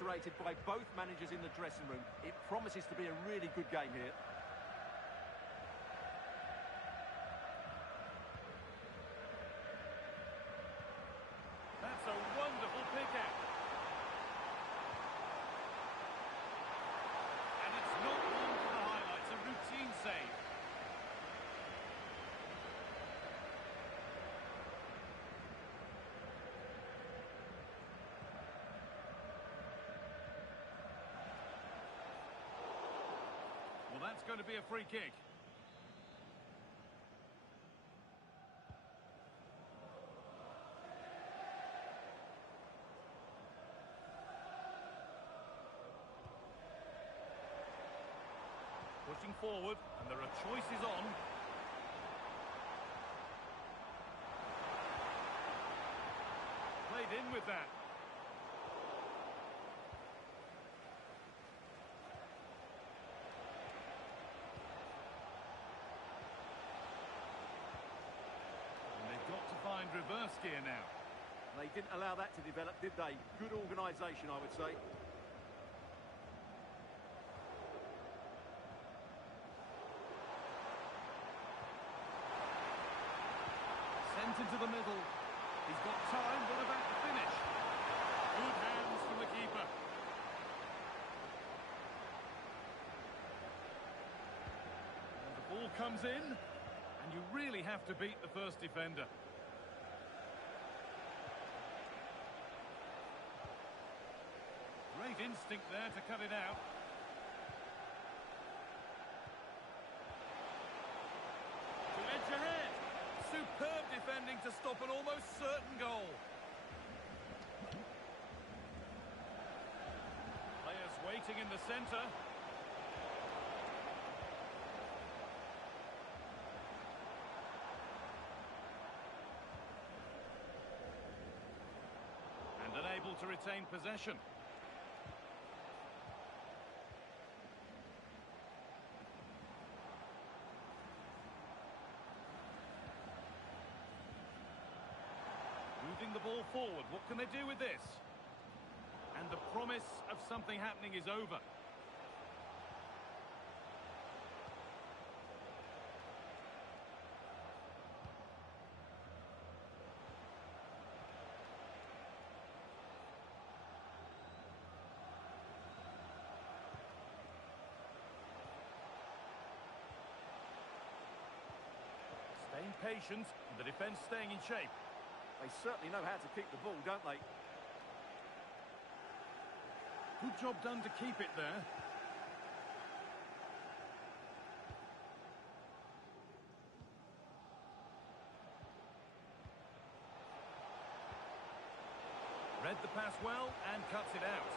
reiterated by both managers in the dressing room. It promises to be a really good game here. That's a wonderful pick-out. And it's not one for the highlights, a routine save. Well, that's going to be a free kick. Pushing forward, and there are choices on. Played in with that. And they've got to find reverse gear now. They didn't allow that to develop, did they? Good organisation, I would say. Sent into the middle. He's got time. What about the finish? Good hands from the keeper. And the ball comes in, and you really have to beat the first defender. Great instinct there to cut it out. To edge ahead. Superb defending to stop an almost certain goal. Players waiting in the centre. And unable to retain possession. Moving the ball forward, what can they do with this? And the promise of something happening is over. Staying patient, and the defence staying in shape. They certainly know how to kick the ball, don't they? Good job done to keep it there. Read the pass well and cuts it out.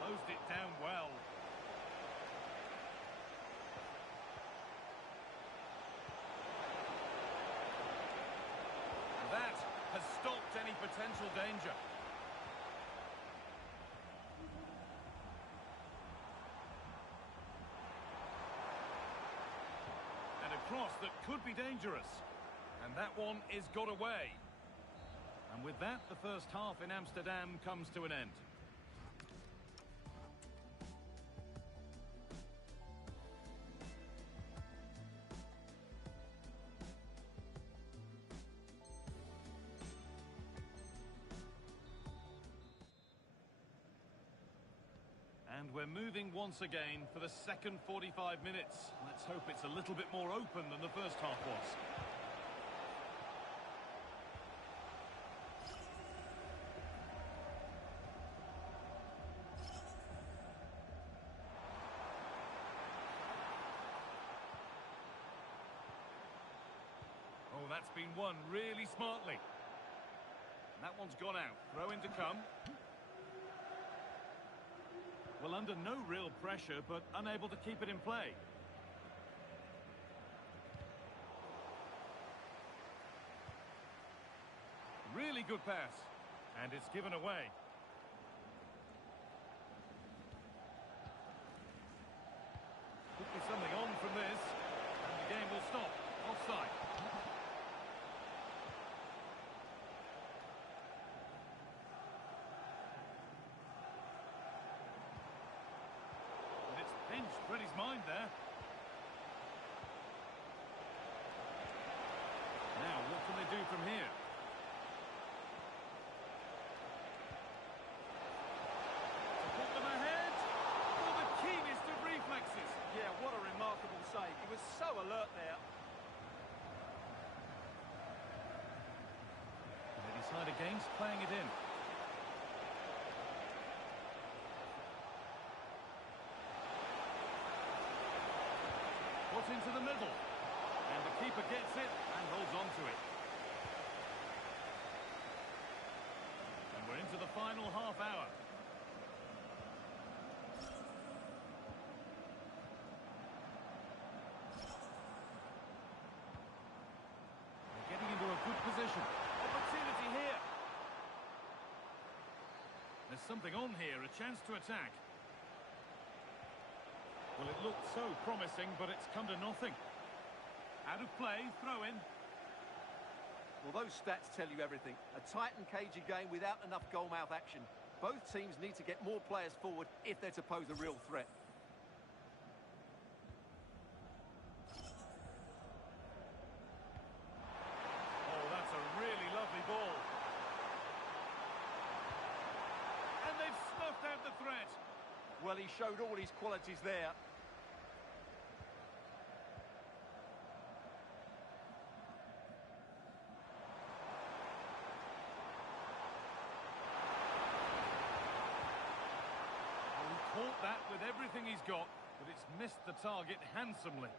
Closed it down well. That has stopped any potential danger. And a cross that could be dangerous. And that one is got away. And with that, the first half in Amsterdam comes to an end. And we're moving once again for the second 45 minutes. Let's hope it's a little bit more open than the first half was. Oh, that's been won really smartly. And that one's gone out. Throw in to come. Well, under no real pressure, but unable to keep it in play. Really good pass. And it's given away. Could be something on from this. And the game will stop. Offside. And it's pinched Freddie's mind there. Now, what can they do from here? To put them ahead. Oh, the keenest of reflexes. Yeah, what a remarkable save. He was so alert there. They decide against playing it in. Put into the middle. And the keeper gets it and holds on to it. And we're into the final half hour. They're getting into a good position. Opportunity here. There's something on here, a chance to attack. Well, it looked so promising, but it's come to nothing. Out of play, throw in. Well, those stats tell you everything. A tight and cagey game without enough goal-mouth action. Both teams need to get more players forward if they're to pose a real threat. Oh, that's a really lovely ball. And they've snuffed out the threat. Well, he showed all his qualities there. Caught that with everything he's got, but it's missed the target handsomely.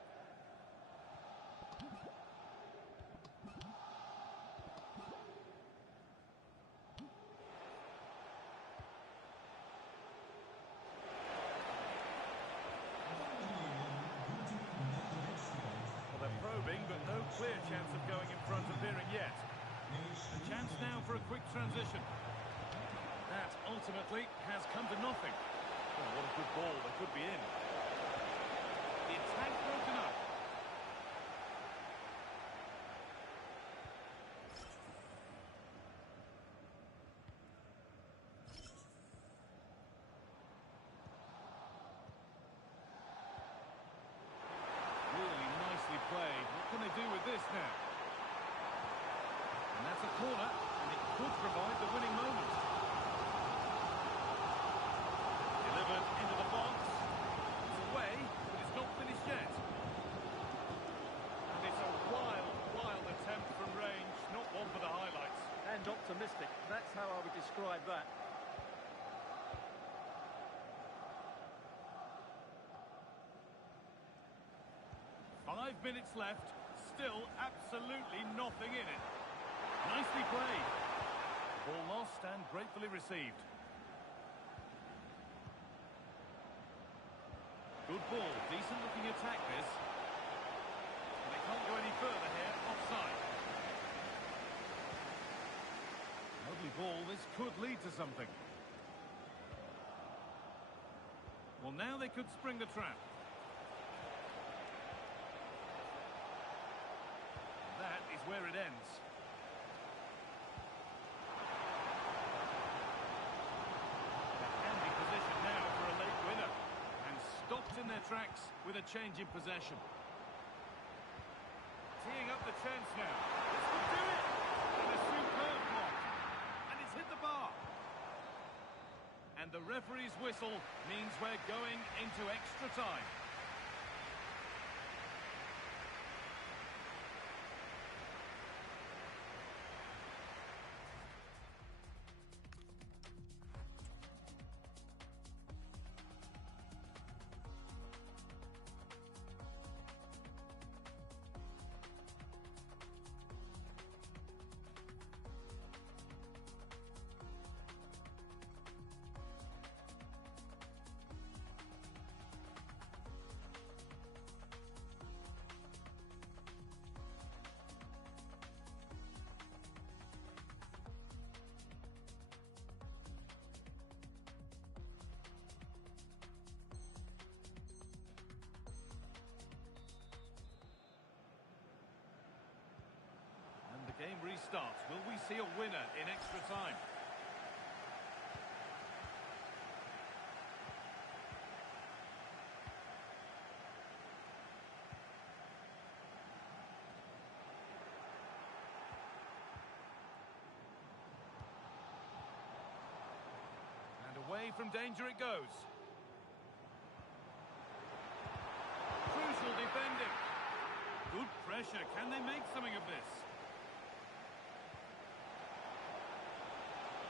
Well, they're probing, but no clear chance of going in front appearing yet. A chance now for a quick transition. That ultimately has come to nothing. Oh, what a good ball, they could be in. The attack broken up. Really nicely played. What can they do with this now? And that's a corner, and it could provide the winning moment. Into the box. It's away, but it's not finished yet. And it's a wild, wild attempt from range, not one for the highlights. And optimistic. That's how I would describe that. Five minutes left. Still absolutely nothing in it. Nicely played. Ball lost and gratefully received. Good ball, decent looking attack this. And they can't go any further here, offside. Lovely ball, this could lead to something. Well, now they could spring the trap. That is where it ends. That can be positioned now for a late winner. Stopped in their tracks with a change in possession. Teeing up the chance now. This could do it! And a superb block. And it's hit the bar. And the referee's whistle means we're going into extra time. restarts. Will we see a winner in extra time? And away from danger it goes. Crucial defending. Good pressure. Can they make something of this?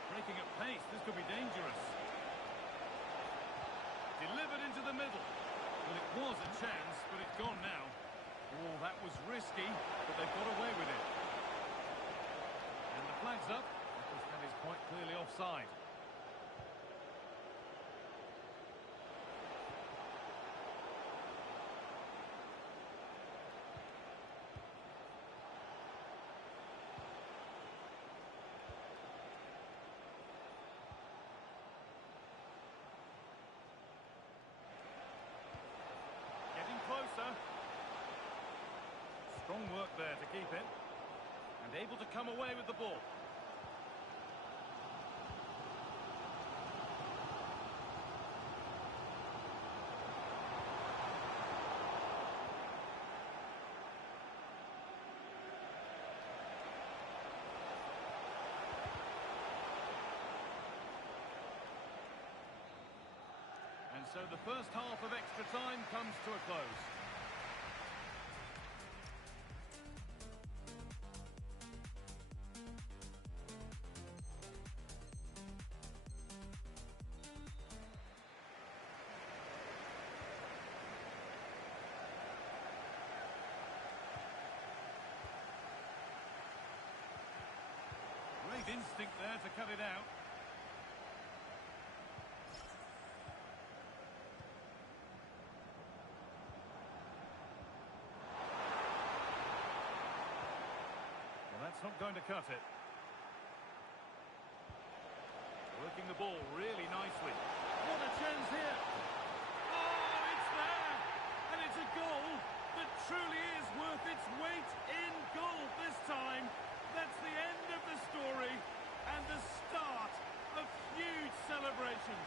Breaking at pace. This could be dangerous. Delivered into the middle. Well, it was a chance, but it's gone now. Oh, that was risky, but they've got away with it. And the flag's up. This had his point clearly offside. Closer. Strong work there to keep it. And able to come away with the ball. And so the first half of extra time comes to a close. Great instinct there to cut it out. That's not going to cut it. Working the ball really nicely. What a chance here. Oh, it's there. And it's a goal that truly is worth its weight in gold this time. That's the end of the story and the start of huge celebrations.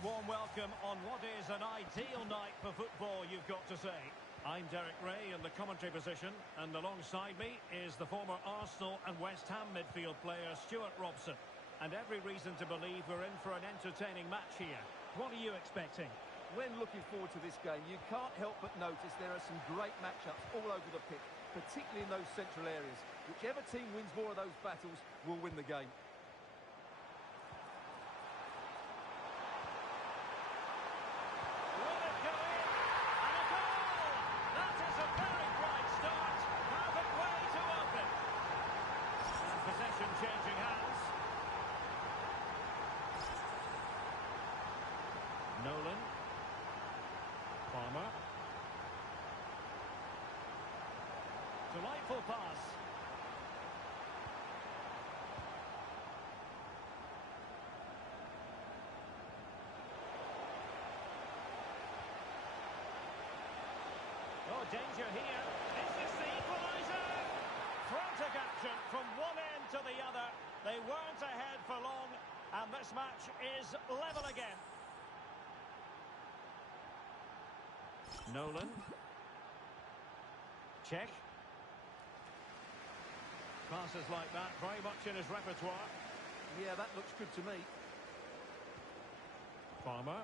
a warm welcome on what is an ideal night for football, you've got to say. I'm Derek Ray in the commentary position, and alongside me is the former Arsenal and West Ham midfield player Stuart Robson. And every reason to believe we're in for an entertaining match here. What are you expecting? When looking forward to this game, you can't help but notice there are some great matchups all over the pitch, particularly in those central areas. Whichever team wins more of those battles will win the game. Changing hands. Nolan. Palmer. Delightful pass. Oh, danger here. Is this the equaliser? Frantic action from one end to the other. They weren't ahead for long, and this match is level again. Nolan. Check. Passes like that, very much in his repertoire. Yeah, that looks good to me. Palmer.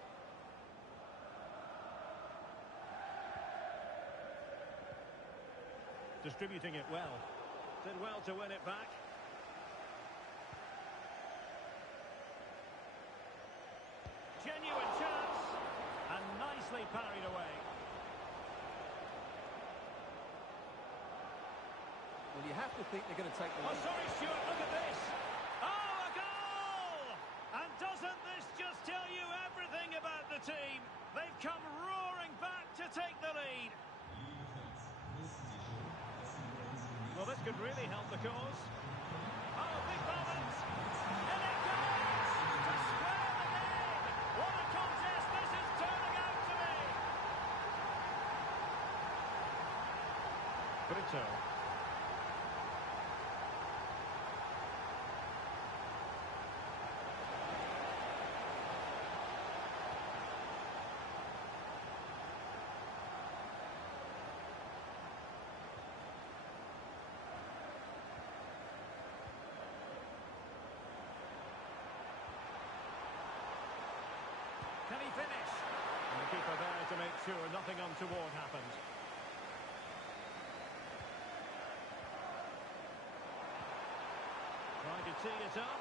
Distributing it well. Did well to win it back. Genuine chance. And nicely parried away. Well, you have to think they're going to take the lead. Oh, sorry, Stuart, look at this. Oh, a goal! And doesn't this just tell you everything about the team? They've come roaring back to take the lead. Well, this could really help the cause. Oh, big moment! And it goes! To square the game! What a contest this is turning out to be! Brito. Can he finish? And the keeper there to make sure nothing untoward happened. Trying to tee it up.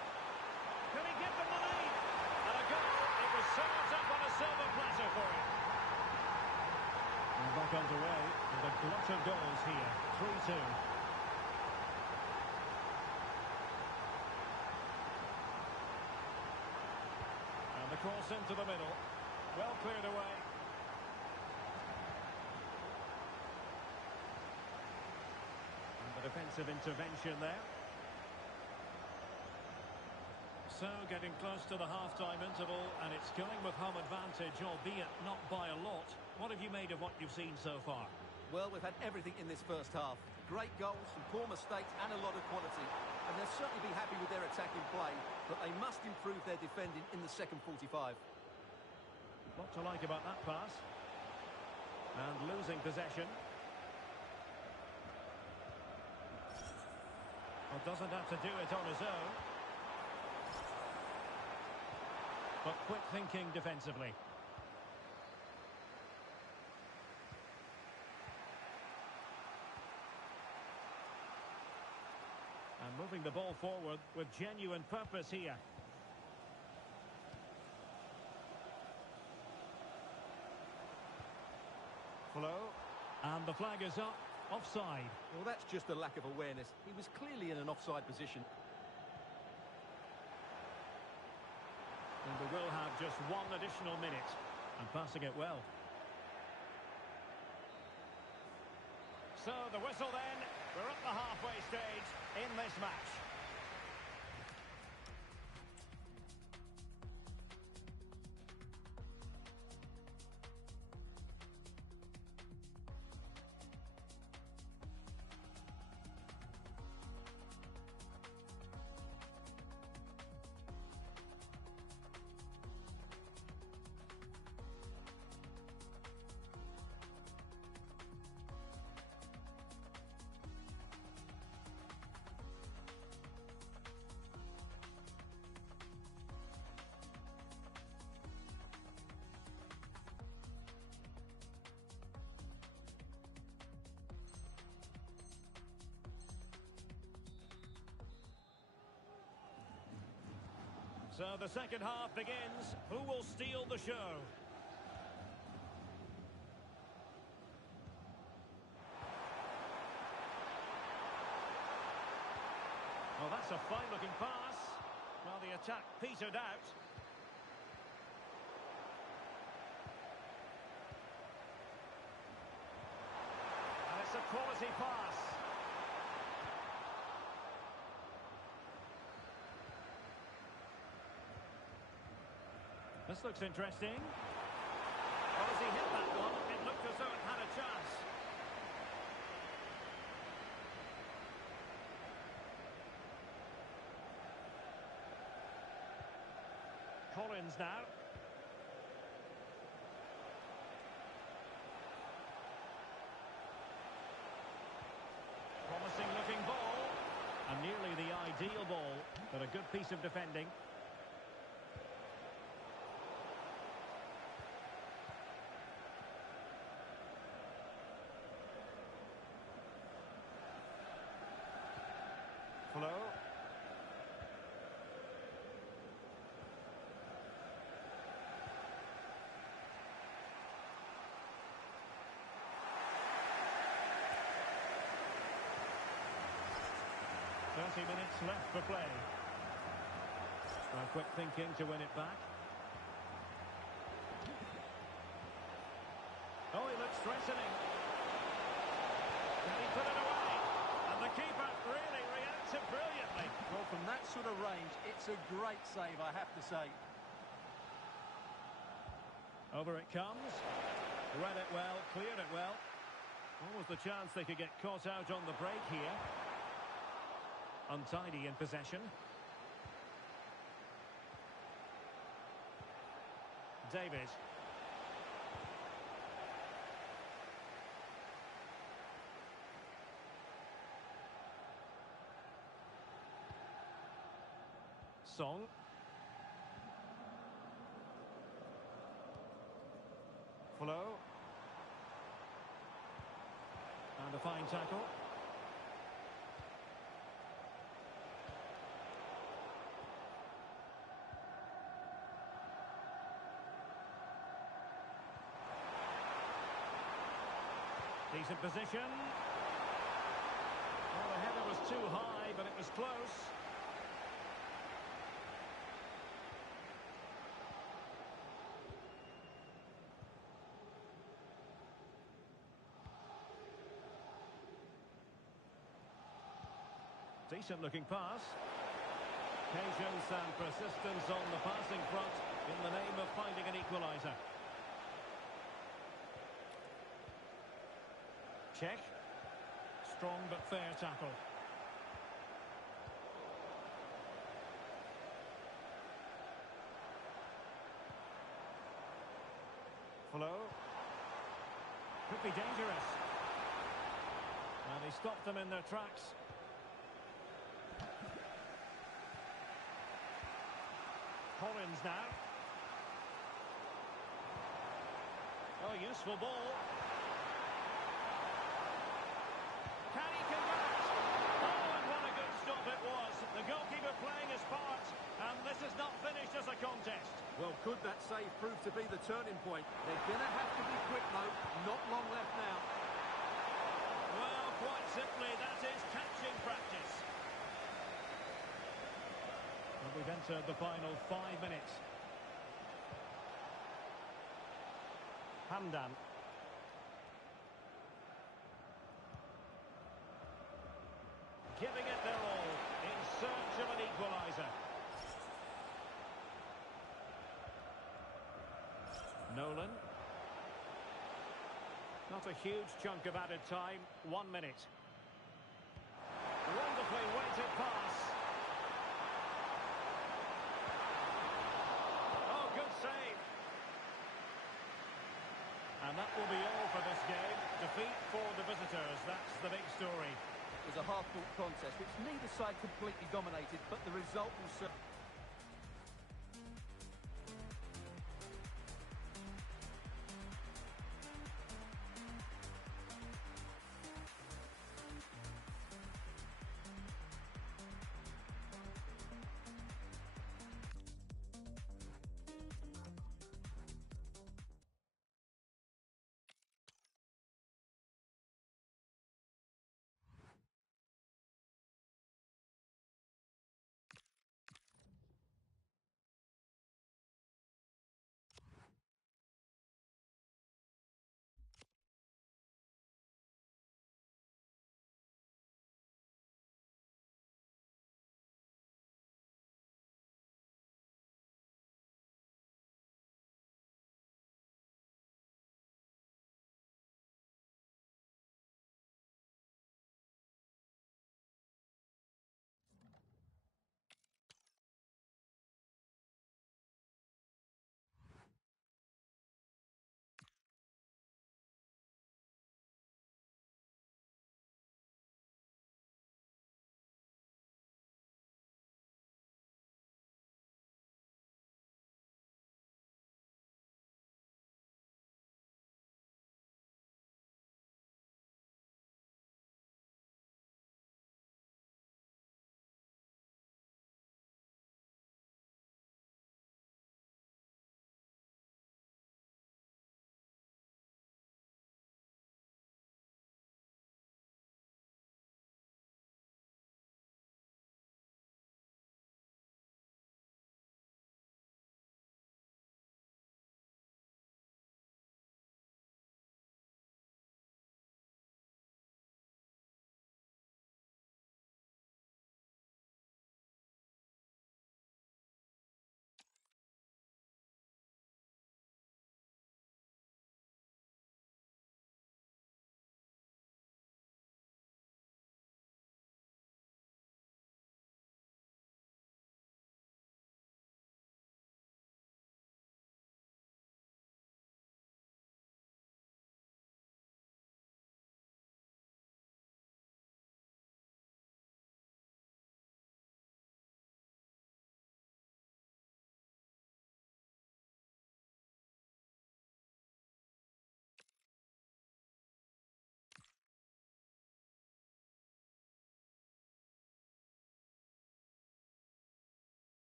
Can he give them the lead? And a goal. It was served up on a silver platter for him. And back underway with a glut of goals here. 3-2. And the cross into the middle. Well cleared away. And the defensive intervention there. So getting close to the half-time interval, and it's going with home advantage, albeit not by a lot. What have you made of what you've seen so far? Well, we've had everything in this first half. Great goals, some poor mistakes and a lot of quality. And they'll certainly be happy with their attacking play, but they must improve their defending in the second 45. Lot to like about that pass. And losing possession. Well, doesn't have to do it on his own. But quick thinking defensively. And moving the ball forward with genuine purpose here. Flow. And the flag is up. Offside. Well, that's just a lack of awareness. He was clearly in an offside position. And we will have just one additional minute. And passing it well. So the whistle then. We're at the halfway stage in this match. So the second half begins. Who will steal the show? Oh, that's a fine-looking pass. Well, the attack petered out. And it's a quality pass. This looks interesting. Well, as he hit that one, it looked as though it had a chance. Collins now. Promising looking ball. And nearly the ideal ball, but a good piece of defending. Flo. Minutes left for play. Quick thinking to win it back. Oh, he looks threatening. Can he put it away? And the keeper really reacted brilliantly. Well, from that sort of range, it's a great save, I have to say. Over it comes. Read it well, cleared it well. What was the chance they could get caught out on the break here? Untidy in possession. David. Song. Flo. And a fine tackle. Decent position. Well, the header was too high, but it was close. Decent looking pass. Patience and persistence on the passing front in the name of finding an equaliser. Check. Strong but fair tackle. Flo. Could be dangerous. And he stopped them in their tracks. Collins now. Oh, useful ball. Can he convert? Oh, and what a good stop it was. The goalkeeper playing his part, and this is not finished as a contest. Well, could that save prove to be the turning point? They're going to have to be quick, though. Not long left now. Well, quite simply, that is catching practice. And we've entered the final 5 minutes. Hamdan. Giving it their all in search of an equaliser. Nolan. Not a huge chunk of added time. 1 minute. Wonderfully weighted pass. Oh, good save. And that will be all for this game. Defeat for the visitors. That's the big story. It was a hard-fought contest, which neither side completely dominated, but the result will certainly...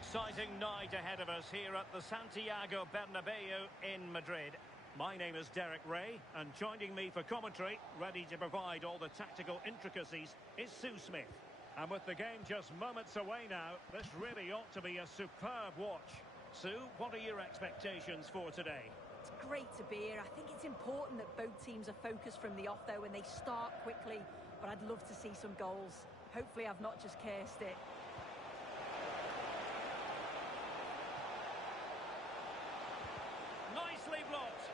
Exciting night ahead of us here at the Santiago Bernabeu in Madrid. My name is Derek Ray, and joining me for commentary, ready to provide all the tactical intricacies, is Sue Smith. And with the game just moments away now, this really ought to be a superb watch. Sue, what are your expectations for today? It's great to be here. I think it's important that both teams are focused from the off, though, when they start quickly. But I'd love to see some goals. Hopefully I've not just cursed it. Nicely blocked.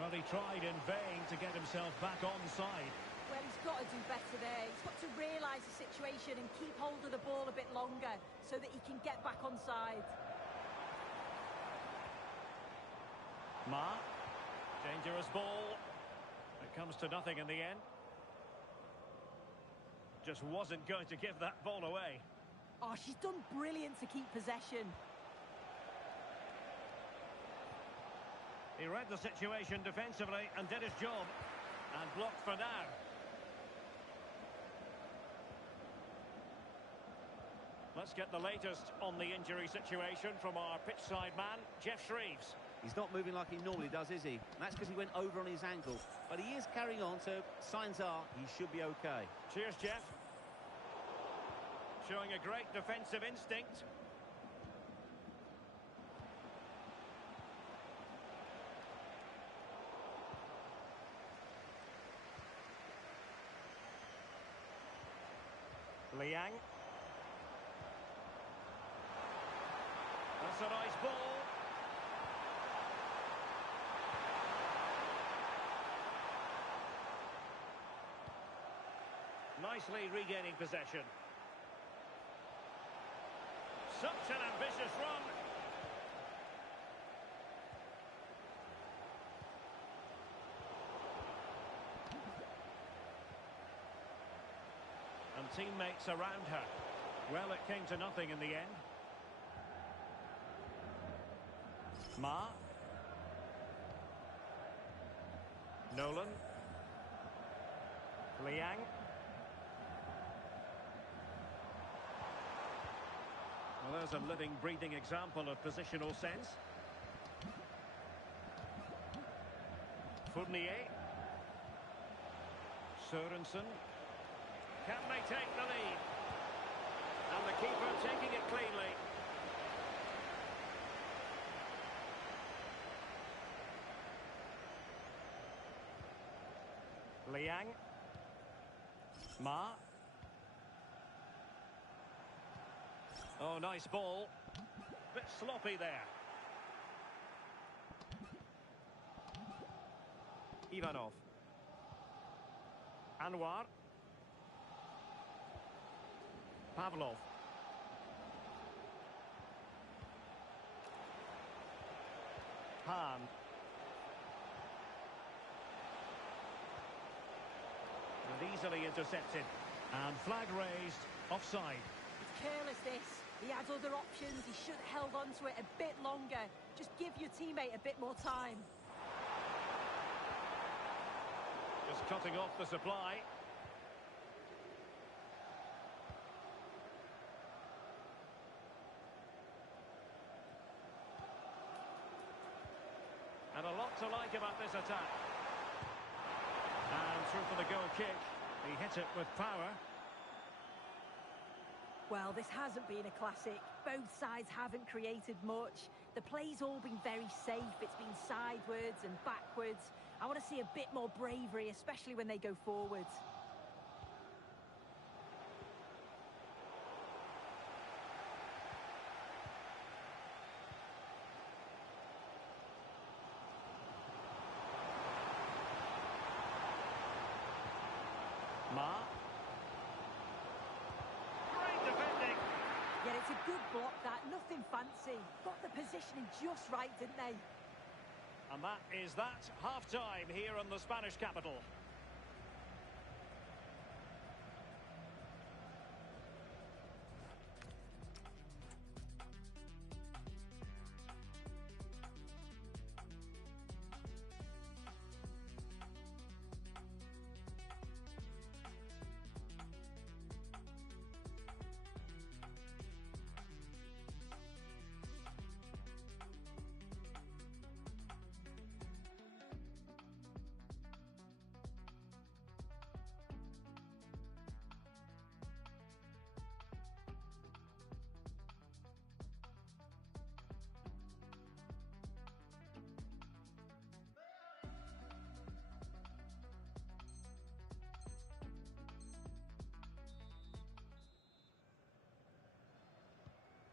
Well, he tried in vain to get himself back onside. Well, he's got to do better there. He's got to realise the situation and keep hold of the ball a bit longer so that he can get back onside. Ma. Dangerous ball. It comes to nothing in the end. Just wasn't going to give that ball away. Oh, she's done brilliant to keep possession. He read the situation defensively and did his job. And blocked for now. Let's get the latest on the injury situation from our pitchside man, Geoff Shreeves. He's not moving like he normally does, is he? And that's because he went over on his ankle. But he is carrying on, so signs are he should be okay. Cheers, Geoff. Showing a great defensive instinct. Liang. That's a nice ball. Nicely regaining possession. Such an ambitious run. And teammates around her. Well, it came to nothing in the end. Ma. Nolan. Liang. Well, there's a living, breathing example of positional sense. Fournier. Sørensen. Can they take the lead? And the keeper taking it cleanly. Liang. Ma. Oh, nice ball. Bit sloppy there. Ivanov. Anwar. Pavlov. Hahn. And easily intercepted. And flag raised. Offside. It's careless, this. He had other options. He should have held on to it a bit longer. Just give your teammate a bit more time. Just cutting off the supply. And a lot to like about this attack. And through for the goal kick. He hit it with power. Well, this hasn't been a classic. Both sides haven't created much. The play's all been very safe. It's been sidewards and backwards. I want to see a bit more bravery, especially when they go forwards. Ma. Yeah, it's a good block, that. Nothing fancy. Got the positioning just right, didn't they? And that is that. Half-time here in the Spanish capital.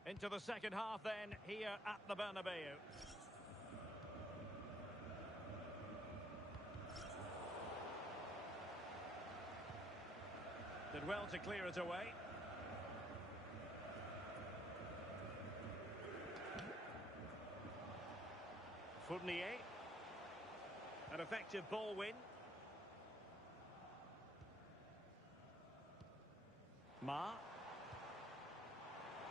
Into the second half then, here at the Bernabeu. Did well to clear it away. Fournier. An effective ball win. Ma.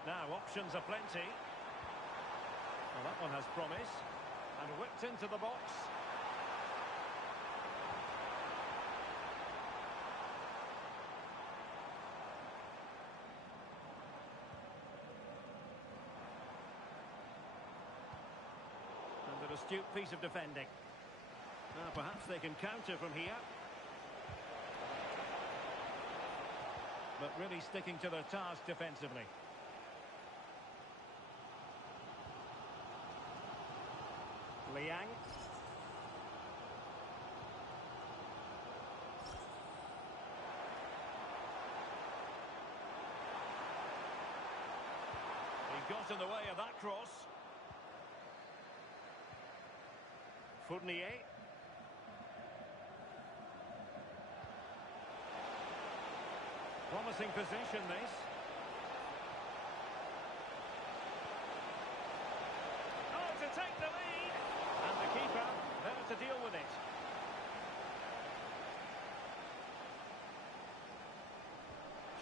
Now, options are plenty. Well, that one has promise. And whipped into the box. And an astute piece of defending. Now, perhaps they can counter from here. But really sticking to their task defensively. Liang. He got in the way of that cross. Fournier. Promising position, this. Oh, to take the lead. And the keeper there to deal with it.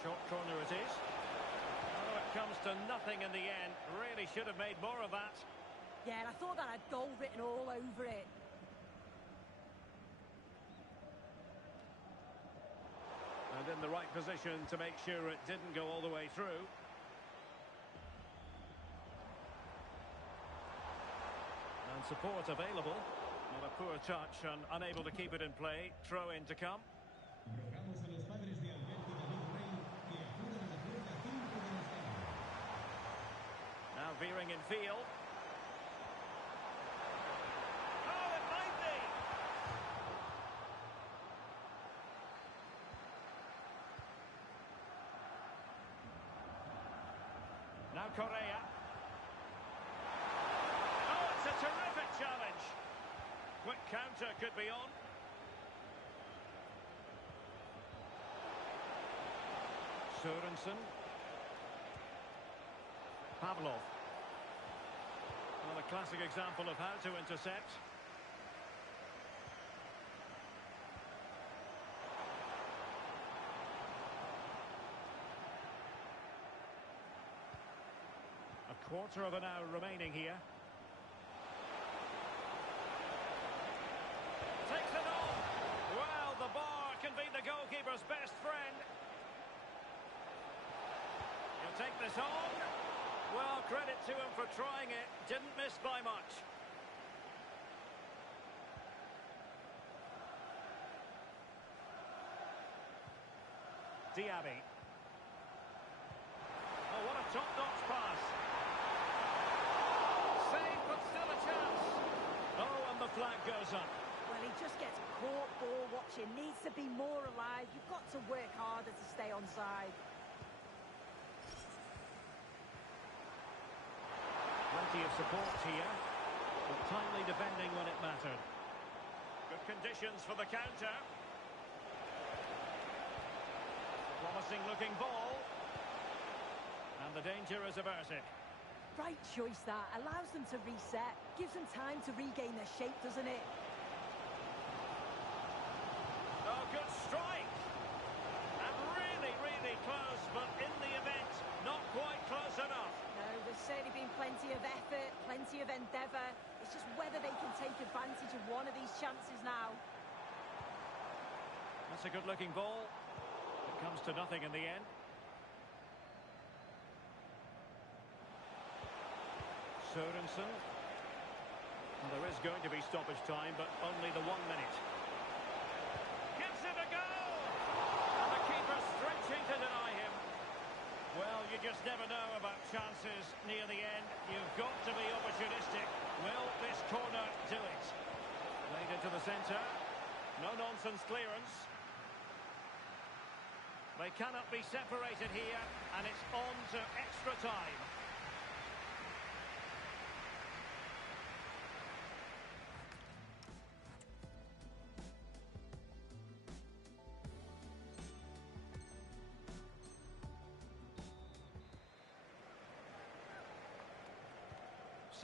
Short corner it is. Oh, it comes to nothing in the end. Really should have made more of that. Yeah, and I thought that had goal written all over it. And in the right position to make sure it didn't go all the way through. And support available. Not a poor touch and unable to keep it in play. Throw in to come. Now veering in field. Oh, it might be! Now Correa. Oh, it's a terrific challenge. Quick counter could be on. Sørensen. Pavlov. Well, a classic example of how to intercept. A quarter of an hour remaining here. Takes it on. Well, the bar can be the goalkeeper's best friend. He'll take this on. Well, credit to him for trying it. Didn't miss by much. Diaby. Oh, what a top-notch pass. Save, but still a chance. Oh, and the flag goes up. Well, he just gets caught ball watching. Needs to be more alive. You've got to work harder to stay onside. Plenty of support here, but timely defending when it mattered. Good conditions for the counter. Promising looking ball. And the danger is averted. Right choice that. Allows them to reset. Gives them time to regain their shape, doesn't it? Oh, good strike. And really, really close, but in the event, not quite close enough. No, there's certainly been plenty of effort, plenty of endeavour. It's just whether they can take advantage of one of these chances now. That's a good-looking ball. It comes to nothing in the end. Sørensen. And there is going to be stoppage time, but only the 1 minute. Gives it a go! And the keeper stretching to deny him. Well, you just never know about chances near the end. You've got to be opportunistic. Will this corner do it? Played into the centre. No-nonsense clearance. They cannot be separated here, and it's on to extra time.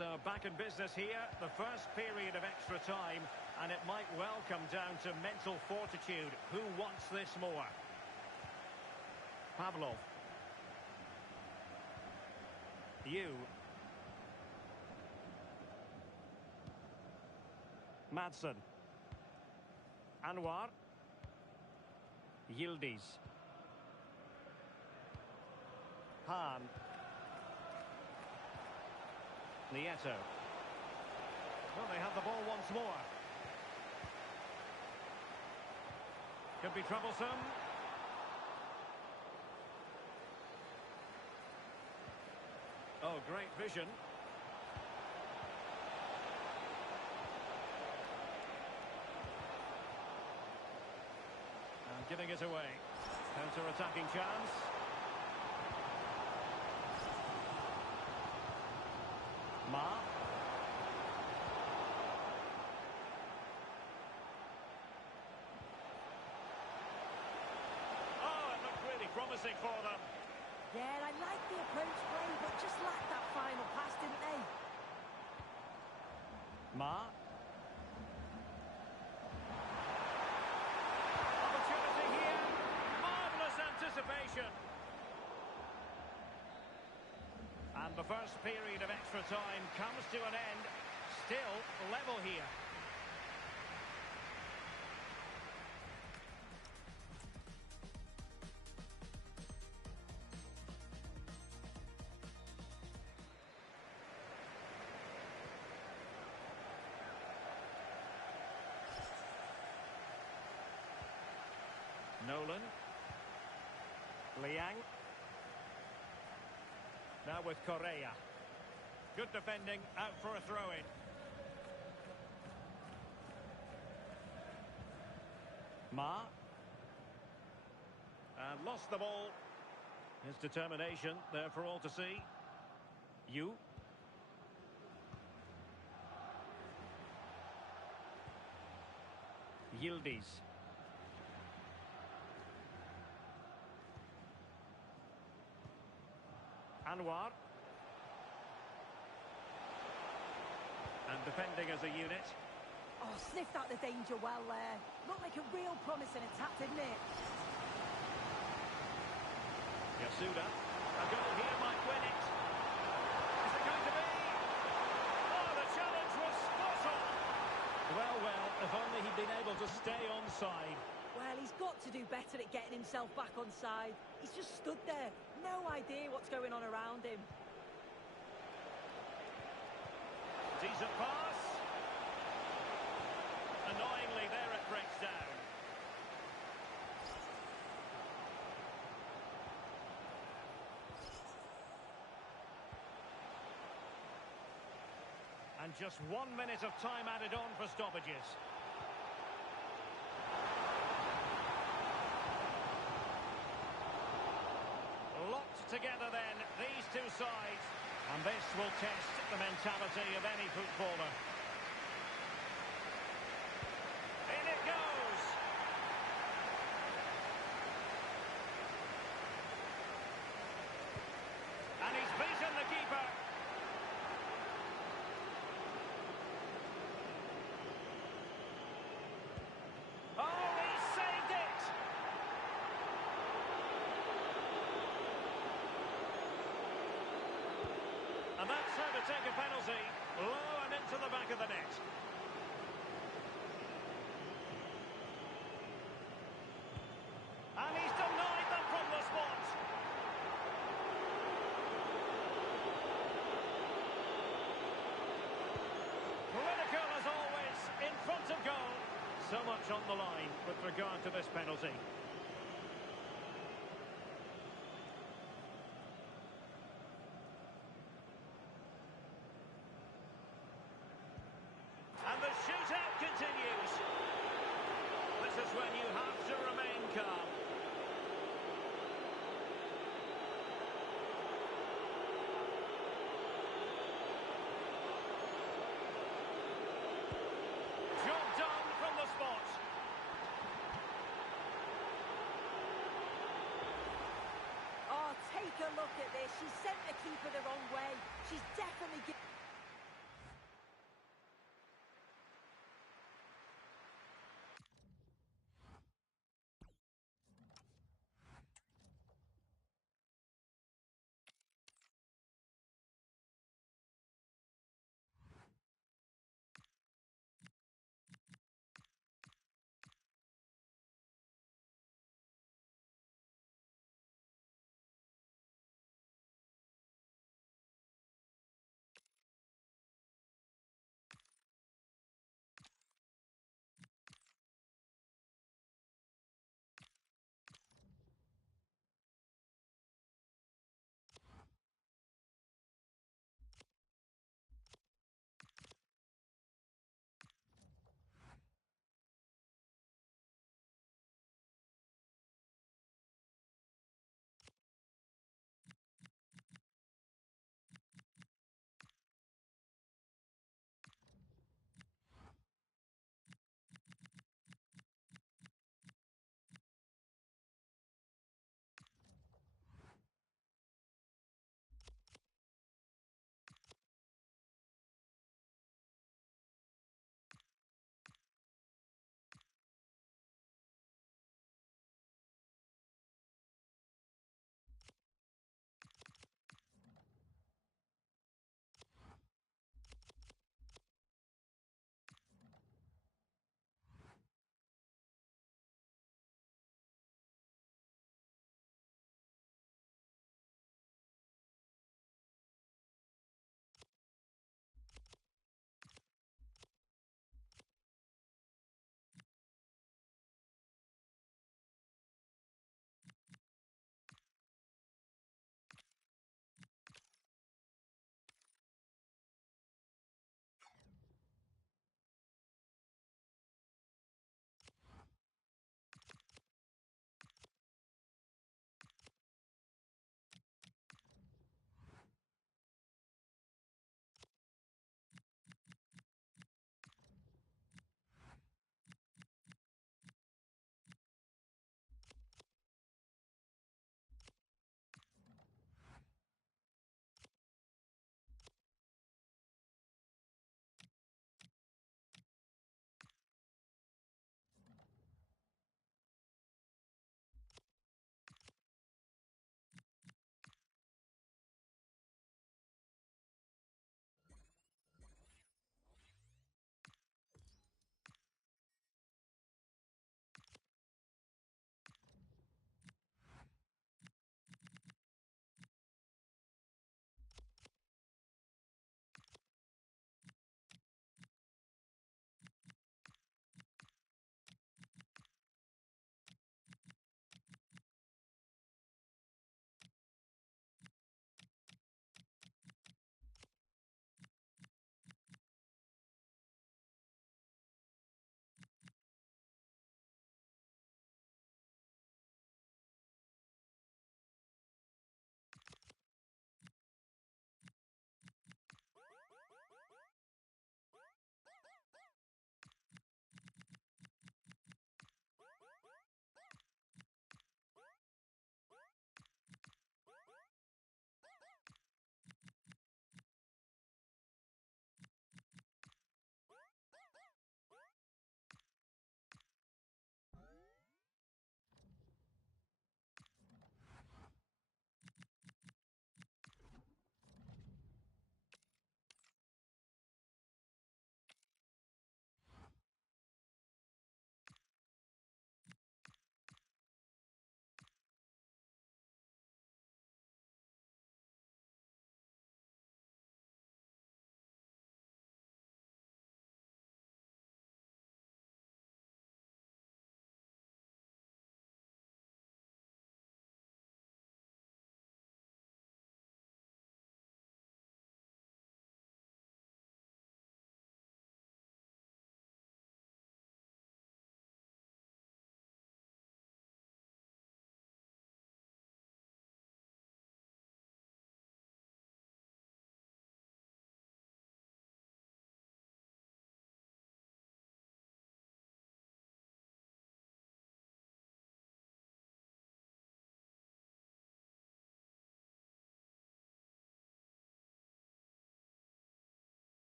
So back in business here, the first period of extra time, and it might well come down to mental fortitude. Who wants this more? Pavlov. Madsen. Anwar. Yildiz. Hahn. Nieto. Well, they have the ball once more. Could be troublesome. Oh, great vision. And giving it away. Counter-attacking chance. Ma. Oh, it looked really promising for them. Yeah, I like the approach play, but just lacked that final pass, didn't they? Ma. Opportunity here. Marvellous anticipation. And the first period of extra time comes to an end. Still level here. Nolan. Liang. Now with Correa. Good defending, out for a throw-in. Ma. And lost the ball. His determination there for all to see. Yu. Yildiz. Anwar. And defending as a unit. Oh, sniffed out the danger well there. Looked like a real promising attack, didn't it? Yasuda. A goal here might win it. Is it going to be? Oh, the challenge was spot on. Well, if only he'd been able to stay onside. Well, he's got to do better at getting himself back on side. He's just stood there. No idea what's going on around him. Decent pass. Annoyingly, there it breaks down. And just 1 minute of time added on for stoppages. Locked together then, these two sides. And this will test the mentality of any footballer. In it goes! And he's beaten the keeper. Oh, he saved it! And that's how to take a penalty. Low and into the back of the net. And he's denied them from the spot. Critical as always, in front of goal. So much on the line with regard to this penalty. And the shootout continues. This is when you have to remain calm. Job done from the spot. Oh, take a look at this. She sent the keeper the wrong way. She's definitely...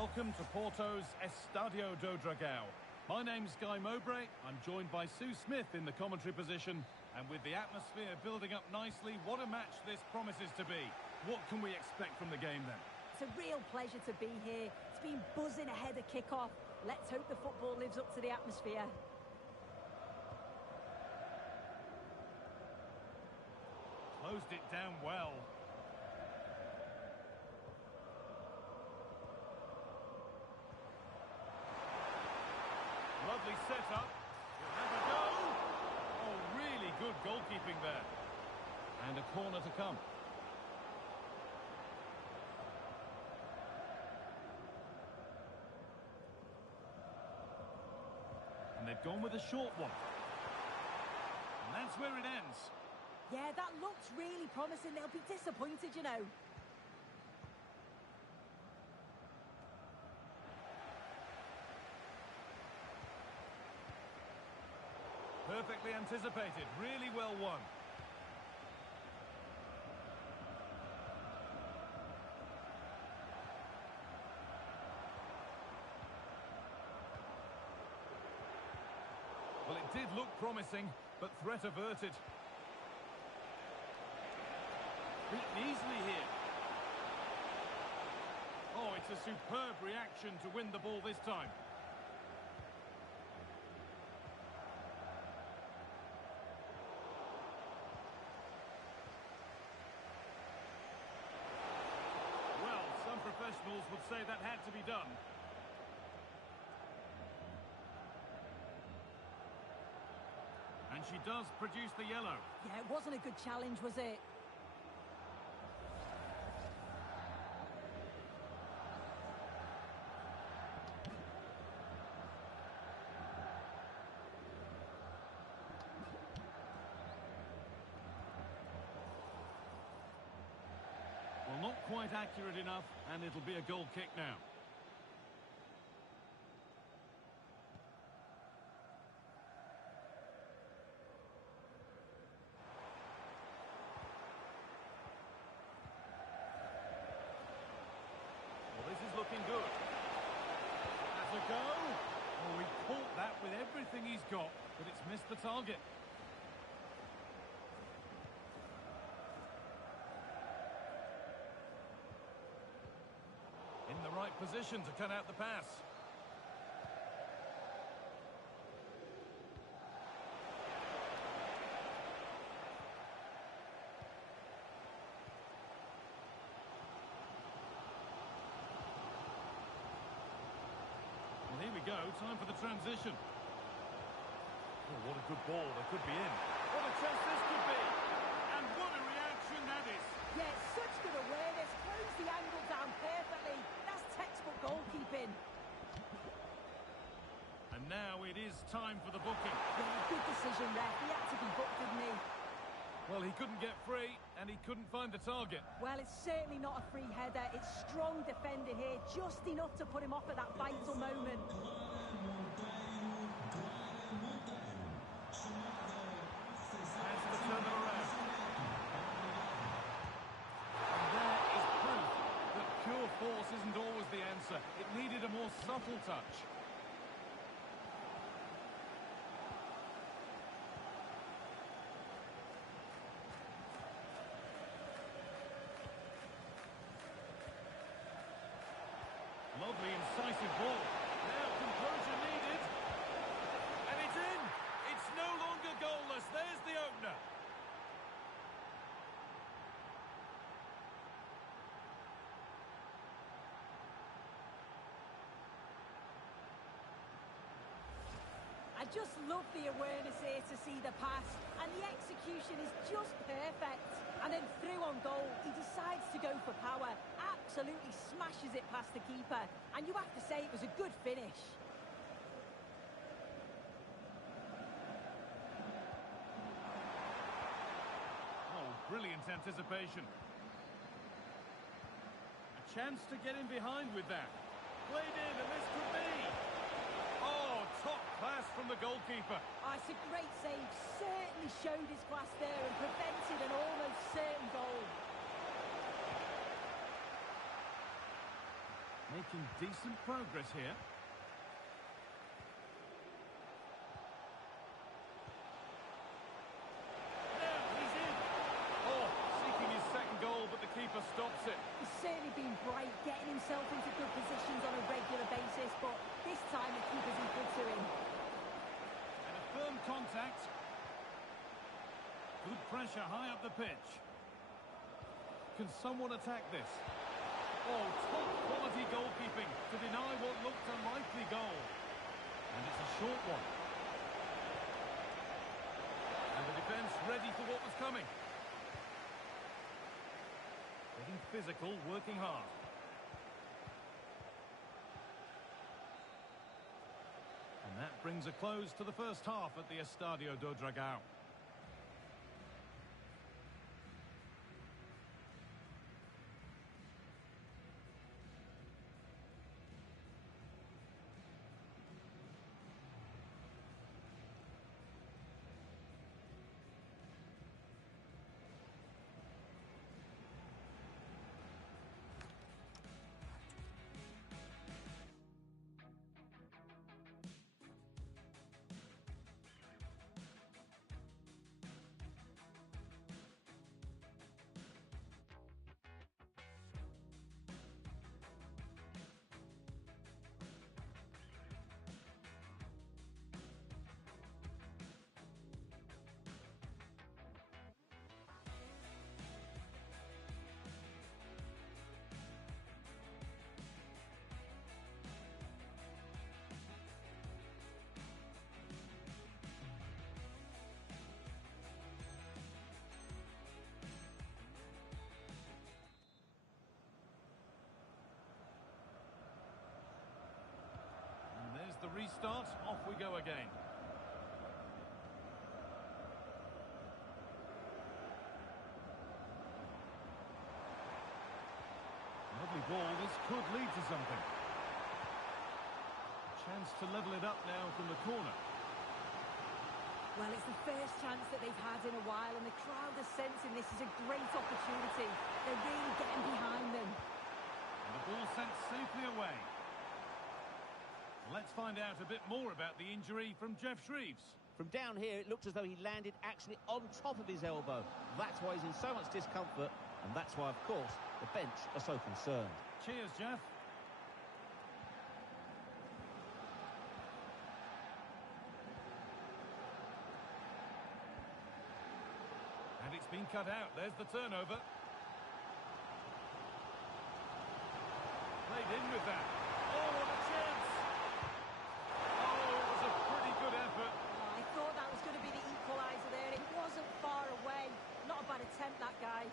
welcome to Porto's Estadio do Dragão. My name's Guy Mowbray. I'm joined by Sue Smith in the commentary position. And with the atmosphere building up nicely, what a match this promises to be. What can we expect from the game then? It's a real pleasure to be here. It's been buzzing ahead of kick-off. Let's hope the football lives up to the atmosphere. Closed it down well. Lovely setup. We'll have a go. Oh, really good goalkeeping there. And a corner to come. And they've gone with a short one. And that's where it ends. Yeah, that looks really promising. They'll be disappointed, you know. Perfectly anticipated. Really well won. Well, it did look promising, but threat averted. Beaten easily here. Oh, it's a superb reaction to win the ball this time. Well, some professionals would say that had to be done. And she does produce the yellow. Yeah, it wasn't a good challenge, was it? Well, not quite accurate enough, and it'll be a goal kick now. Well, this is looking good. That's a go. Oh, he caught that with everything he's got, but it's missed the target. In the right position to cut out the pass. Well, here we go. Time for the transition. Oh, what a good ball. They could be in. What a chance this could be. And what a reaction that is. Yeah, such good awareness. Closed the angle down perfectly. That's textbook goalkeeping. And now it is time for the booking. Yeah, good decision there. He had to be booked, didn't he? Well, he couldn't get free, and he couldn't find the target. Well, it's certainly not a free header. It's strong defending here, just enough to put him off at that vital moment. Has to turn them around. And there is proof that pure force isn't always the answer. It needed a more subtle touch. Lovely, incisive ball. Now composure needed. And it's in. It's no longer goalless. There's the opener. I just love the awareness here to see the pass, and the execution is just perfect. And then through on goal, he decides to go for power, absolutely smashes it past the keeper, and you have to say it was a good finish. Oh, brilliant anticipation. A chance to get in behind with that. Played in, and this could be. Oh, top class from the goalkeeper. Oh, it's a great save. Certainly showed his class there and prevented an almost certain goal. Making decent progress here. Now he's in. Oh, seeking his second goal, but the keeper stops it. He's certainly been bright, getting himself into good positions on a regular basis, but this time the keeper's equal to him. And a firm contact. Good pressure high up the pitch. Can someone attack this? Oh, top quality goalkeeping to deny what looked a likely goal. And it's a short one. And the defence ready for what was coming. Getting physical, working hard. And that brings a close to the first half at the Estadio do Dragão. The restart, off we go again. Lovely ball, this could lead to something. Chance to level it up now from the corner. Well, it's the first chance that they've had in a while, and the crowd are sensing this is a great opportunity. They're really getting behind them. And the ball sent safely away. Let's find out a bit more about the injury from Geoff Shreeves. From down here, it looked as though he landed actually on top of his elbow. That's why he's in so much discomfort, and that's why, of course, the bench are so concerned. Cheers, Geoff. And it's been cut out. There's the turnover. Played in with that. Oh, what a chance! I thought that was going to be the equaliser there. It wasn't far away. Not a bad attempt, that guy.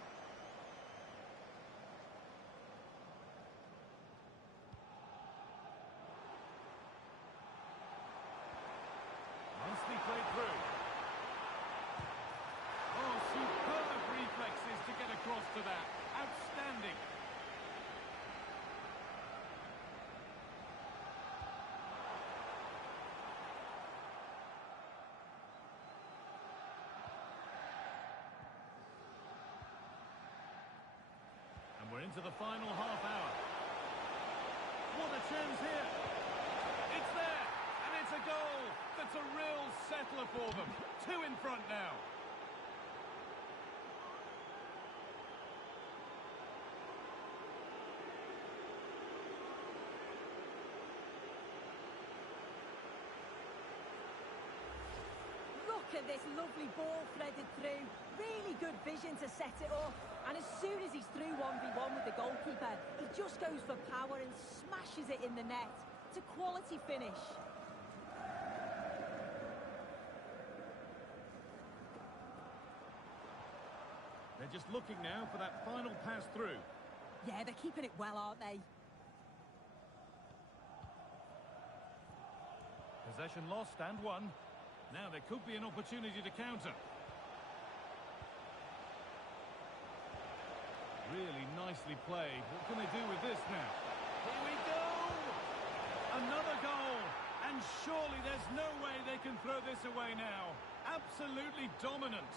Nicely played through. Oh, superb reflexes to get across to that. Outstanding. We're into the final half hour. What a chance here. It's there, and it's a goal. That's a real settler for them. 2 in front now. Look at this lovely ball threaded through. Really good vision to set it up. And as soon as he's through 1v1 with the goalkeeper, he just goes for power and smashes it in the net. It's a quality finish. They're just looking now for that final pass through. Yeah, they're keeping it well, aren't they? Possession lost and won. Now there could be an opportunity to counter. Really nicely played. What can they do with this now? Here we go! Another goal! And surely there's no way they can throw this away now. Absolutely dominant.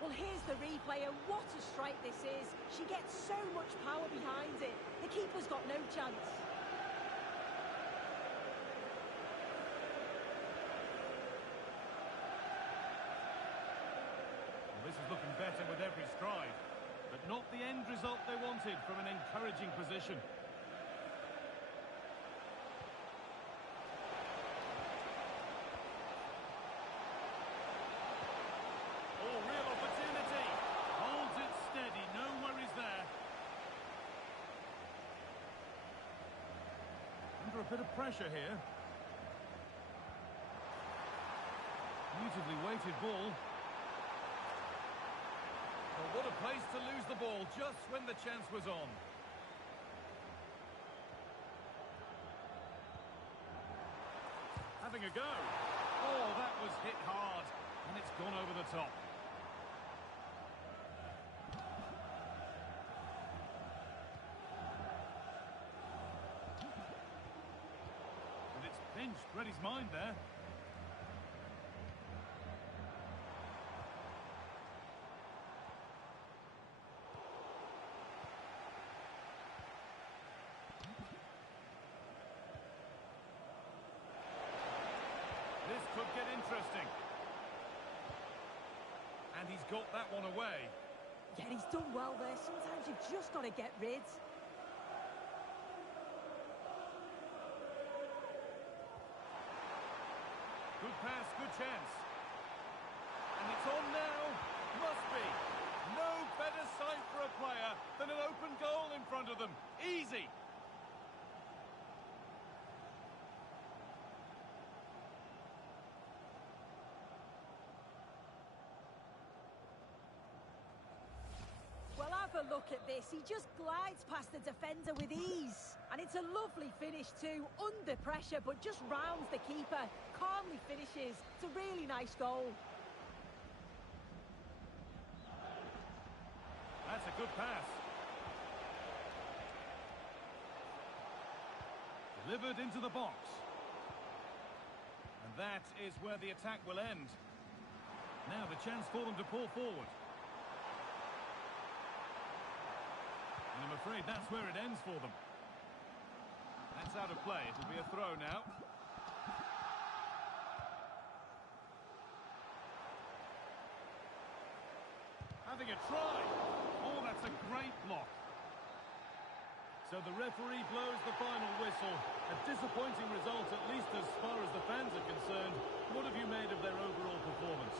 Well, here's the replay, and what a strike this is. She gets so much power behind it. The keeper's got no chance. Well, this is looking better with every stride, but not the end result they wanted from an encouraging position. Under a bit of pressure here. Beautifully weighted ball. Well, what a place to lose the ball just when the chance was on. Having a go. Oh, that was hit hard, and it's gone over the top. Pinched, read his mind there. This could get interesting. And he's got that one away. Yeah, he's done well there. Sometimes you've just got to get rid. Good pass, good chance. And it's on now. Must be. No better sight for a player than an open goal in front of them. Easy. Well, have a look at this. He just glides past the defender with ease. And it's a lovely finish too, under pressure, but just rounds the keeper. Calmly finishes. It's a really nice goal. That's a good pass. Delivered into the box. And that is where the attack will end. Now the chance for them to pull forward. And I'm afraid that's where it ends for them. That's out of play. It'll be a throw now. Having a try. Oh, that's a great block. So the referee blows the final whistle. A disappointing result, at least as far as the fans are concerned. What have you made of their overall performance?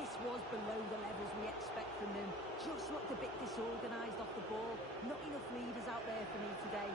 This was below the levels we expect from them. Just looked a bit disorganised off the ball. Not enough leaders out there for me today.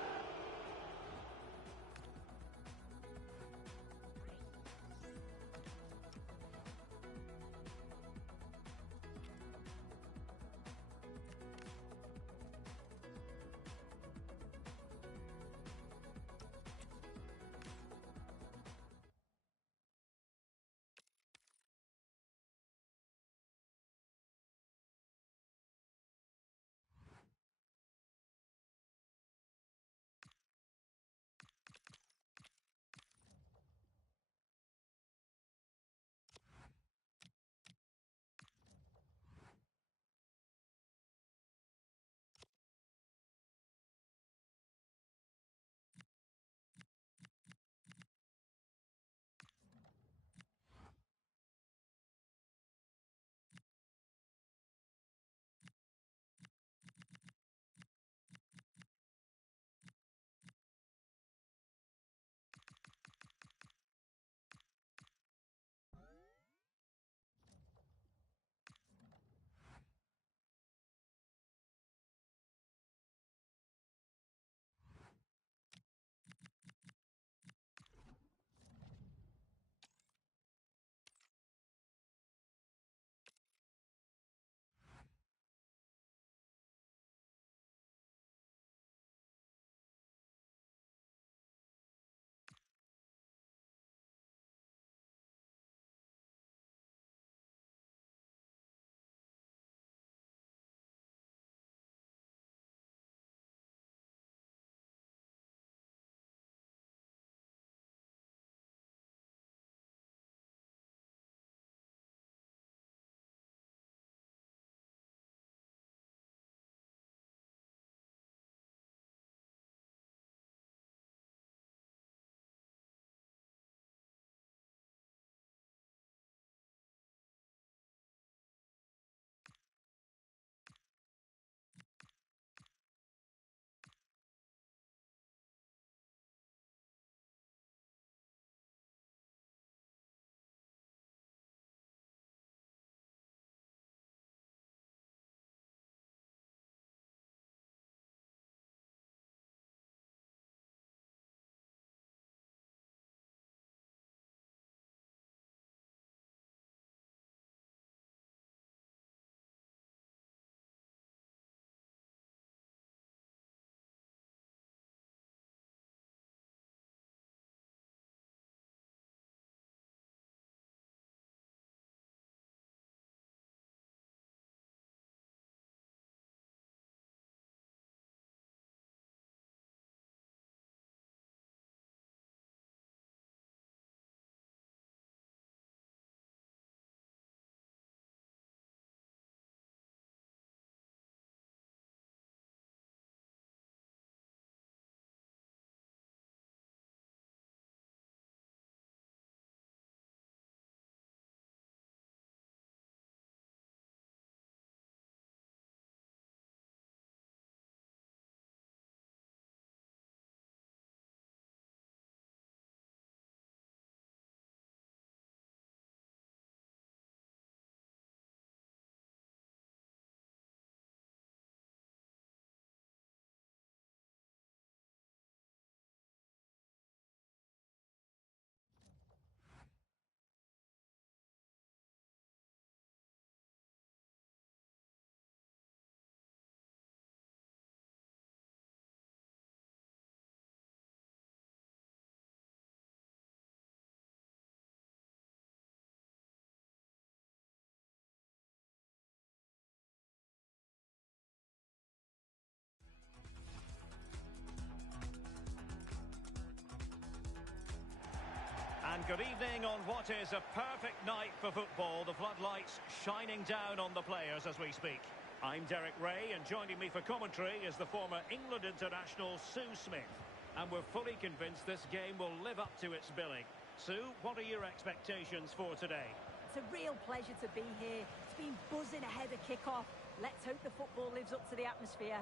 good evening on what is a perfect night for football. The floodlights shining down on the players as we speak. I'm Derek Ray, and joining me for commentary is the former England international Sue Smith. And we're fully convinced this game will live up to its billing. Sue, what are your expectations for today? It's a real pleasure to be here. It's been buzzing ahead of kick-off. Let's hope the football lives up to the atmosphere.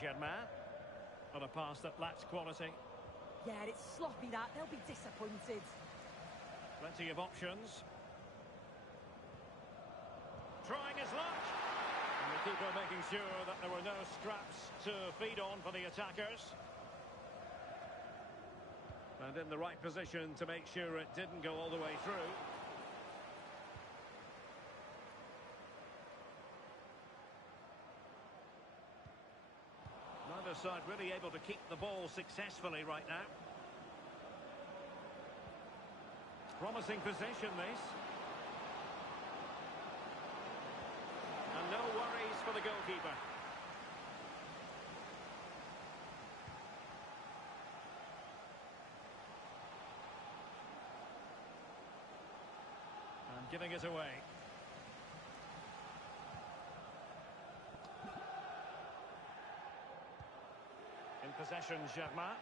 Germain on a pass that lacks quality. Yeah, it's sloppy that. They'll be disappointed. Plenty of options. Trying his luck. And the keeper making sure that there were no scraps to feed on for the attackers. And in the right position to make sure it didn't go all the way through. Neither side really able to keep the ball successfully right now. Promising position, this. And no worries for the goalkeeper. And giving it away. In possession, Germain.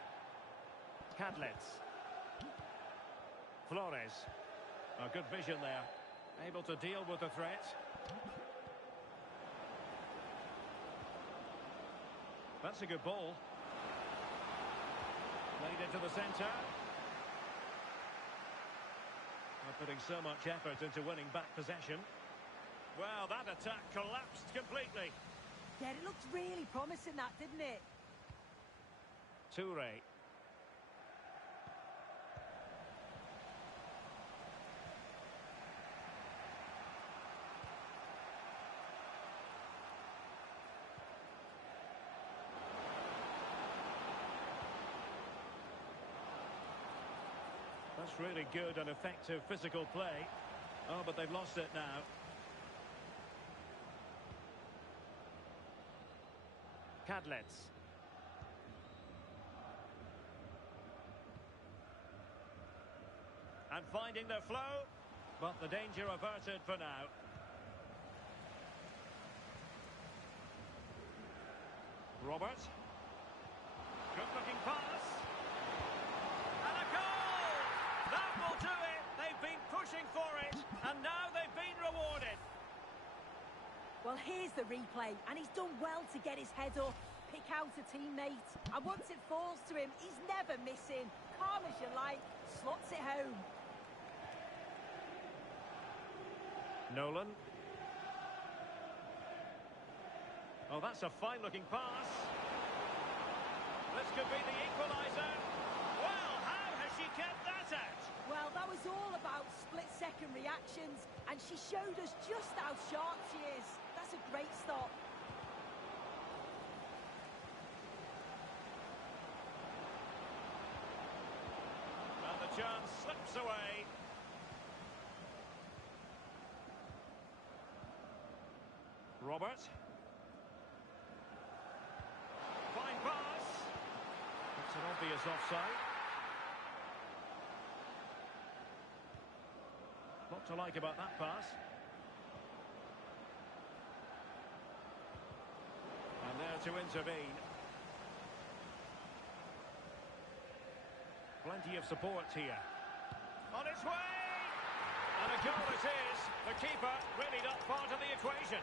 Cadlets. Flores. A good vision there. Able to deal with the threat. That's a good ball. Played into the centre. They're putting so much effort into winning back possession. Well, that attack collapsed completely. Yeah, it looked really promising, that, didn't it? Toure. That's really good and effective physical play. Oh, but they've lost it now. Cadlets. And finding their flow, but the danger averted for now. Robert. Good-looking pass. And a goal! That will do it! They've been pushing for it, and now they've been rewarded. Well, here's the replay, and he's done well to get his head up, pick out a teammate, and once it falls to him, he's never missing. Calm as you like, slots it home. Nolan. Oh, that's a fine-looking pass. This could be the equaliser. Well, how has she kept that out? Well, that was all about split-second reactions, and she showed us just how sharp she is. That's a great stop. And the chance slips away. Robert. Fine pass. It's an obvious offside. Lot to like about that pass. And there to intervene. Plenty of support here. On its way! And a goal it is. The keeper really not part of the equation.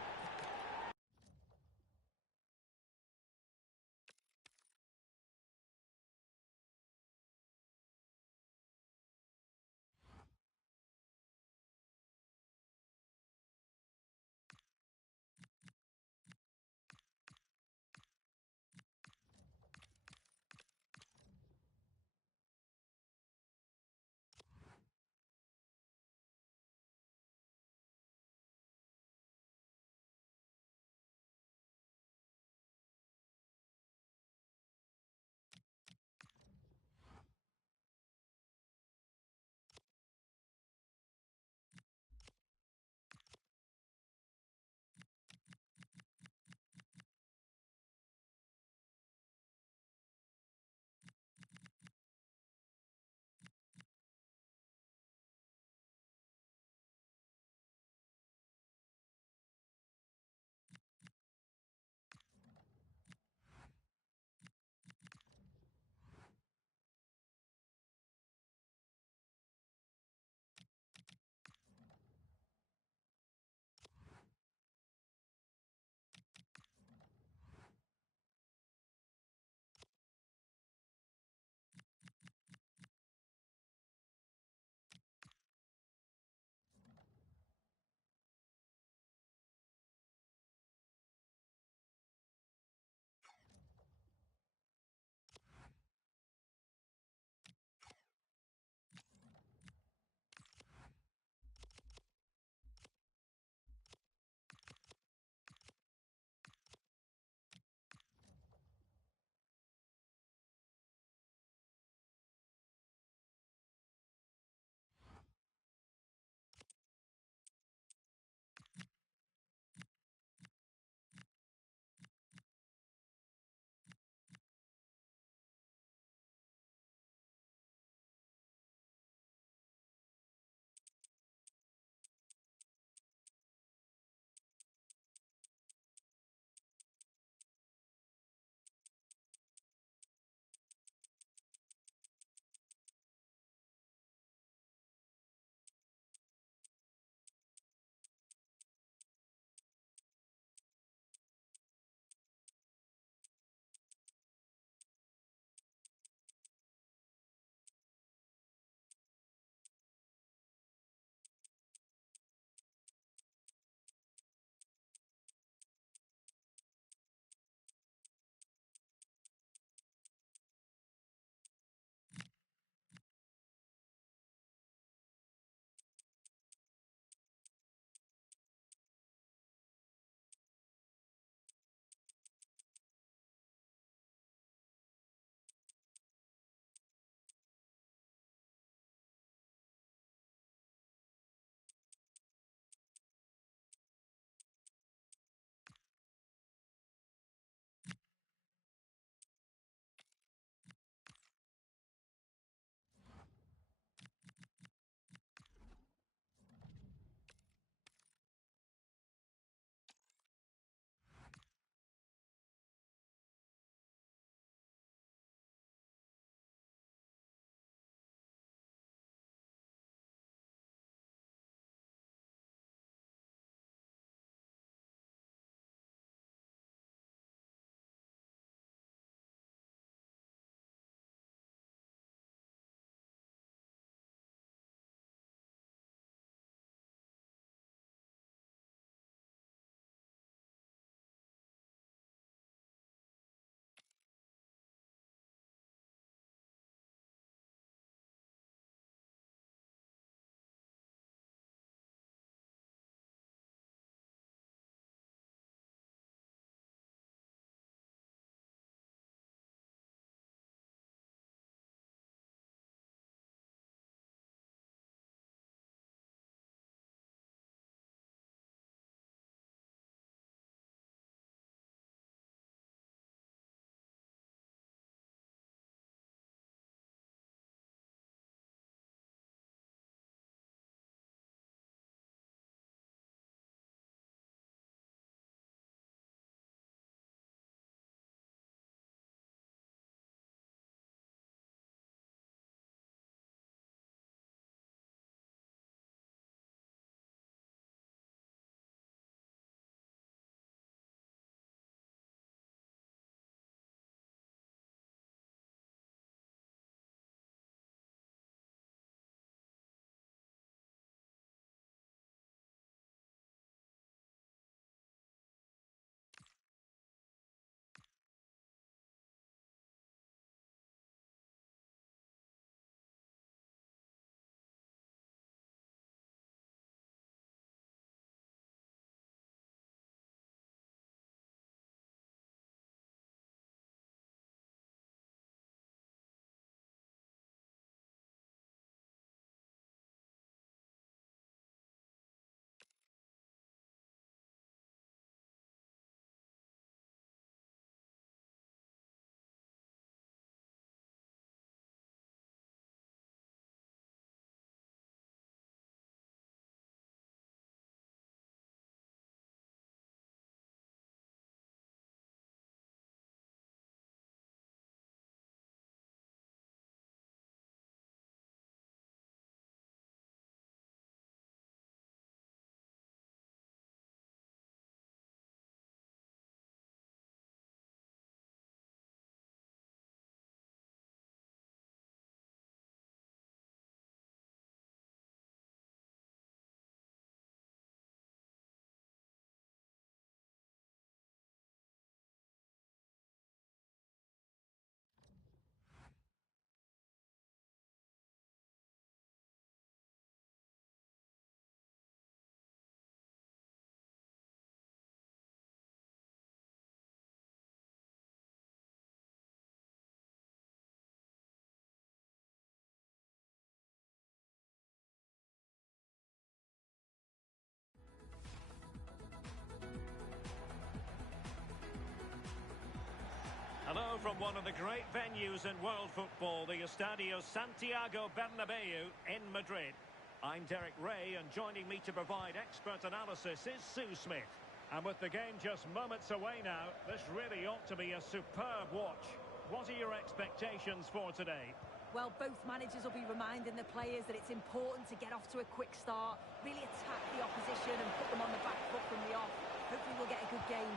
from one of the great venues in world football, the Estadio Santiago Bernabeu in Madrid. I'm Derek Ray, and joining me to provide expert analysis is Sue Smith. And with the game just moments away now, this really ought to be a superb watch. What are your expectations for today? Well, both managers will be reminding the players that it's important to get off to a quick start, really attack the opposition and put them on the back foot from the off. Hopefully we'll get a good game.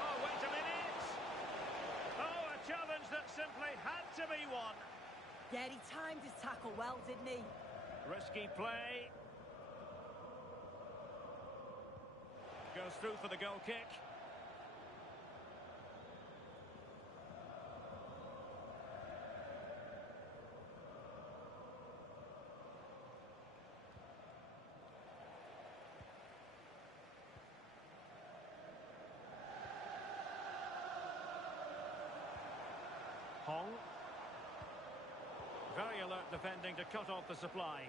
Oh, wait a minute! Oh, a challenge that simply had to be won. Yeah, he timed his tackle well, didn't he? Risky play. Goes through for the goal kick. Hong. Very alert defending to cut off the supply.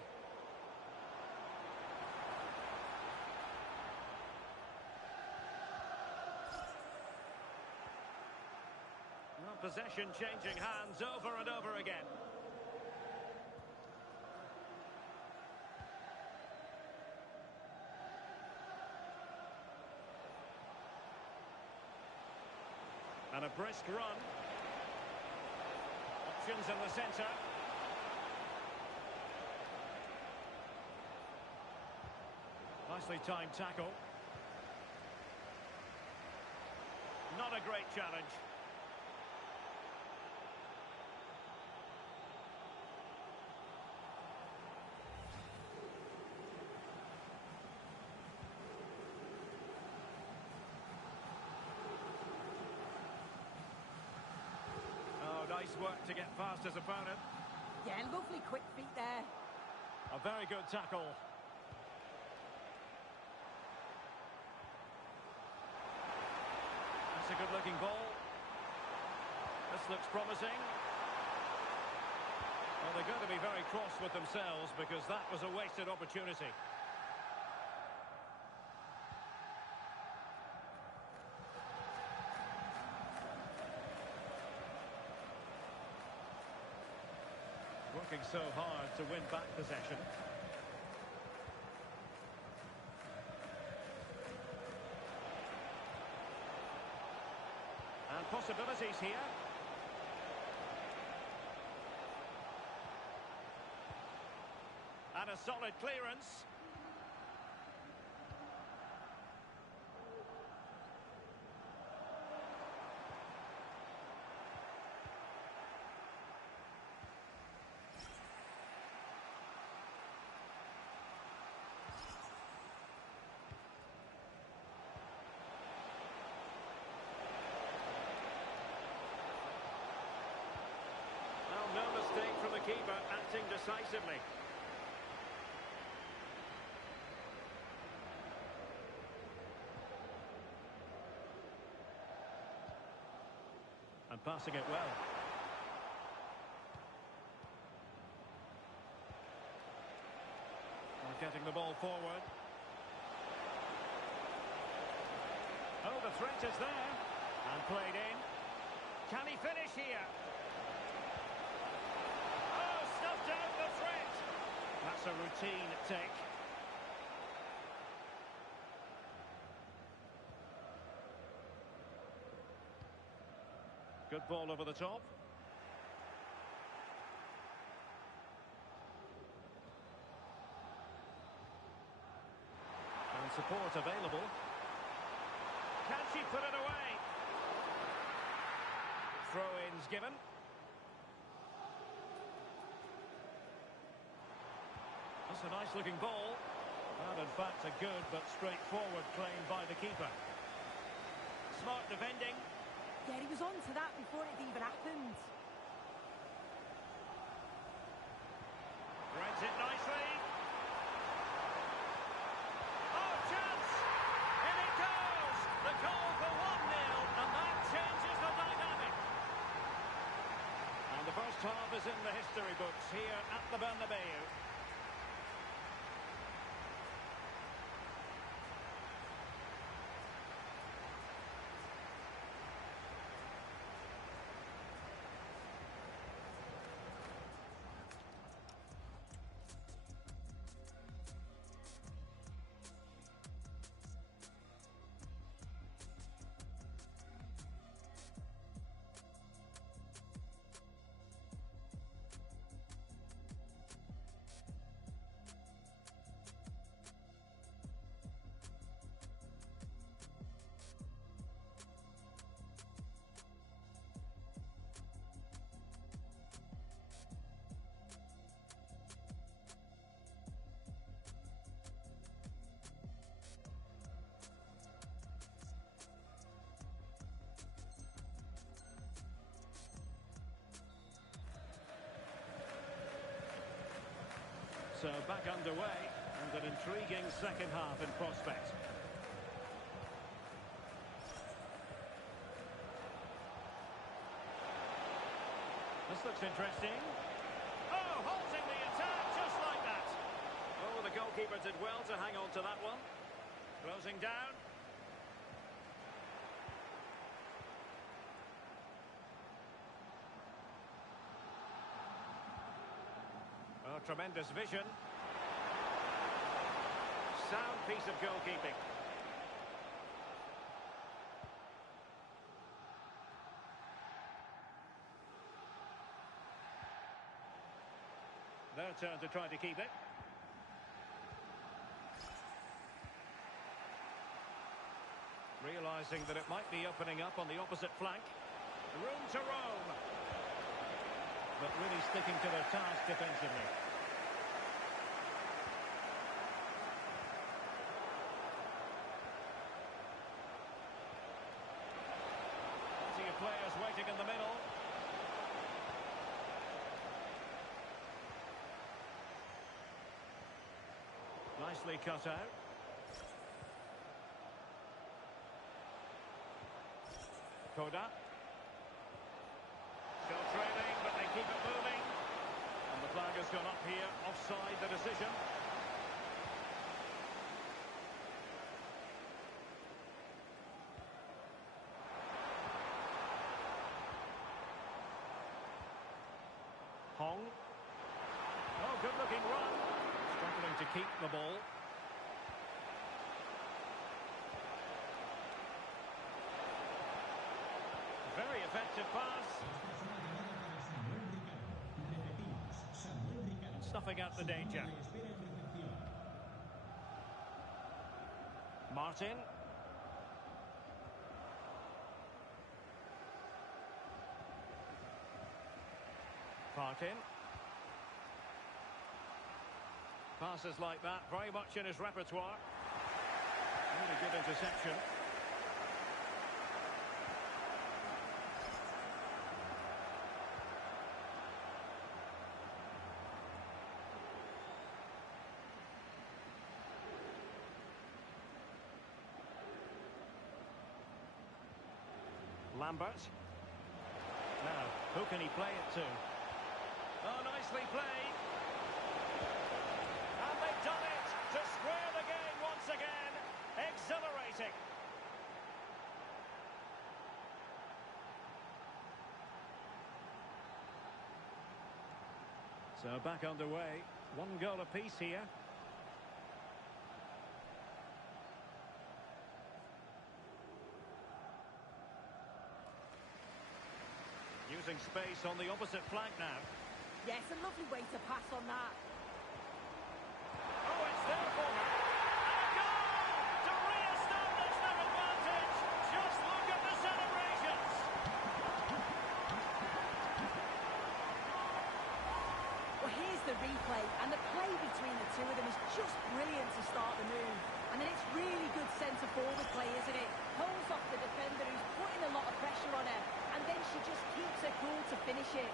Well, possession changing hands over and over again. And a brisk run. Options in the centre. Nicely timed tackle. Not a great challenge. Nice work to get past his opponent. Yeah, lovely quick feet there. A very good tackle. That's a good-looking ball. This looks promising. Well, they're going to be very cross with themselves because that was a wasted opportunity. Working so hard to win back possession. And possibilities here. And a solid clearance. No mistake from the keeper, acting decisively. And passing it well. And getting the ball forward. Oh, the threat is there. And played in. Can he finish here? Down the threat. That's a routine take. Good ball over the top. And support available. Can she put it away? Throw-ins given. That's a nice-looking ball. And in fact, a good but straightforward claim by the keeper. Smart defending. Yeah, he was on to that before it even happened. Threads it nicely. Oh, chance! In it goes! The goal for 1-0, and that changes the dynamic. And the first half is in the history books here at the Bernabeu. So back underway, and an intriguing second half in prospect. This looks interesting. Oh, halting the attack just like that. Oh, the goalkeeper did well to hang on to that one. Closing down. Oh, tremendous vision. Sound piece of goalkeeping. Their turn to try to keep it. Realising that it might be opening up on the opposite flank. Room to roam. But really sticking to their task defensively. Plenty of players waiting in the middle. Nicely cut out. Koda. Still trailing, but they keep it moving. And the flag has gone up here, offside the decision. Hong. Oh, good-looking run. Struggling to keep the ball. Very effective pass. Snuffing out the danger. Martin. Parkin. Passes like that, very much in his repertoire. Really good interception. Lambert. Now, who can he play it to? Oh, nicely played. And they've done it to square the game once again. Exhilarating. So back underway. One goal apiece here. Using space on the opposite flank now. Yes, a lovely way to pass on that. Oh, it's there for them. And a goal to re-establish their advantage. Just look at the celebrations. Well, here's the replay, and the play between the two of them is just brilliant to start the move. And then it's really good centre-forward play, isn't it? Pulls off the defender who's putting a lot of pressure on her, and then she just keeps her cool to finish it.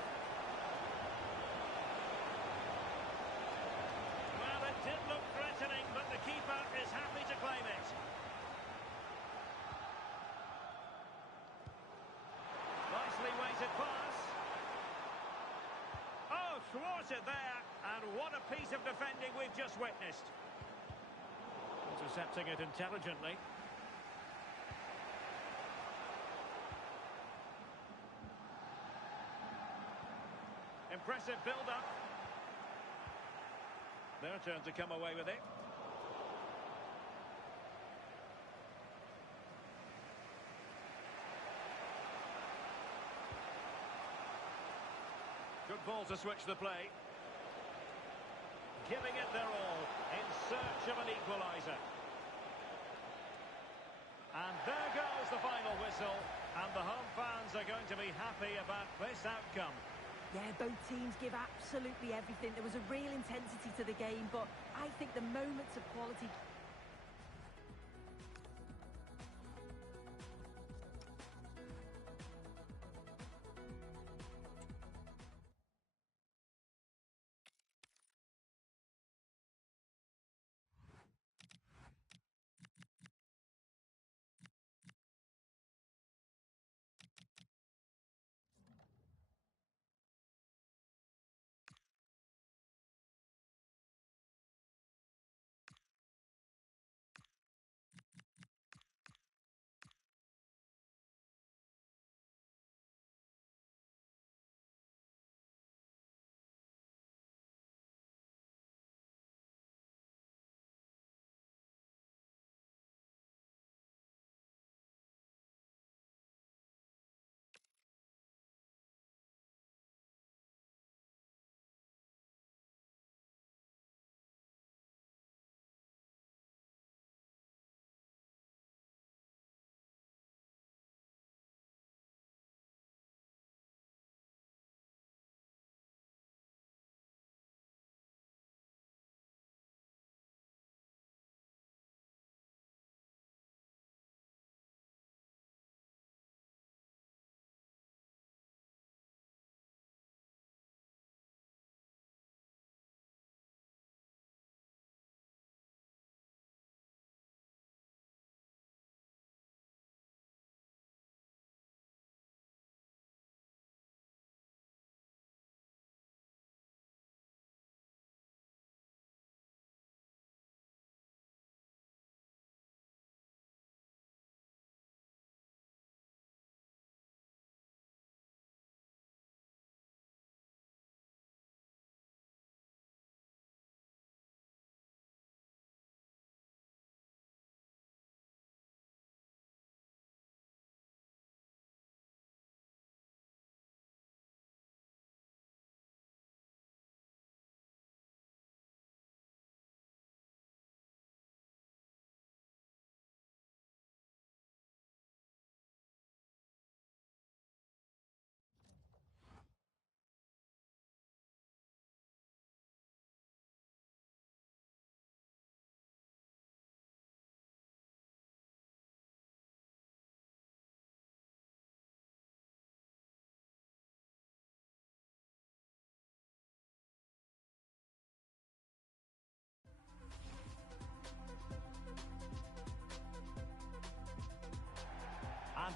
Well, it did look threatening, but the keeper is happy to claim it. Nicely weighted pass. Oh, thwarted there. And what a piece of defending we've just witnessed. Intercepting it intelligently. Impressive build-up. Their turn to come away with it. Good ball to switch the play. Giving it their all in search of an equaliser. And there goes the final whistle. And the home fans are going to be happy about this outcome. Yeah, both teams give absolutely everything. There was a real intensity to the game, but I think the moments of quality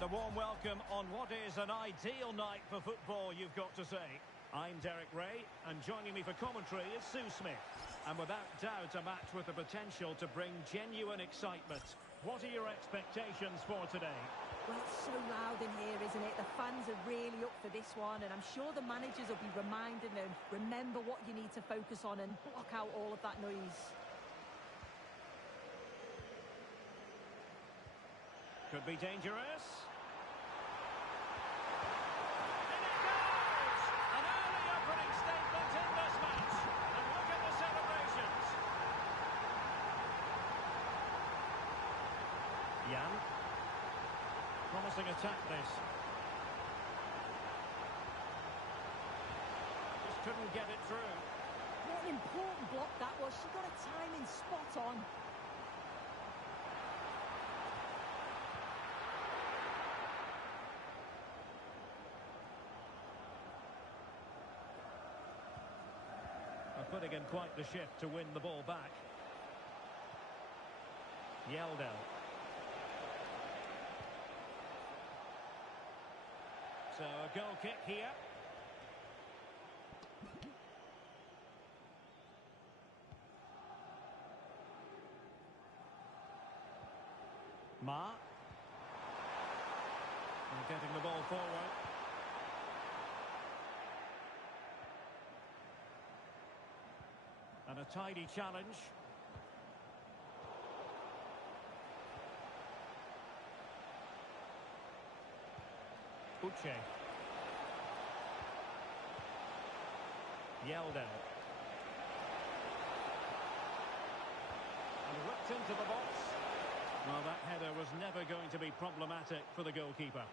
a warm welcome on what is an ideal night for football, you've got to say. I'm Derek Ray, and joining me for commentary is Sue Smith. And without doubt, a match with the potential to bring genuine excitement. What are your expectations for today? Well, it's so loud in here, isn't it? The fans are really up for this one, and I'm sure the managers will be reminding them, remember what you need to focus on and block out all of that noise. Could be dangerous. Jan. Promising attack this. Just couldn't get it through. What an important block that was. She got her timing spot on. Putting in quite the shift to win the ball back. Yeldel. So a goal kick here. Ma. And getting the ball forward. And a tidy challenge. Uche. Yeldel. And whipped into the box. Well, that header was never going to be problematic for the goalkeeper.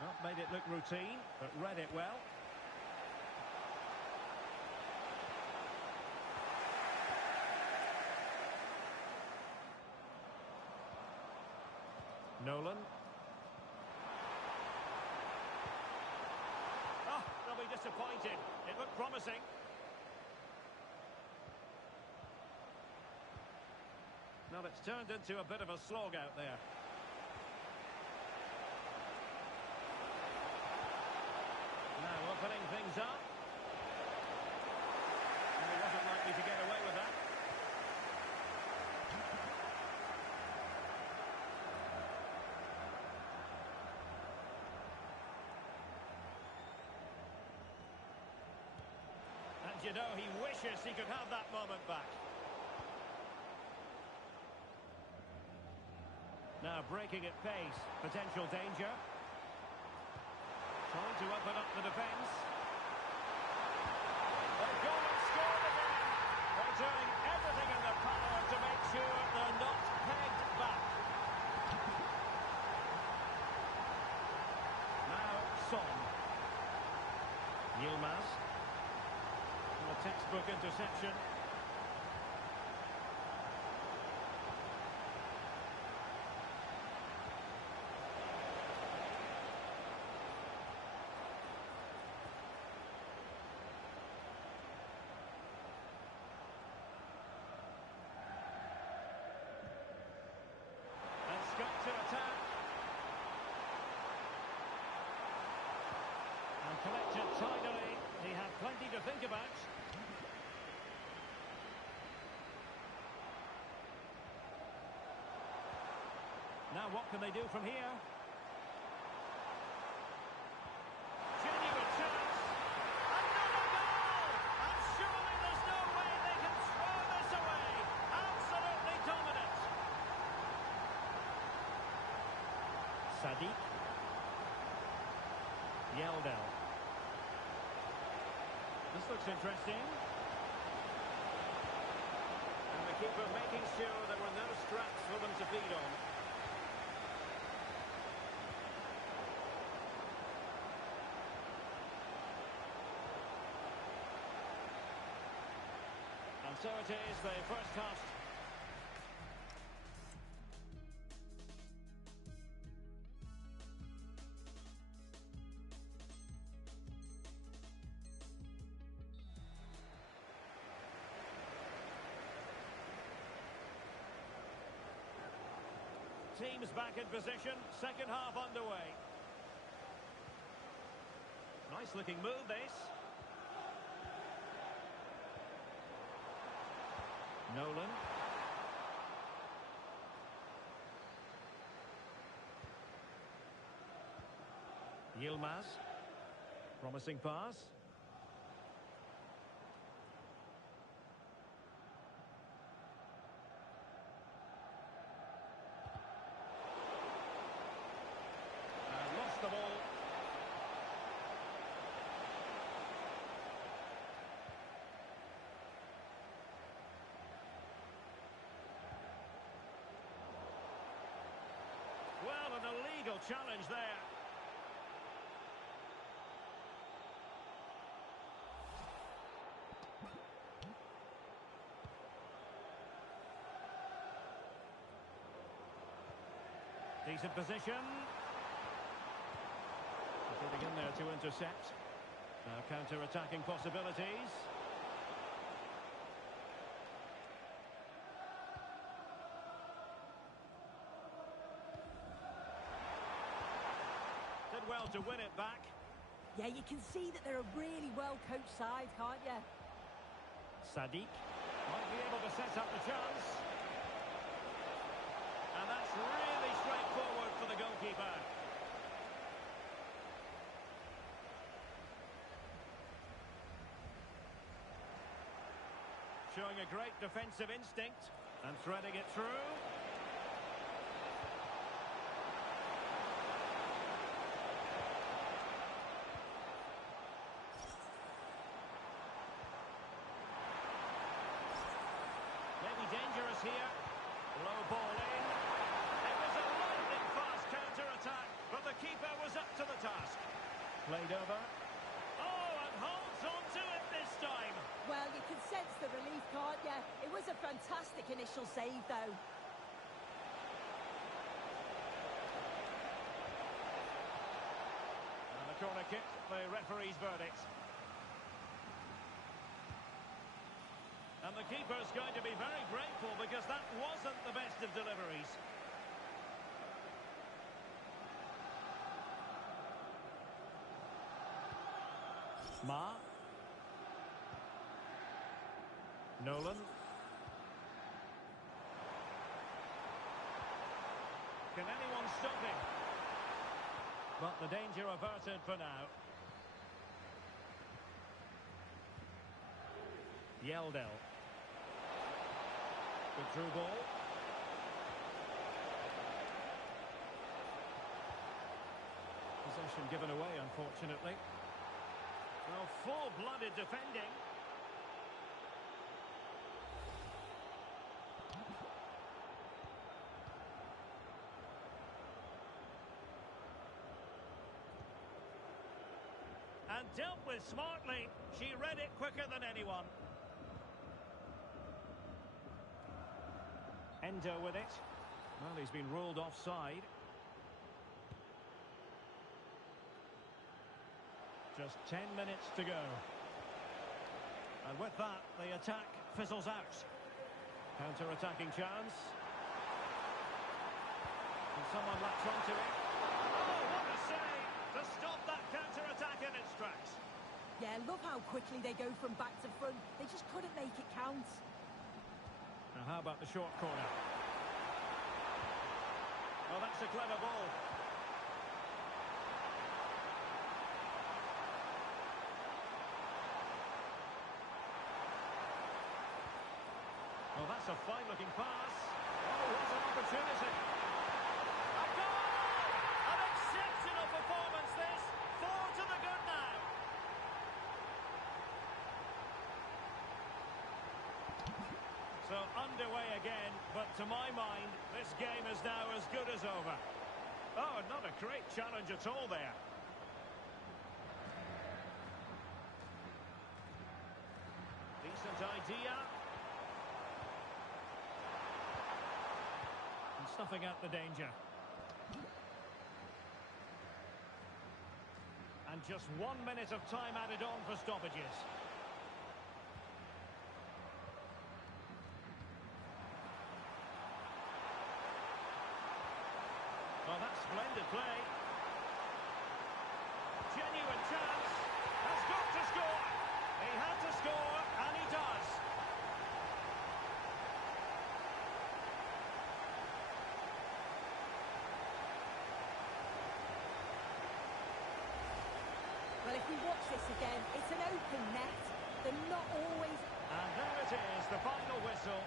Well, made it look routine, but read it well. Nolan. Oh, they'll be disappointed. It looked promising. Well, it's turned into a bit of a slog out there. Now opening things up. And he wasn't likely to get away with that. And you know, he wishes he could have that moment back. Now breaking at pace, potential danger. Trying to open up the defence. They've gone and scored again. They're doing everything in their power to make sure they're not pegged back. Now Son. Yilmaz. And a textbook interception. Got to attack. And collected tidily. He had plenty to think about. Now what can they do from here? Genuine chance. Another goal! And surely there's no way they can throw this away. Absolutely dominant. Sadiq. Yeldel. This looks interesting. And the keeper making sure there were no scraps for them to feed on. And so it is, the first half. teams back in position. Second half underway. Nice looking move, this. Nolan. Yilmaz. Promising pass. And lost the ball. Well, an illegal challenge there. Decent position. Getting in there to intercept. Now counter-attacking possibilities. Did well to win it back. Yeah, you can see that they're a really well-coached side, can't you? Sadiq might be able to set up the chance. And that's really straightforward for the goalkeeper. Showing a great defensive instinct and threading it through. Maybe dangerous here. Low ball in. It was a lightning fast counter-attack, but the keeper was up to the task. Played over. Oh, and holds on to it this time. Well, you can sense the relief, can't you? It was a fantastic initial save, though. And the corner kick, the referee's verdict. And the keeper's going to be very grateful because that wasn't the best of deliveries. Ma. Nolan. Can anyone stop him? But the danger averted for now. Yeldel. Good through ball. Possession given away, unfortunately. Well, full-blooded defending. And dealt with smartly. She read it quicker than anyone. Endo with it. Well, he's been ruled offside. Just 10 minutes to go. And with that, the attack fizzles out. Counter-attacking chance. Can someone latch onto it? Oh, what a save to stop that counter-attack in its tracks. Yeah, love how quickly they go from back to front. They just couldn't make it count. Now, how about the short corner? Oh, that's a clever ball. Well, that's a fine-looking pass. Oh, what an opportunity. A goal! An exceptional performance, this. 4 to the good now. So underway again, but to my mind, this game is now as good as over. Oh, not a great challenge at all there. Decent idea. And snuffing out the danger. And just 1 minute of time added on for stoppages. Splendid play. Genuine chance. Has got to score. He had to score, and he does. Well, if we watch this again, it's an open net. They're not always... And there it is, the final whistle.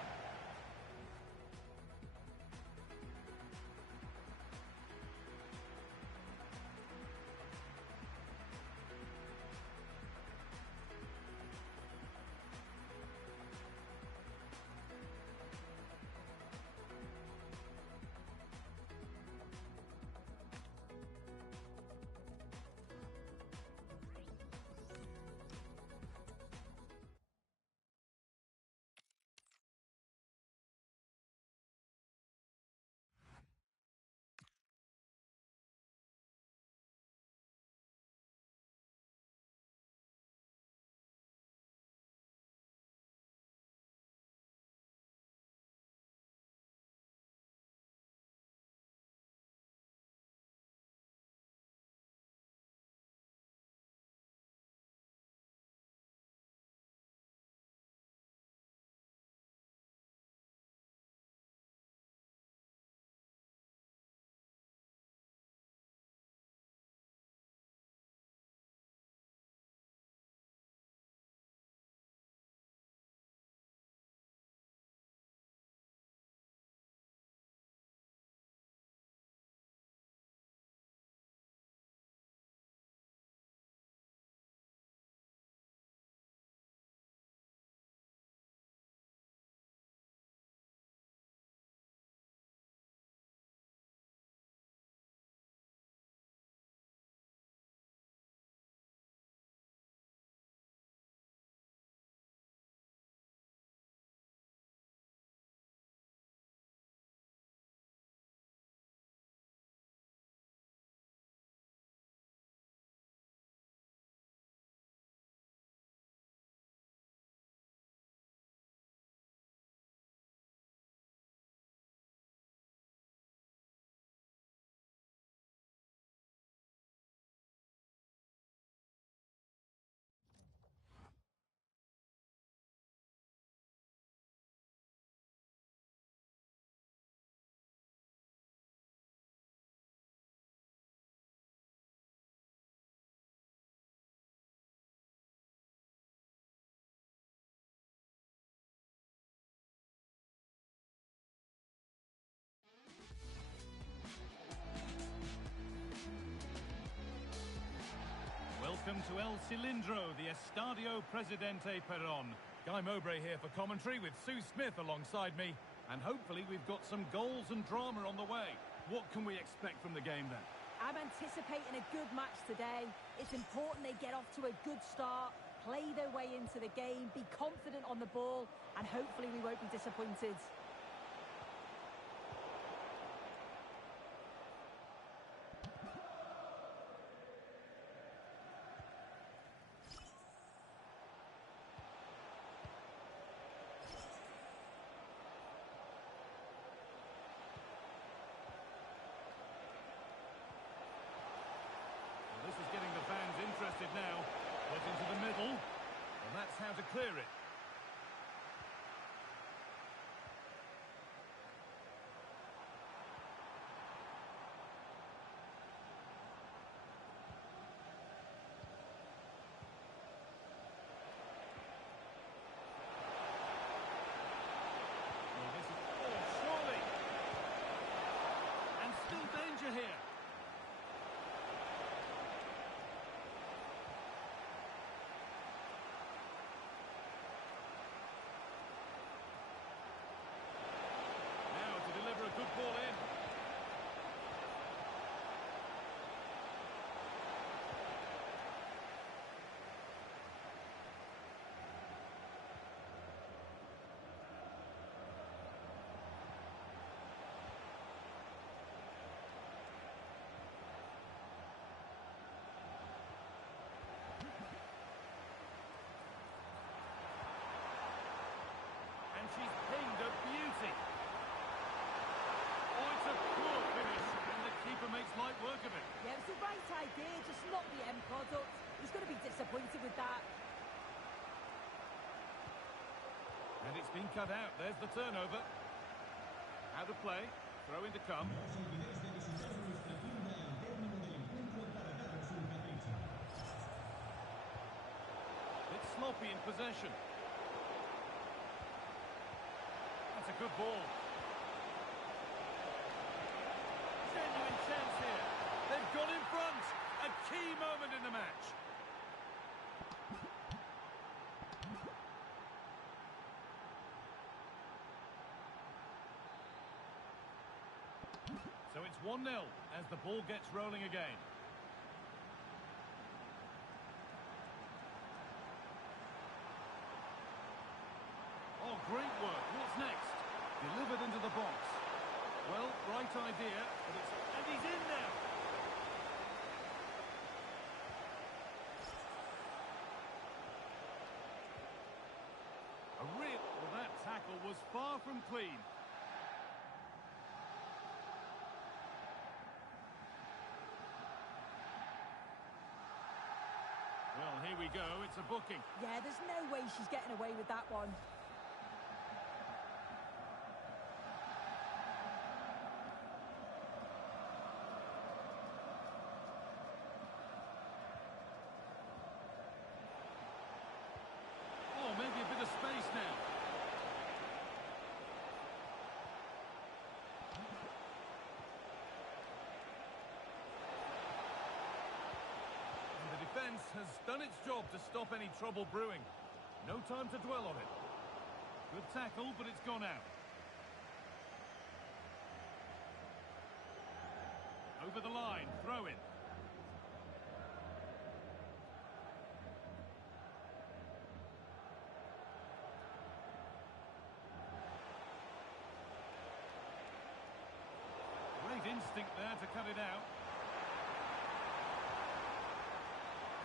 Welcome to El Cilindro, the Estadio Presidente Perón. Guy Mowbray here for commentary with Sue Smith alongside me. And hopefully we've got some goals and drama on the way. What can we expect from the game then? I'm anticipating a good match today. It's important they get off to a good start, play their way into the game, be confident on the ball, and hopefully we won't be disappointed. This is getting the fans interested now. Put into the middle, and that's how to clear it. Well, this is... Oh, surely! And still danger here. idea, just not the end product. He's going to be disappointed with that. And it's been cut out. There's the turnover. Out of play. Throw in to come. It's sloppy in possession. That's a good ball. Genuine chance here. They've got in front. A key moment in the match. So it's 1-0 as the ball gets rolling again. Oh, great work. What's next? Delivered into the box. Well, right idea, but it's... And he's in now! Well, that tackle was far from clean. Well, here we go. It's a booking. Yeah, there's no way she's getting away with that one. Oh, maybe a bit of space now. Defence has done its job to stop any trouble brewing. No time to dwell on it. Good tackle, but it's gone out. Over the line, throw in. Great instinct there to cut it out.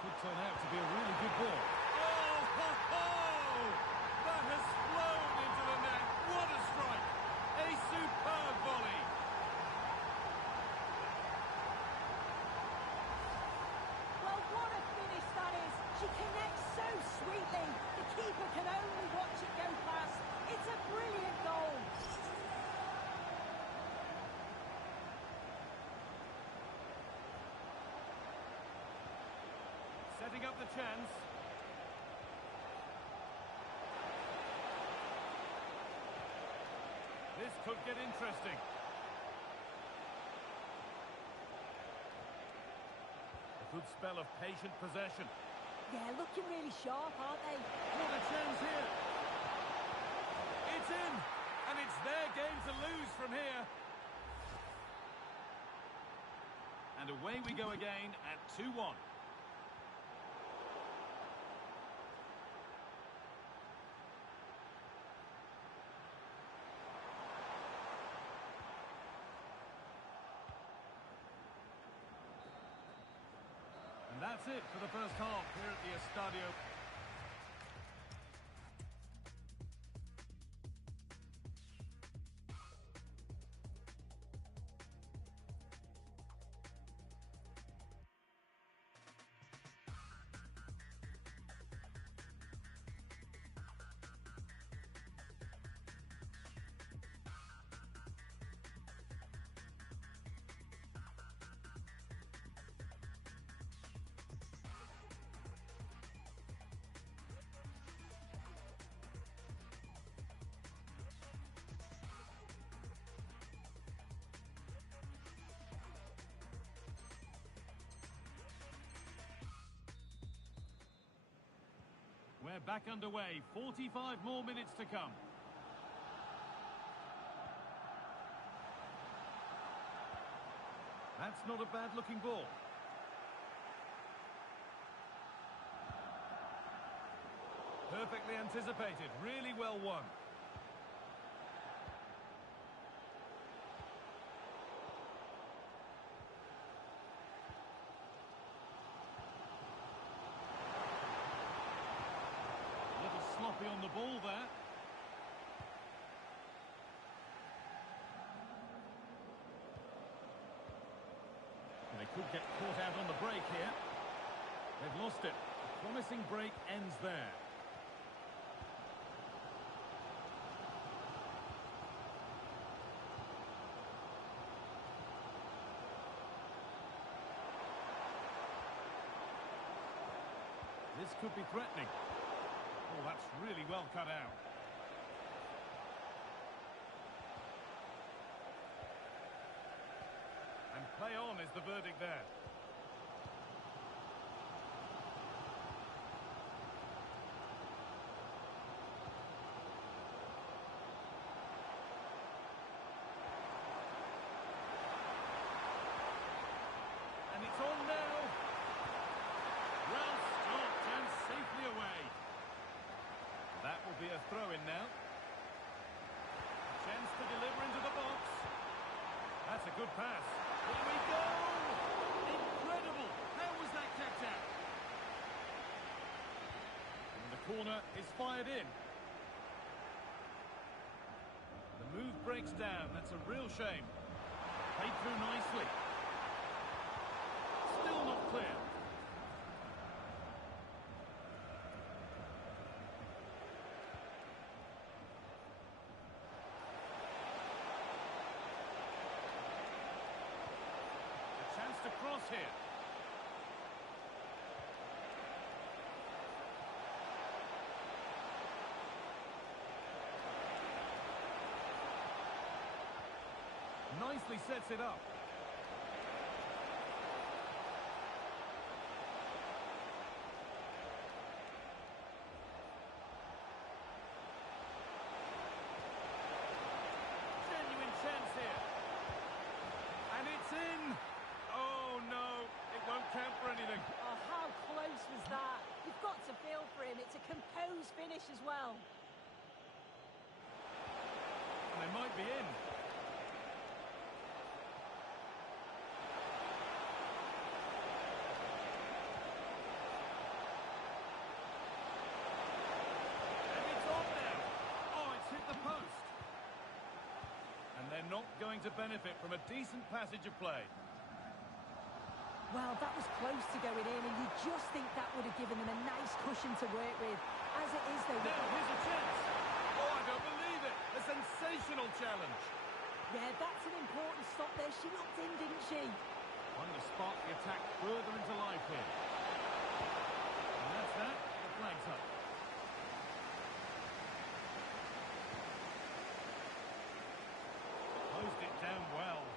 Could turn out to be a really good ball. Oh, ho, ho! That has flown into the net. What a strike! A superb volley. Well, what a finish that is. She connects so sweetly. The keeper can only watch it go past. It's a brilliant goal. Setting up the chance. This could get interesting. A good spell of patient possession. Yeah, looking really sharp, aren't they? What a chance here. It's in. And it's their game to lose from here. And away we go again at 2-1. And that's it for the first half here at the Estadio. We're back underway. 45 more minutes to come. That's not a bad-looking ball. Perfectly anticipated. Really well won. Sloppy on the ball there. And they Could get caught out on the break here. They've lost it. A promising break ends there. This could be threatening. Oh, that's really well cut out. And play on is the verdict there. And it's on now. Well stopped and safely away. That will be a throw-in now. Chance to deliver into the box. That's a good pass. Here we go! Incredible! How was that kept out? And the corner is fired in. The move breaks down. That's a real shame. Played through nicely. Still not clear. To cross here. Nicely sets it up. Genuine chance here. And it's in. Oh, no, it won't count for anything. Oh, how close was that? You've got to feel for him. It's a composed finish as well. And they might be in. And it's on now. Oh, it's hit the post. And they're not going to benefit from a decent passage of play. Well, that was close to going in, and you just think that would have given them a nice cushion to work with. As it is, though... Now, here's a chance. Oh, I don't believe it. A sensational challenge. Yeah, that's an important stop there. She looked in, didn't she? Trying to spark the attack further into life here. And that's that. The flag's up. Closed it down well.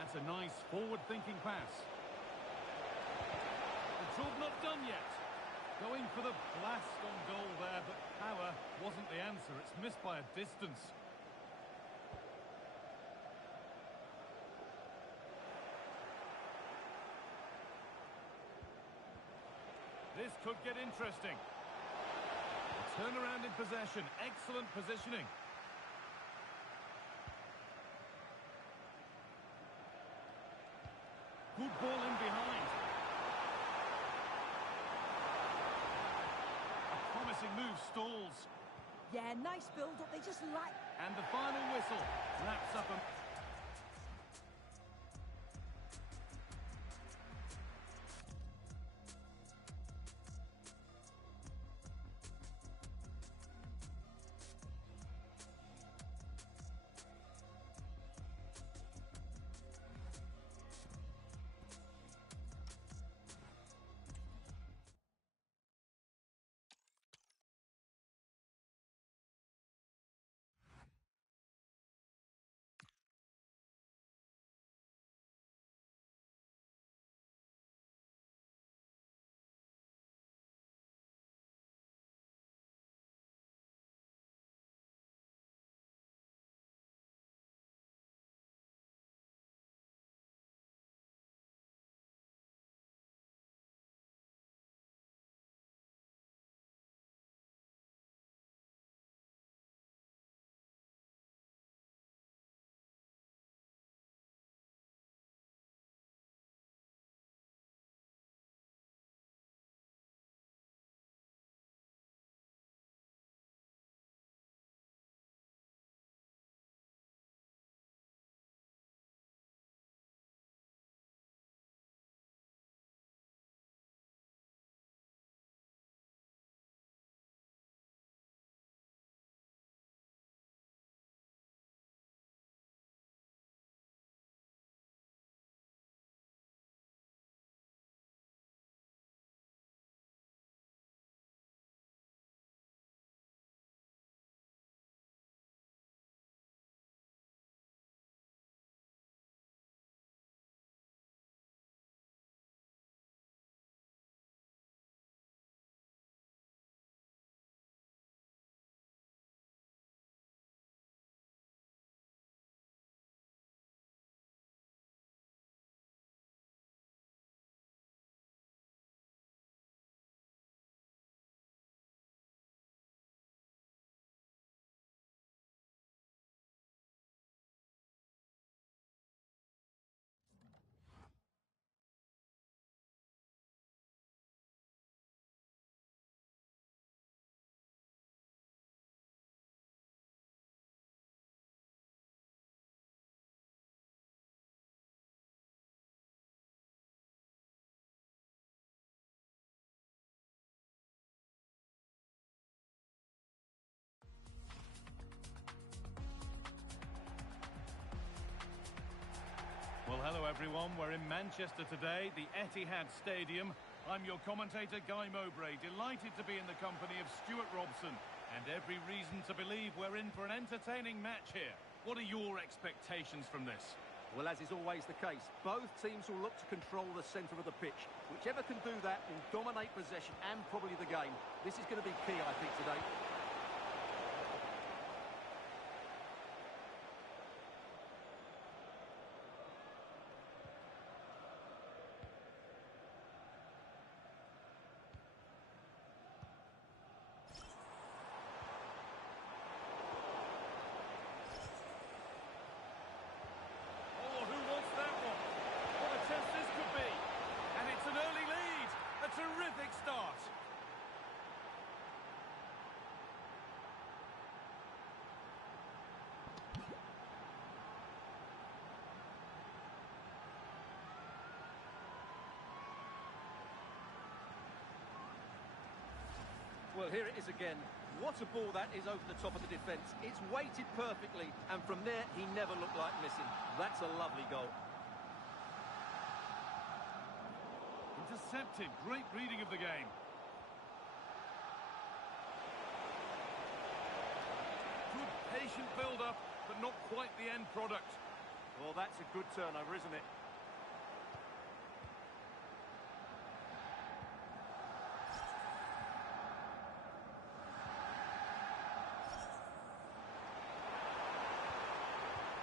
That's a nice forward-thinking pass. The job not done yet. Going for the blast on goal there, but power wasn't the answer. It's missed by a distance. This could get interesting. Turnaround in possession. Excellent positioning. Good ball in behind. A promising move stalls. Yeah, nice build-up. They just lack... And the final whistle wraps up a... everyone. We're in Manchester today, the Etihad Stadium. I'm your commentator, Guy Mowbray, delighted to be in the company of Stuart Robson. And every reason to believe we're in for an entertaining match here. What are your expectations from this? Well, as is always the case, both teams will look to control the centre of the pitch. Whichever can do that will dominate possession and probably the game. This is going to be key, I think, today. Terrific start. Well, here it is again. What a ball that is over the top of the defence. It's weighted perfectly, and from there, he never looked like missing. That's a lovely goal. Intercepted. Great reading of the game. Good patient build-up, but not quite the end product. Well, that's a good turnover, isn't it?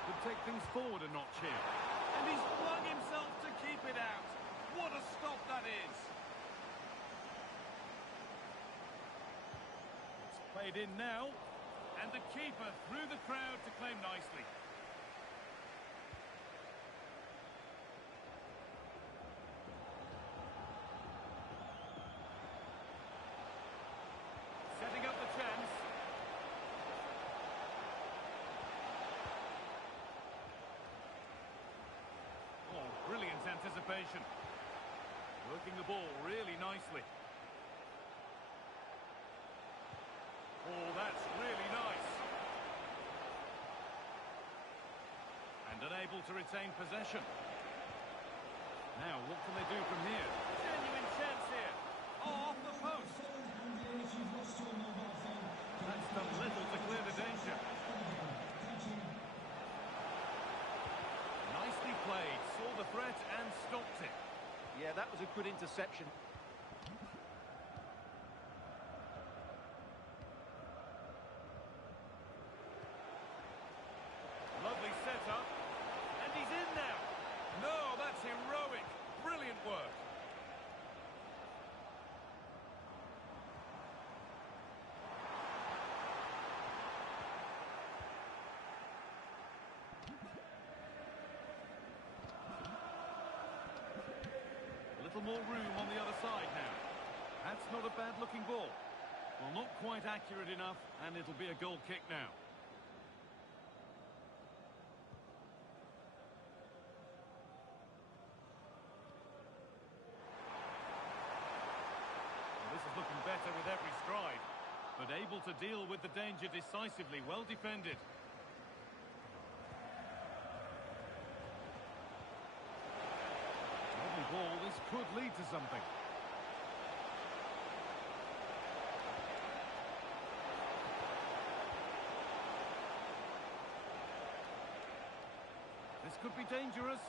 Could take things forward a notch here. And he's flung himself to keep it out. What a stop that is! It's played in now, and the keeper through the crowd to claim nicely. Setting up the chance. Oh, brilliant anticipation. Working the ball really nicely. Oh, that's really nice. And unable to retain possession. Now, what can they do from here? Genuine chance here. Oh, off the post. That's done little to clear the danger. Nicely played. Saw the threat and stopped it. Yeah, that was a good interception. Lovely setup. And he's in now. No, that's heroic. Brilliant work. More room on the other side now. That's not a bad looking ball. Well, not quite accurate enough, and it'll be a goal kick now. Well, this is looking better with every stride, but able to deal with the danger decisively. Well defended. Ball, this could lead to something. This could be dangerous.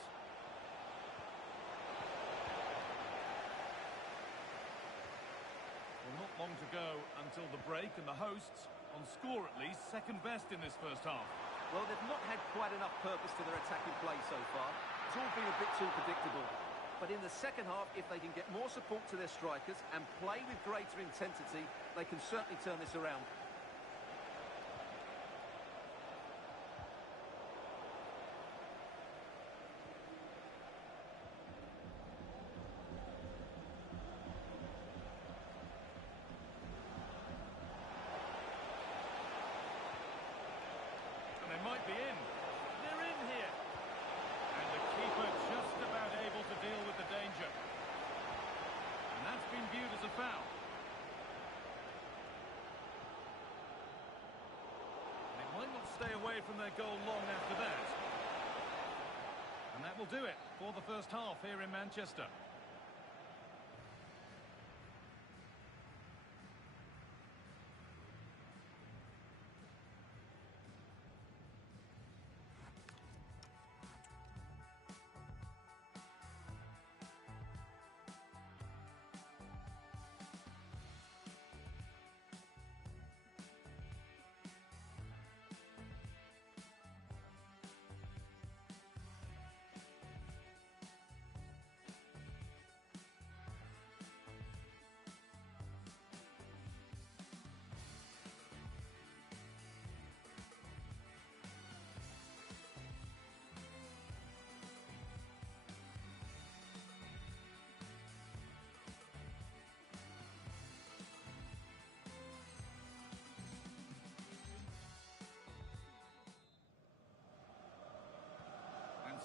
Well, not long to go until the break, and the hosts, on score at least, second best in this first half. Well, they've not had quite enough purpose to their attacking play so far. It's all been a bit too predictable. But in the second half, if they can get more support to their strikers and play with greater intensity, they can certainly turn this around. And they might be in. They're in here. And the keeper just about able to deal with the danger. And that's been viewed as a foul. They might not stay away from their goal long after that. And And that will do it for the first half here in Manchester.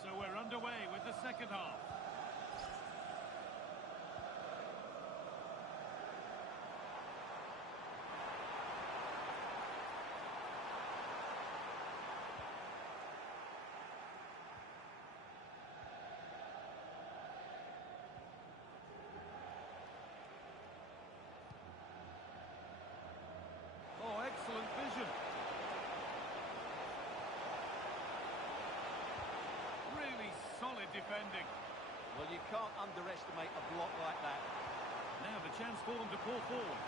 So we're underway with the second half. Oh, excellent vision. Solid defending. Well, you can't underestimate a block like that. Now the chance for them to pull forward.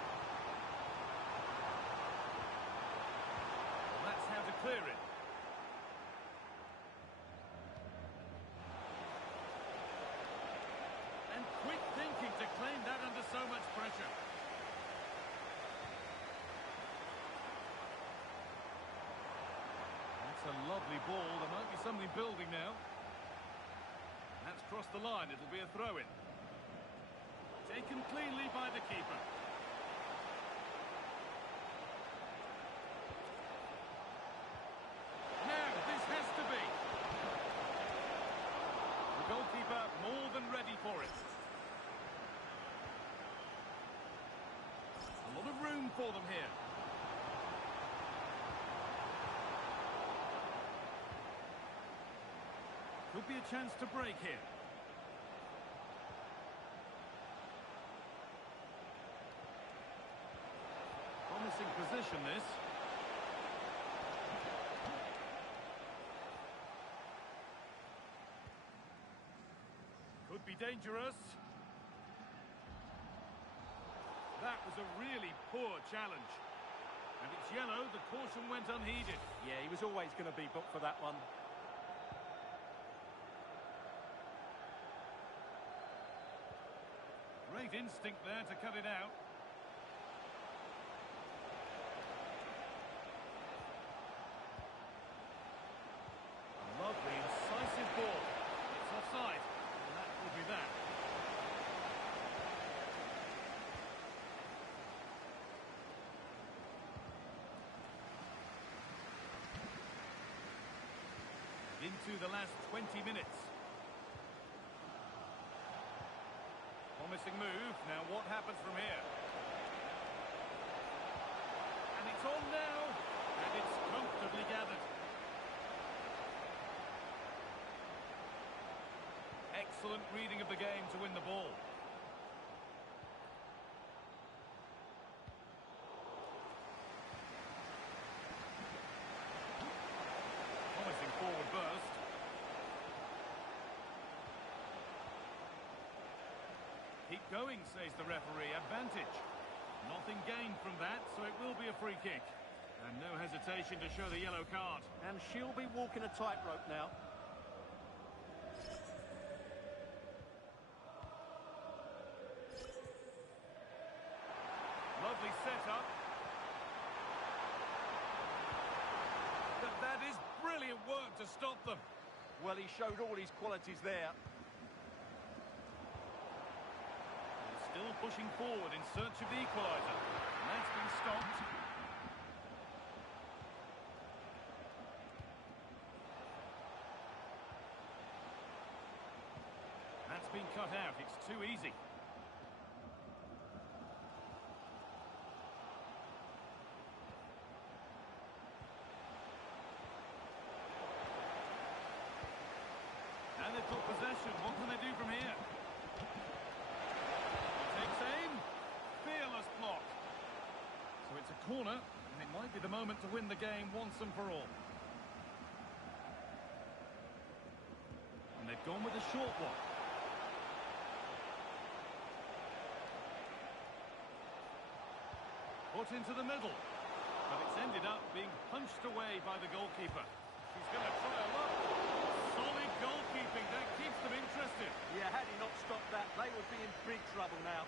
Well, that's how to clear it. And quick thinking to claim that under so much pressure. That's a lovely ball. There might be something building now. That's crossed the line. It'll be a throw-in. Taken cleanly by the keeper. Now, this has to be. The goalkeeper more than ready for it. A lot of room for them here. Could be a chance to break here. Promising position, this. Could be dangerous. That was a really poor challenge. And it's yellow, the caution went unheeded. Yeah, he was always going to be booked for that one. Great instinct there to cut it out. A lovely, incisive ball. It's offside. And that will be that. Into the last 20 minutes. Promising move. Now what happens from here? And it's on now. And it's comfortably gathered. Excellent reading of the game to win the ball. Promising forward burst. Keep going, says the referee. Advantage. Nothing gained from that, so it will be a free kick. And no hesitation to show the yellow card. And she'll be walking a tightrope now. Lovely setup. But that is brilliant work to stop them. Well, he showed all his qualities there. Still pushing forward in search of the equaliser. And that's been stopped. That's been cut out. It's too easy. And the corner, and it might be the moment to win the game once and for all. And they've gone with a short one. Put into the middle. But it's ended up being punched away by the goalkeeper. She's going to try a look. Solid goalkeeping. That keeps them interested. Yeah, had he not stopped that, they would be in big trouble now.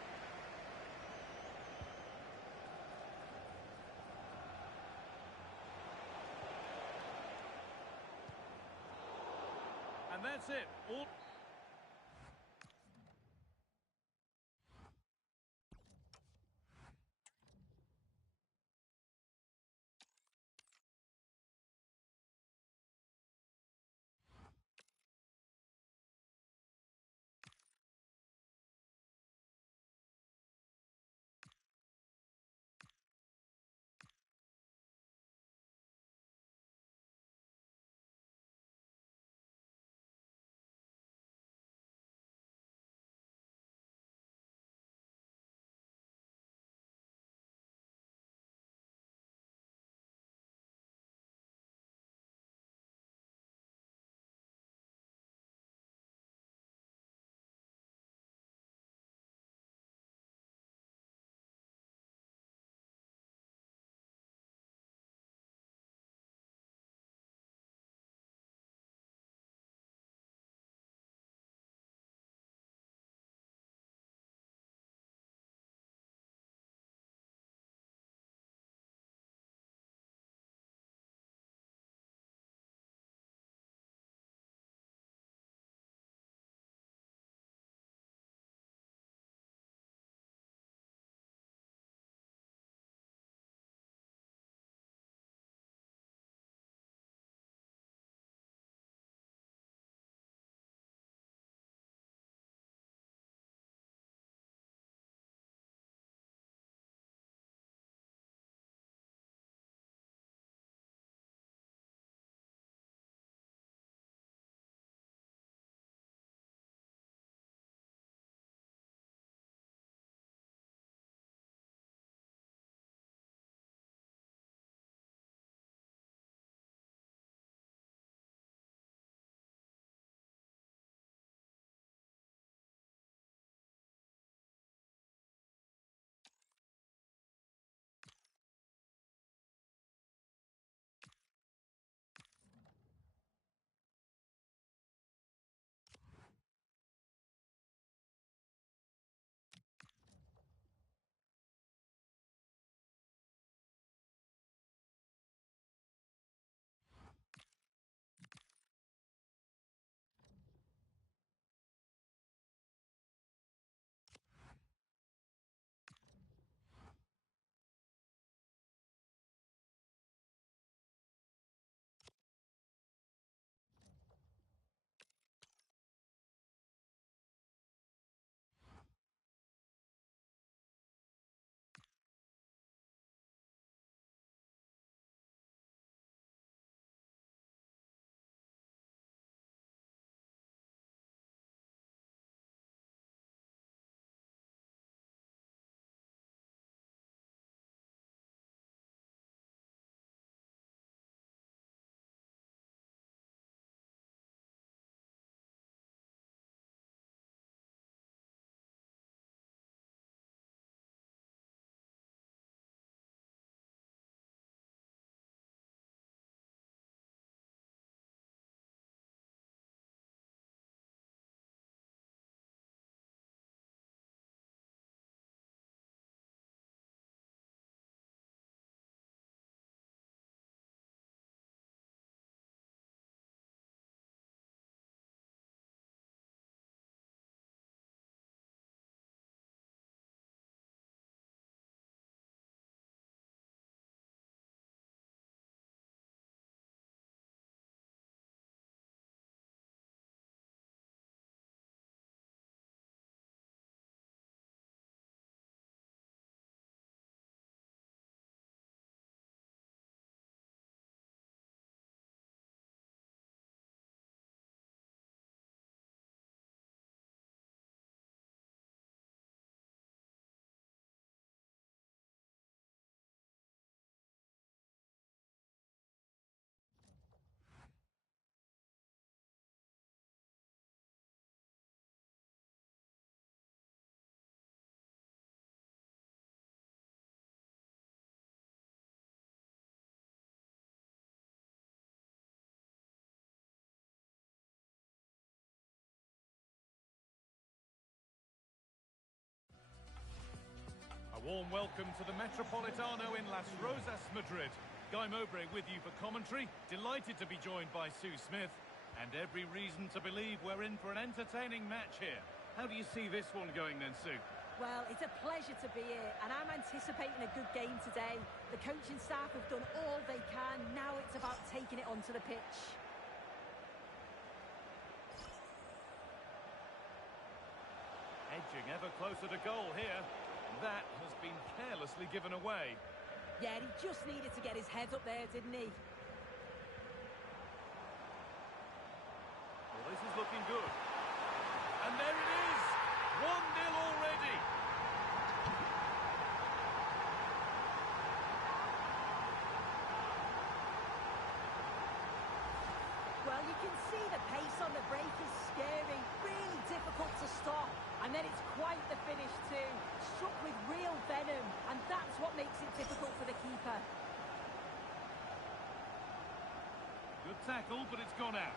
And that's it. All Warm welcome to the Metropolitano in Las Rosas, Madrid. Guy Mowbray with you for commentary. Delighted to be joined by Sue Smith. And every reason to believe we're in for an entertaining match here. How do you see this one going then, Sue? Well, it's a pleasure to be here, and I'm anticipating a good game today. The coaching staff have done all they can. Now it's about taking it onto the pitch. Edging ever closer to goal here. That has been carelessly given away. Yeah, he just needed to get his head up there, didn't he? Well, this is looking good. And there it is! 1-0 already! Well, you can see the pace on the break is scary, really difficult to stop. And then it's quite the finish too. Struck with real venom, and that's what makes it difficult for the keeper. Good tackle, but it's gone out.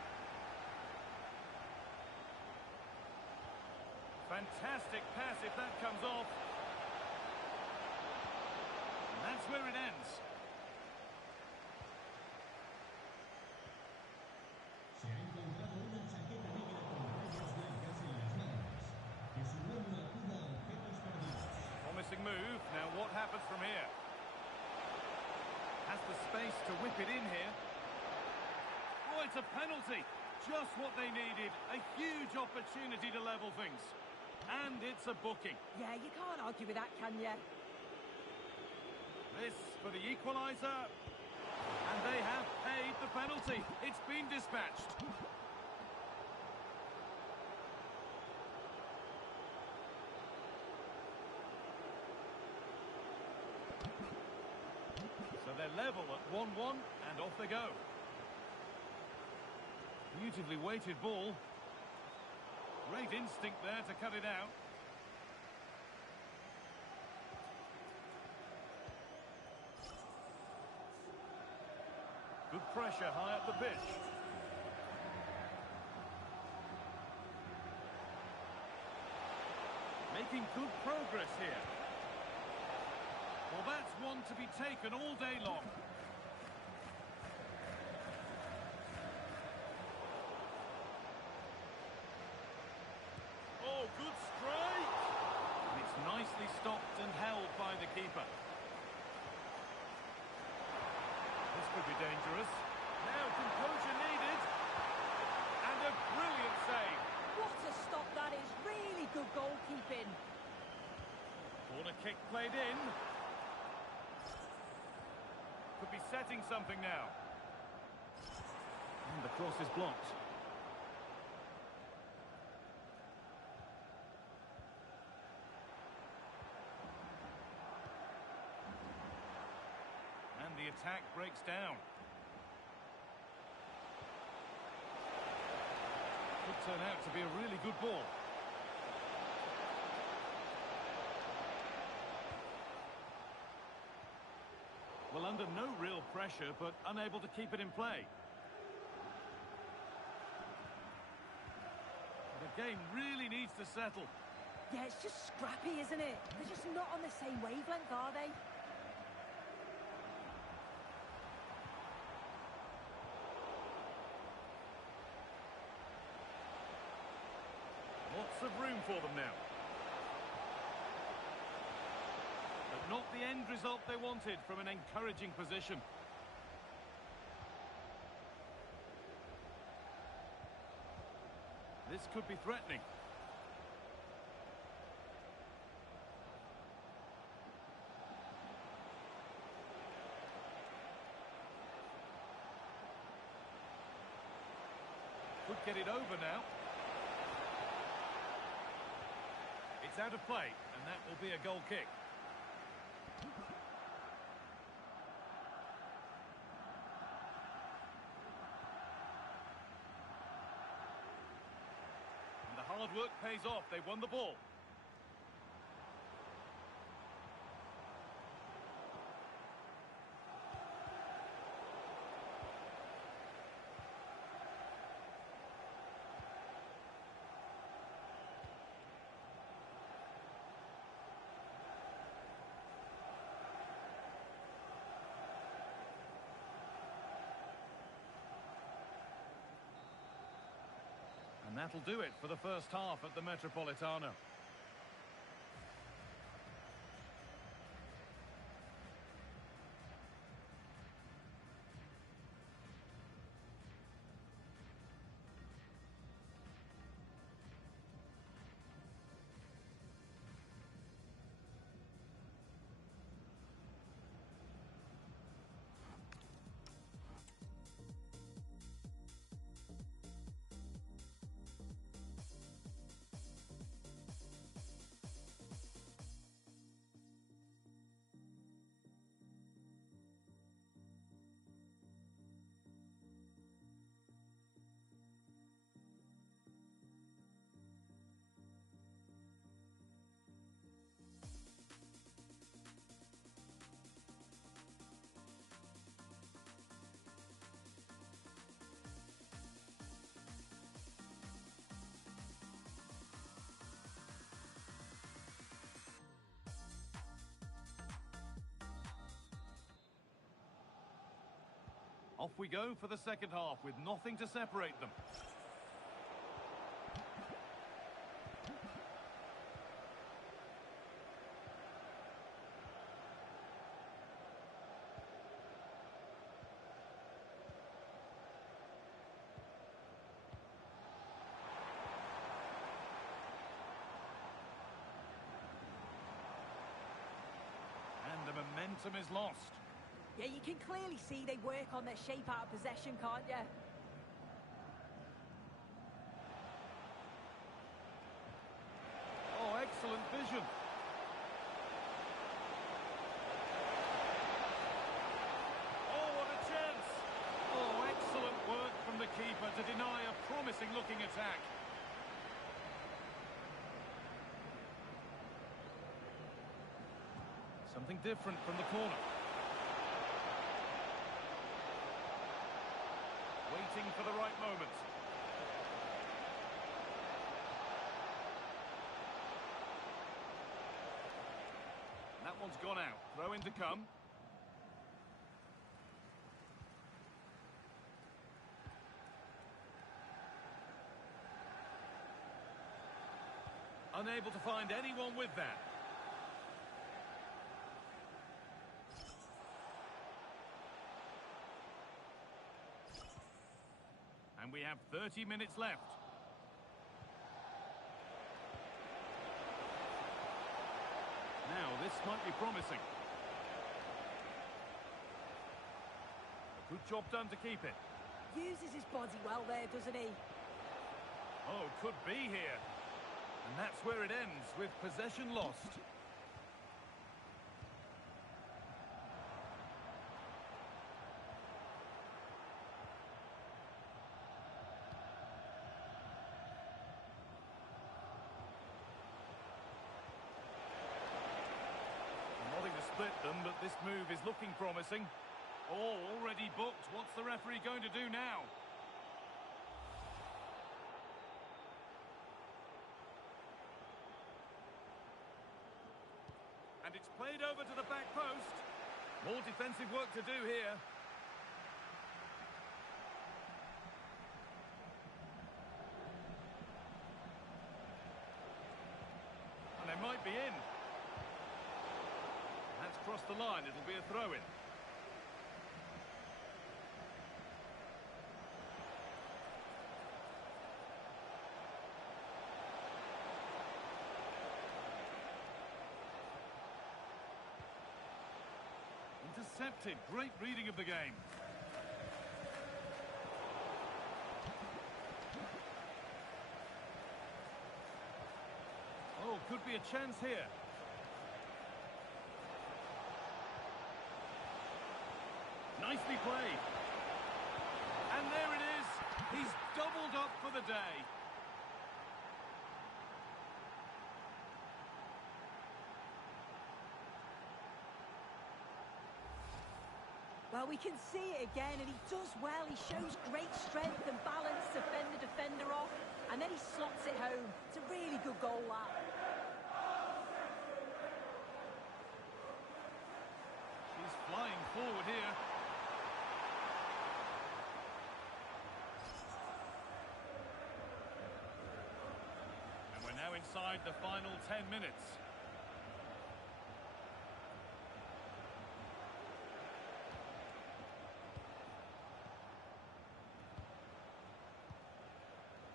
Fantastic pass if that comes off. And that's where it ends. Promising move. Now what happens from here? Has the space to whip it in here. Oh, it's a penalty. Just what they needed. A huge opportunity to level things. And it's a booking. Yeah, you can't argue with that, can you? This for the equaliser. And they have paid the penalty. It's been dispatched. So they're level at 1-1 and off they go. Beautifully weighted ball. Great instinct there to cut it out. Good pressure high up the pitch. Making good progress here. Well, that's one to be taken all day long. Oh, good strike! And it's nicely stopped and held by the keeper. This could be dangerous. Now composure needed. And a brilliant save. What a stop that is. Really good goalkeeping. Corner kick played in. Could be setting something now. And the cross is blocked. And the attack breaks down. Could turn out to be a really good ball. Well, under no real pressure, but unable to keep it in play. The game really needs to settle. Yeah, it's just scrappy, isn't it? They're just not on the same wavelength, are they? Lots of room for them now. But not the end result they wanted from an encouraging position. This could be threatening. Could get it over now. It's out of play, and that will be a goal kick. And the hard work pays off. They won the ball. that'll do it for the first half at the Metropolitano. Off we go for the second half with nothing to separate them. And the momentum is lost. Yeah, you can clearly see they work on their shape out of possession, can't you? Oh, excellent vision. Oh, what a chance. Oh, excellent work from the keeper to deny a promising-looking attack. Something different from the corner. Waiting for the right moment. That one's gone out. Throw in to come. Unable to find anyone with that. And we have 30 minutes left. Now, this might be promising. A good job done to keep it. Uses his body well there, doesn't he? Oh, could be here. And that's where it ends, with possession lost. Nothing to split them, but this move is looking promising. Oh, already booked. What's the referee going to do now? And it's played over to the back post. More defensive work to do here. And they might be in. That's crossed the line. It'll be a throw-in. Intercepted. Great reading of the game. Oh, could be a chance here. Nicely played. And there it is. He's doubled up for the day. Well, we can see it again, and he does well. He shows great strength and balance to fend the defender off, and then he slots it home. It's a really good goal, that. She's flying forward here. now inside the final 10 minutes.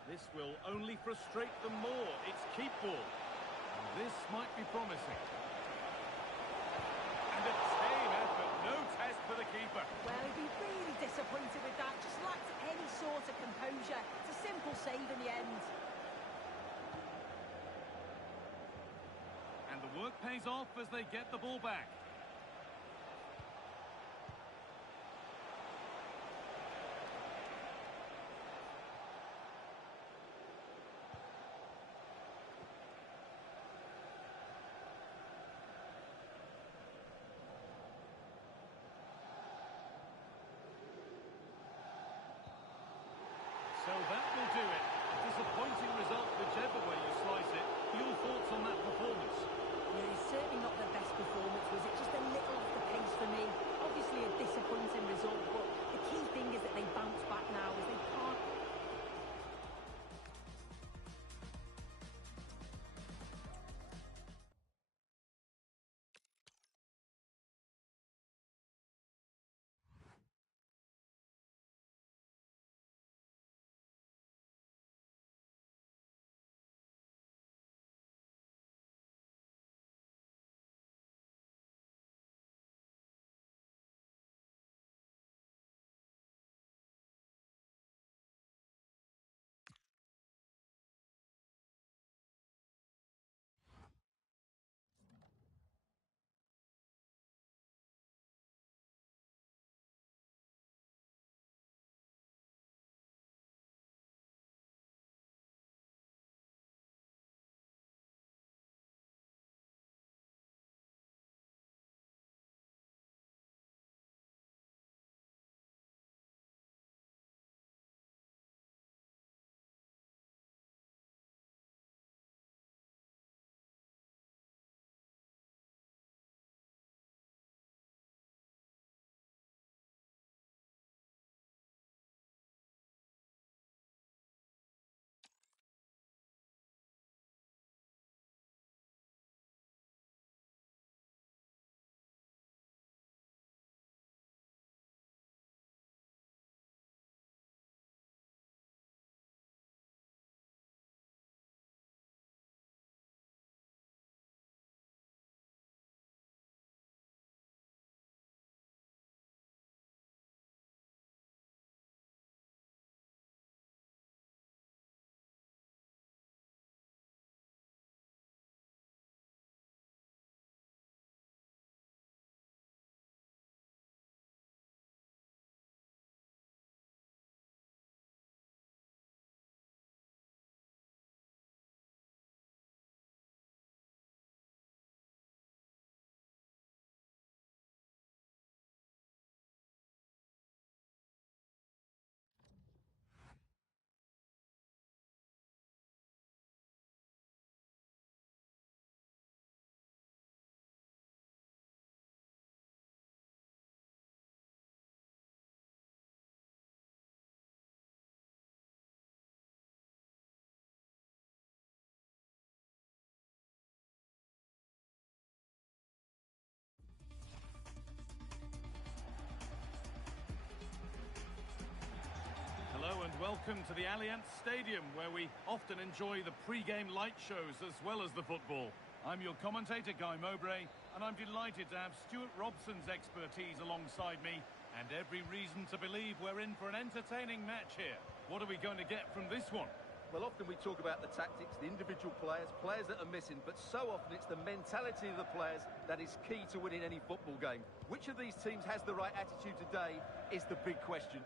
This will only frustrate them more. It's keep ball. This might be promising. And a tame effort. No test for the keeper. Well, he'd be really disappointed with that. Just lacked any sort of composure. It's a simple save in the end. And the work pays off as they get the ball back. So that will do it. A disappointing result, whichever way you slice it. Your thoughts on that performance? Yeah, it's certainly not their best performance, was it? Just a little off the pace for me. Obviously a disappointing result, but the key thing is that they bounce back now as they can't... Welcome to the Allianz Stadium, where we often enjoy the pre-game light shows as well as the football. I'm your commentator, Guy Mowbray, and I'm delighted to have Stuart Robson's expertise alongside me, and every reason to believe we're in for an entertaining match here. What are we going to get from this one? Well, often we talk about the tactics, the individual players, players that are missing, but so often it's the mentality of the players that is key to winning any football game. Which of these teams has the right attitude today is the big question.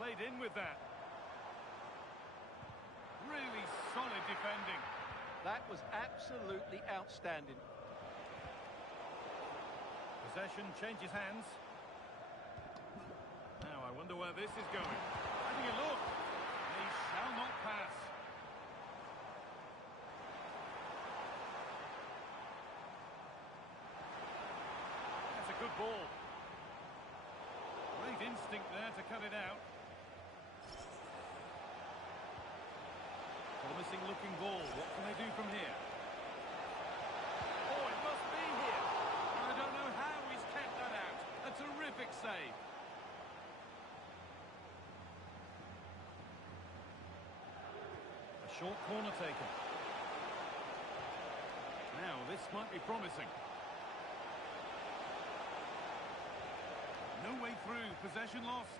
Played in with that. Really solid defending. That was absolutely outstanding. Possession changes hands. Now I wonder where this is going. Having a look. They shall not pass. That's a good ball. Great instinct there to cut it out. Promising looking ball. What can they do from here? Oh, it must be here. And I don't know how he's kept that out. A terrific save. A short corner taken. Now, this might be promising. No way through. Possession lost.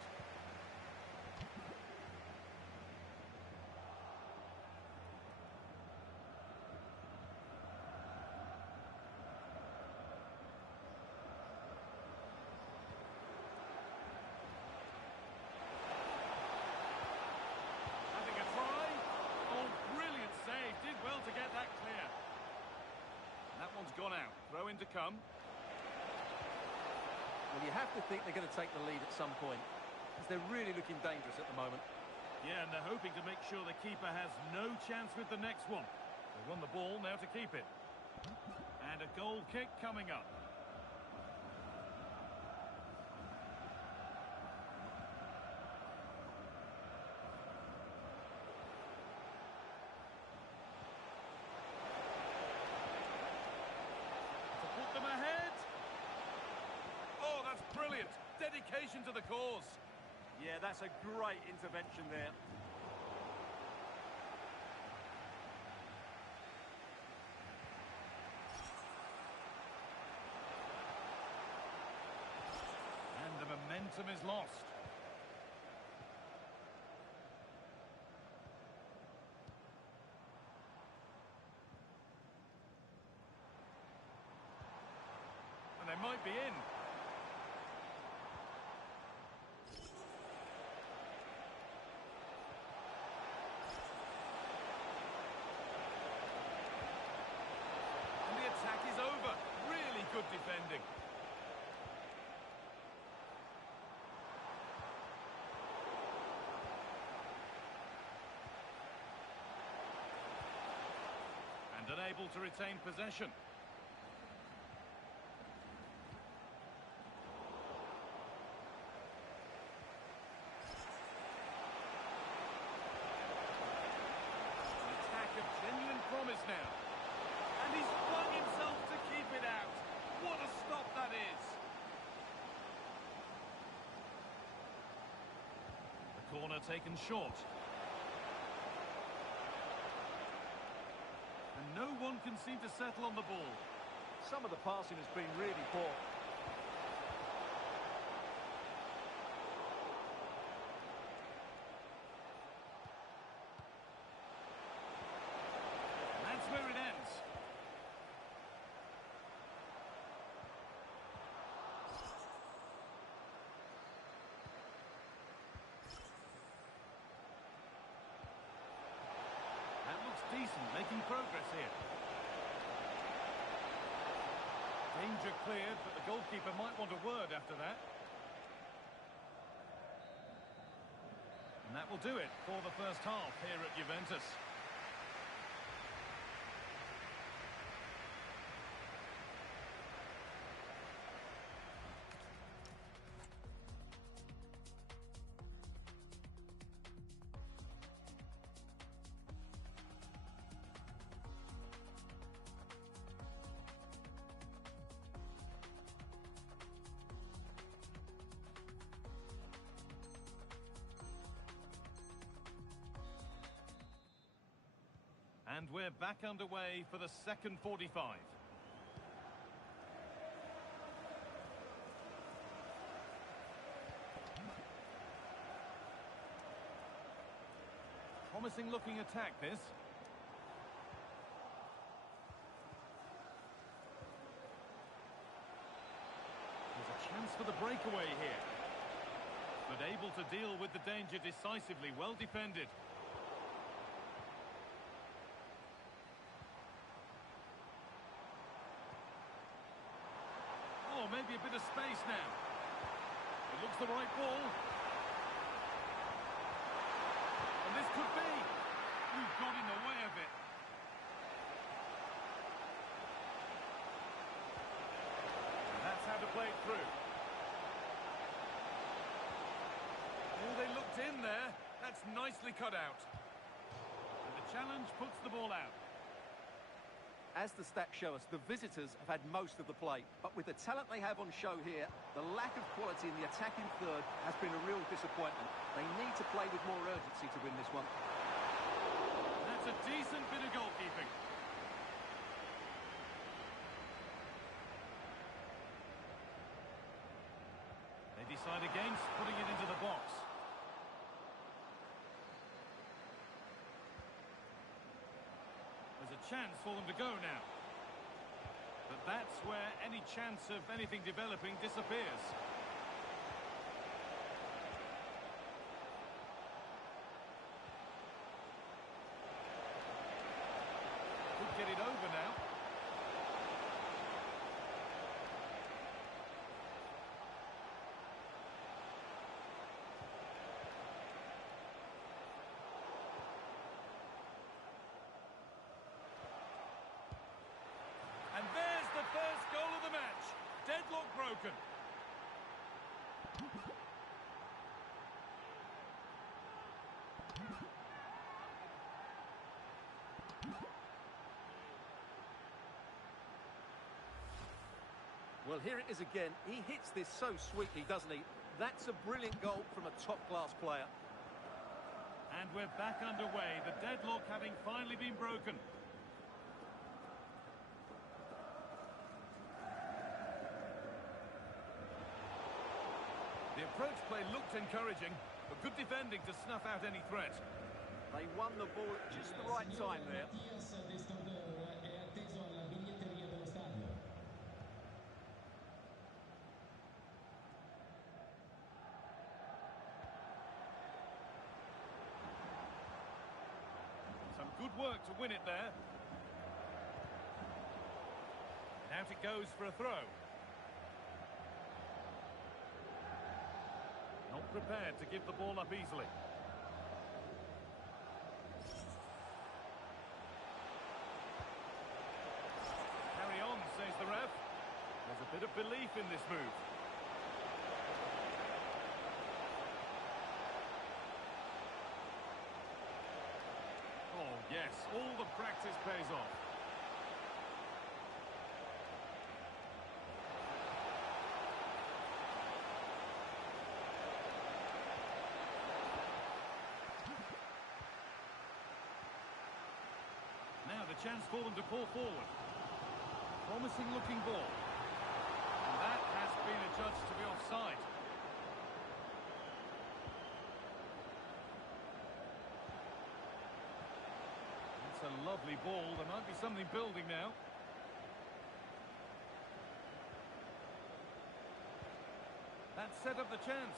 Having a try. Oh, brilliant save. Did well to get that clear. That one's gone out. Throw in to come. Well, you have to think they're going to take the lead at some point, because they're really looking dangerous at the moment. Yeah, and they're hoping to make sure the keeper has no chance with the next one. They won the ball, now to keep it. And a goal kick coming up. To put them ahead. Oh, that's brilliant. Dedication to the cause. Yeah, that's a great intervention there. And the momentum is lost. And they might be in. And the attack is over. Really good defending. And unable to retain possession. An attack of genuine promise now. And he's flung himself to keep it out. What a stop that is. The corner taken short. And no one can seem to settle on the ball. Some of the passing has been really poor. And that's where it ends. That looks decent, making progress here. Danger cleared, but the goalkeeper might want a word after that. And that will do it for the first half here at Juventus. And we're back underway for the second 45. Promising looking attack, this. There's a chance for the breakaway here. But able to deal with the danger decisively, well defended. Oh, maybe a bit of space now. It looks the right ball. And this could be. We've got in the way of it. And that's how to play it through. Oh, they looked in there. That's nicely cut out. And the challenge puts the ball out. As the stats show us, the visitors have had most of the play. But with the talent they have on show here, the lack of quality in the attacking third has been a real disappointment. They need to play with more urgency to win this one. That's a decent bit of goalkeeping. They decide against putting it into the box. There's a chance for them to go now. But that's where any chance of anything developing disappears. Could get it over now. And there's the first goal of the match. Deadlock broken. Well, here it is again. He hits this so sweetly, doesn't he? That's a brilliant goal from a top-class player. And we're back underway. The deadlock having finally been broken. The approach play looked encouraging, but good defending to snuff out any threat. They won the ball at just the right time there. Some good work to win it there. And out it goes for a throw. Not prepared to give the ball up easily. Carry on, says the ref. There's a bit of belief in this move. Oh, yes, all the practice pays off. Now the chance for them to pull forward. Promising looking ball. And that has been adjudged to be offside. It's a lovely ball. There might be something building now. That set up the chance.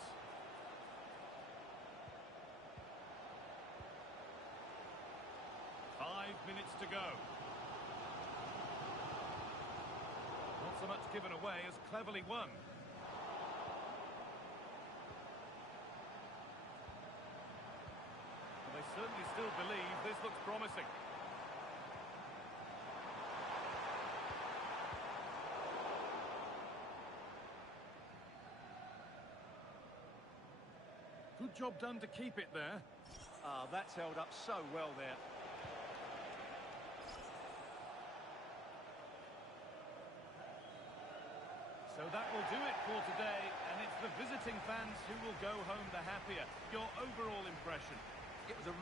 Minutes to go. Not so much given away as cleverly won. Well, they certainly still believe this looks promising. Good job done to keep it there. Ah, that's held up so well there. So that will do it for today, and it's the visiting fans who will go home the happier. Your overall impression? It was a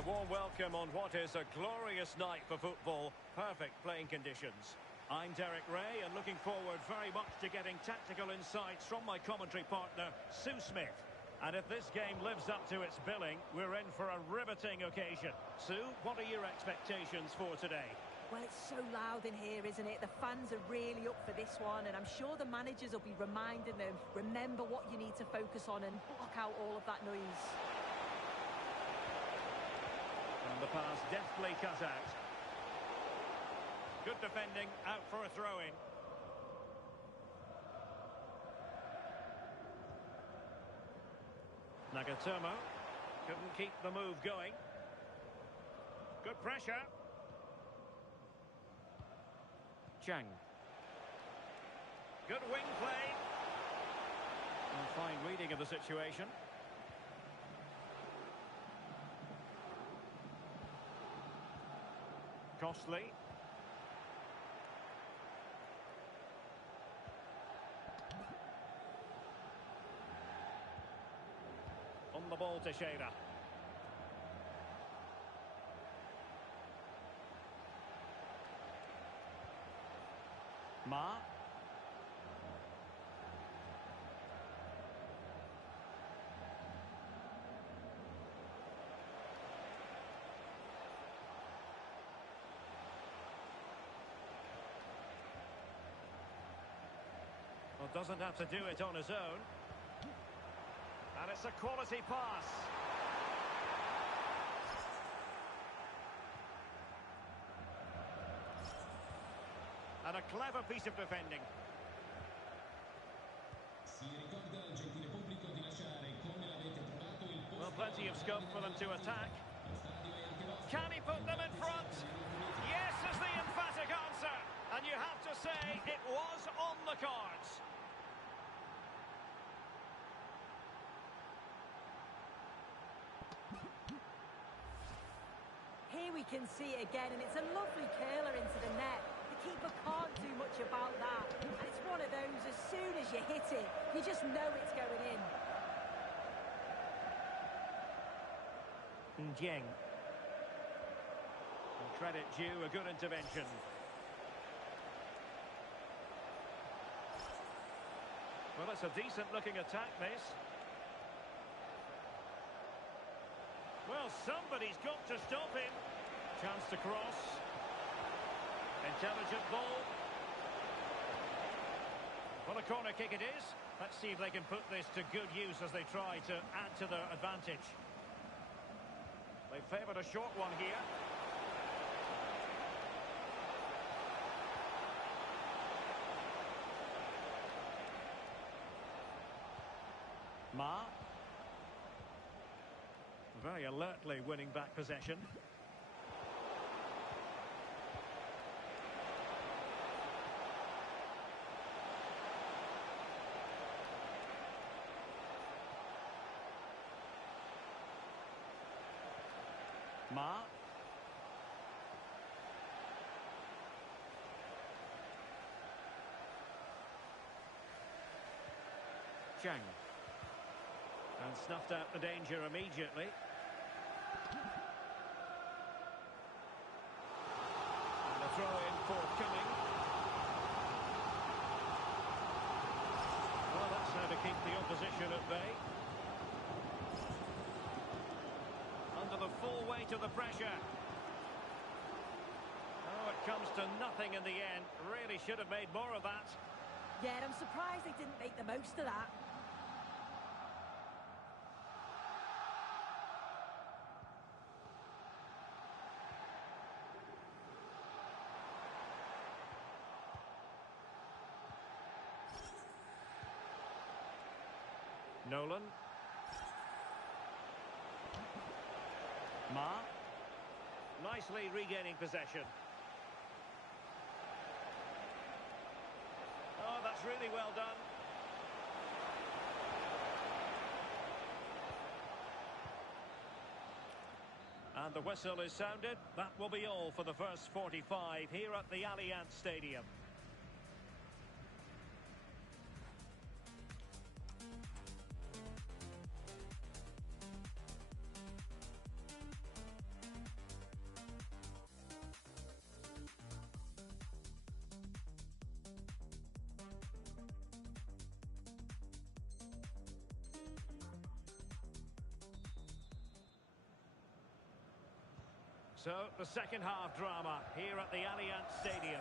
a warm welcome on what is a glorious night for football. Perfect playing conditions. I'm Derek Ray and looking forward very much to getting tactical insights from my commentary partner, Sue Smith. And if this game lives up to its billing, we're in for a riveting occasion. Sue, what are your expectations for today? Well, it's so loud in here, isn't it? The fans are really up for this one, and I'm sure the managers will be reminding them, remember what you need to focus on and block out all of that noise. And the pass deftly cut out. Good defending, out for a throw-in. Nagatomo couldn't keep the move going. Good pressure. Chang. Good wing play. And fine reading of the situation. Costly. On the ball, Teixeira. Ma. Well, doesn't have to do it on his own. And it's a quality pass. And a clever piece of defending. Well, plenty of scope for them to attack. Can he put them in front? Yes is the emphatic answer. And you have to say it was on the cards. Here we can see it again, and it's a lovely curler into the net. The keeper can't do much about that. And it's one of those, as soon as you hit it, you just know it's going in. Jiang. And credit due, a good intervention. Well, it's a decent-looking attack, this. Well, somebody's got to stop him. Chance to cross. Intelligent ball. Well, a corner kick it is. Let's see if they can put this to good use as they try to add to their advantage. They favoured a short one here. Ma. Very alertly winning back possession. Ma. Chang. And snuffed out the danger immediately. And a throw-in forthcoming. Well, that's how to keep the opposition at bay. Under the full weight of the pressure. Oh, it comes to nothing in the end. Really should have made more of that. Yeah, I'm surprised they didn't make the most of that. Nolan. Ma. Nicely regaining possession. Oh, that's really well done. And the whistle is sounded. That will be all for the first 45 here at the Allianz Stadium. So, the second half drama here at the Allianz Stadium.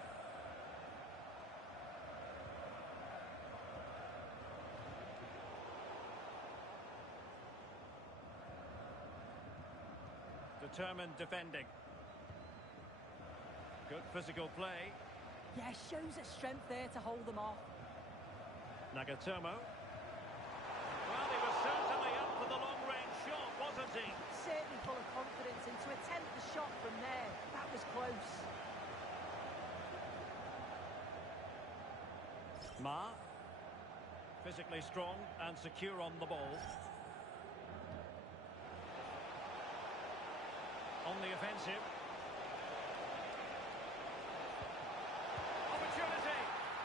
Determined defending. Good physical play. Yeah, shows a strength there to hold them off. Nagatomo. Well, he was certainly up for the long-range shot, wasn't he? Certainly full of confidence, and to attempt the shot from there, that was close. Ma. Physically strong and secure on the ball. On the offensive. Opportunity.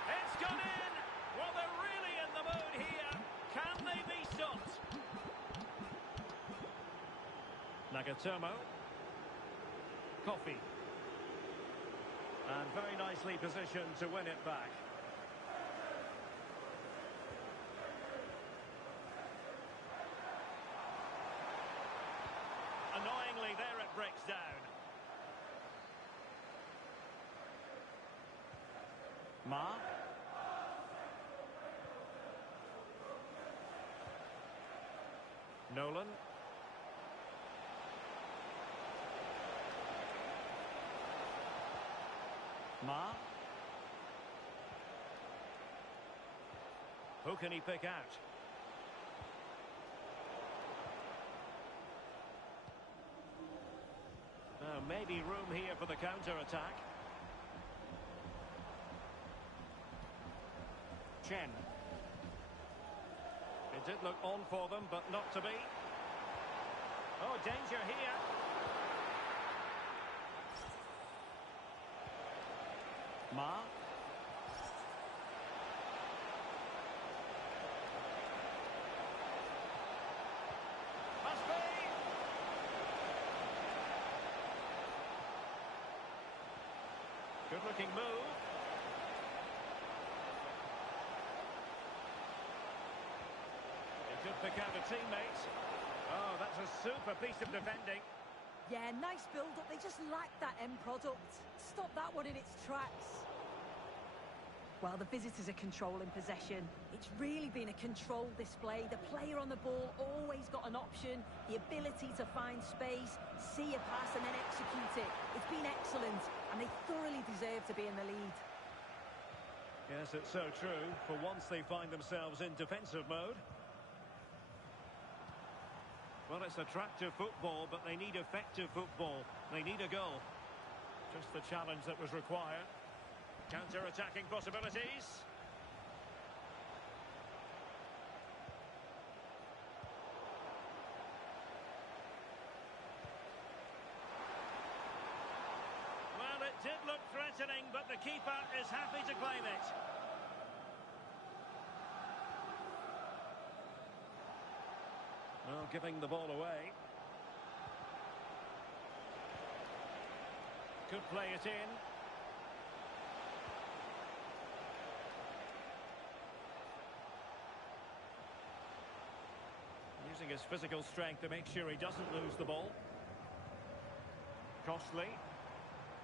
It's gone in. Well, they're really in the mood here. Can they be stopped? Nagatomo. Coffee. And very nicely positioned to win it back. Annoyingly, there it breaks down. Ma. Nolan. Ma. Who can he pick out? Maybe room here for the counter-attack. Chen. It did look on for them, but not to be. Oh, danger here. Ma. Must be. Good-looking move. He could pick out a teammate. Oh, that's a super piece of defending. Yeah, nice build-up. They just lacked that end product. Stop that one in its tracks. Well, the visitors are controlling possession. It's really been a controlled display. The player on the ball always got an option, the ability to find space, see a pass and then execute it. It's been excellent, and they thoroughly deserve to be in the lead. Yes, it's so true. For once they find themselves in defensive mode. Well, it's attractive football, but they need effective football. They need a goal. Just the challenge that was required. Counter-attacking possibilities. Well, it did look threatening, but the keeper is happy to claim it. Well, giving the ball away. Could play it in. Using his physical strength to make sure he doesn't lose the ball. Costly.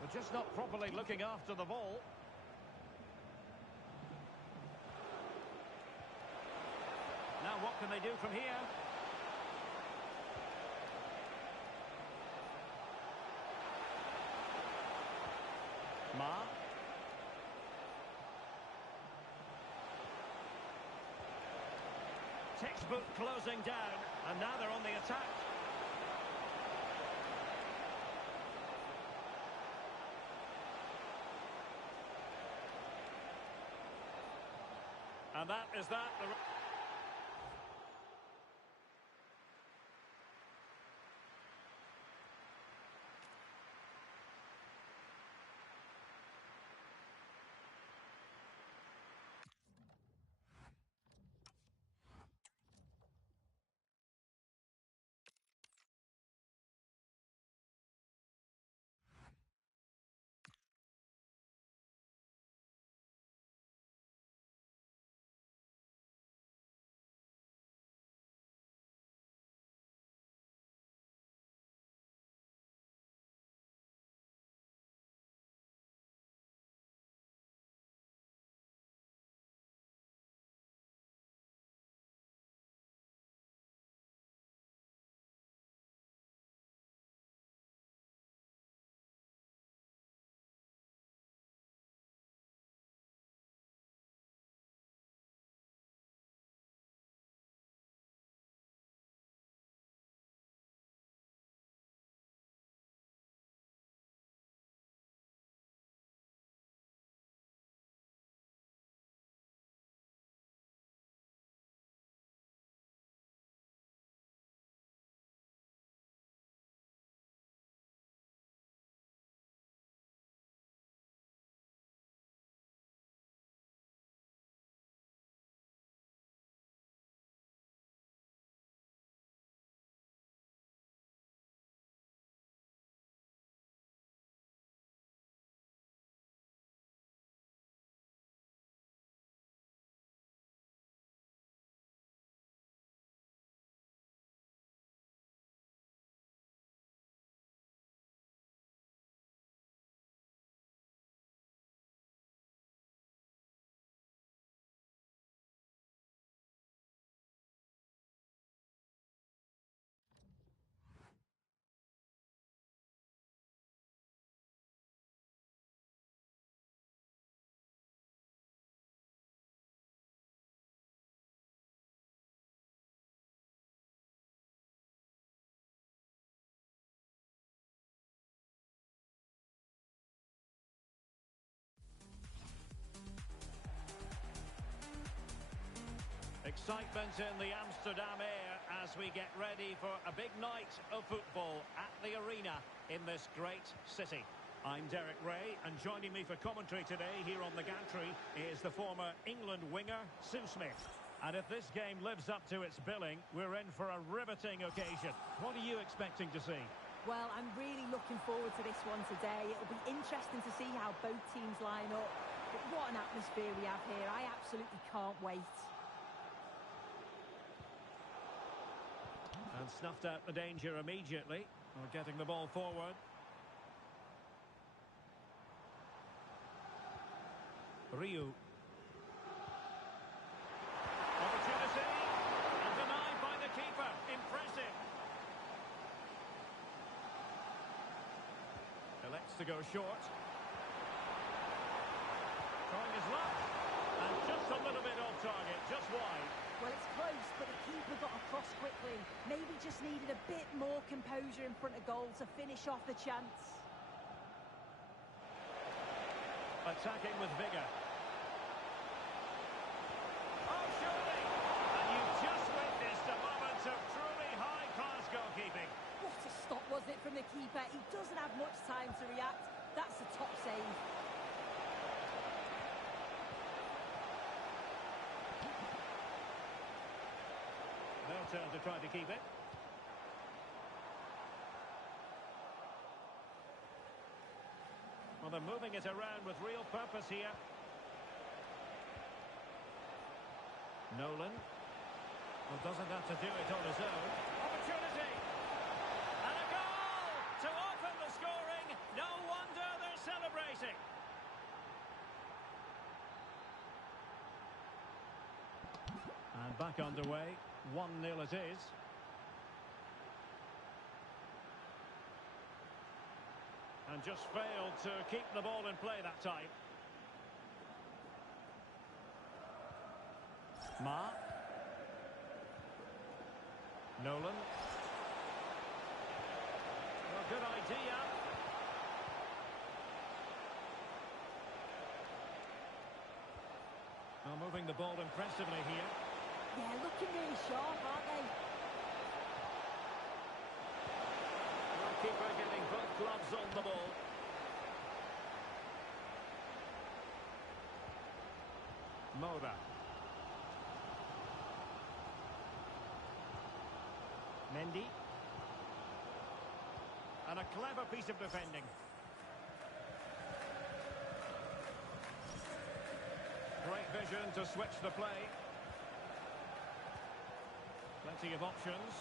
But just not properly looking after the ball. Now what can they do from here? Ma. Textbook closing down, and now they're on the attack. And that is that. excitement in the Amsterdam air as we get ready for a big night of football at the arena in this great city. I'm Derek Ray, and joining me for commentary today here on the gantry is the former England winger, Sue Smith. And if this game lives up to its billing, we're in for a riveting occasion. What are you expecting to see? Well, I'm really looking forward to this one today. It'll be interesting to see how both teams line up. But what an atmosphere we have here. I absolutely can't wait. And snuffed out the danger immediately. We're getting the ball forward. Ryu. Opportunity. And denied by the keeper. Impressive. Elects to go short. Trying his luck. And just a little bit off target. Just wide. Well, it's close, but the keeper got across quickly. Maybe just needed a bit more composure in front of goal to finish off the chance. Attacking with vigour. Oh, surely! And you've just witnessed a moment of truly high-class goalkeeping. What a stop, wasn't it, from the keeper? He doesn't have much time to react. That's a top save. Their turn to try to keep it. Well, they're moving it around with real purpose here. Nolan. Well, doesn't have to do it on his own. Opportunity! And a goal to open the scoring. No wonder they're celebrating. And back underway. 1-0 it is. And just failed to keep the ball in play that time. Ma. Nolan. Well, good idea. Well, moving the ball impressively here. Yeah, looking really sharp, aren't they? Keeper getting both gloves on the ball. Moura. Mendy. And a clever piece of defending. Great vision to switch the play. Plenty of options.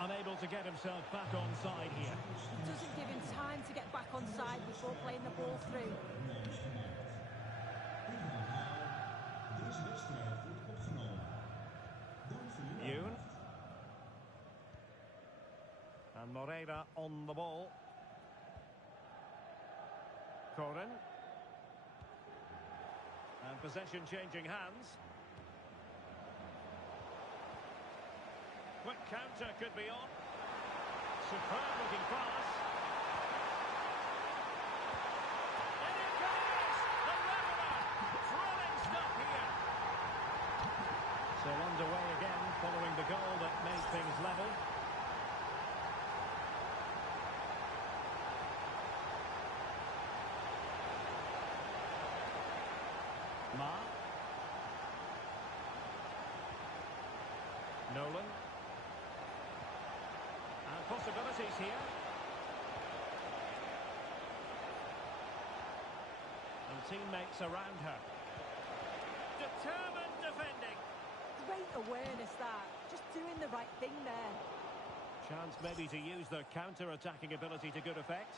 Unable to get himself back on side here. Doesn't give him time to get back on side before playing the ball through. Yoon. And Moreira on the ball. Koren. And possession changing hands. Quick counter could be on. Superb looking pass. And it goes! The leveller! Thrilling stuff here. So underway again, following the goal that made things level. Ma. Nolan. Possibilities here. And teammates around her. Determined defending. Great awareness, that. Just doing the right thing there. Chance maybe to use their counter-attacking ability to good effect.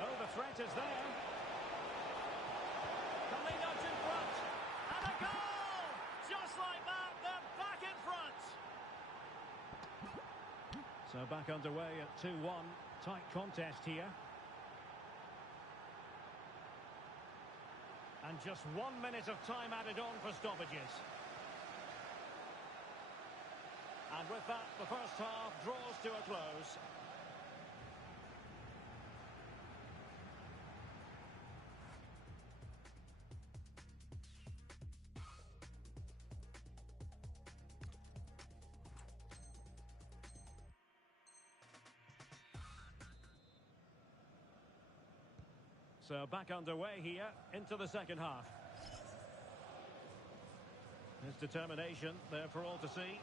Oh, the threat is there. Can they nudge in front? And a goal! Just like that, they're back in front. So back underway at 2-1. Tight contest here. And just 1 minute of time added on for stoppages. And with that, the first half draws to a close. So back underway here into the second half. His determination there for all to see.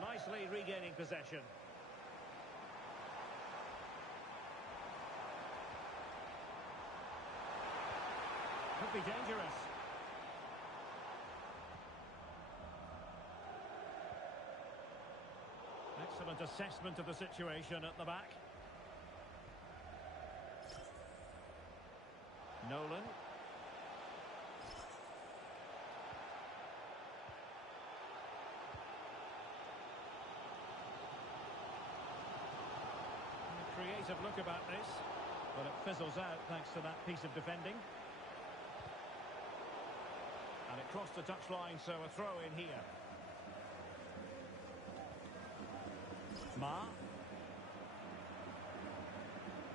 Nicely regaining possession. Could be dangerous. Excellent assessment of the situation at the back. Nolan. A creative look about this, but it fizzles out thanks to that piece of defending. And it crossed the touchline, so a throw in here. Ma.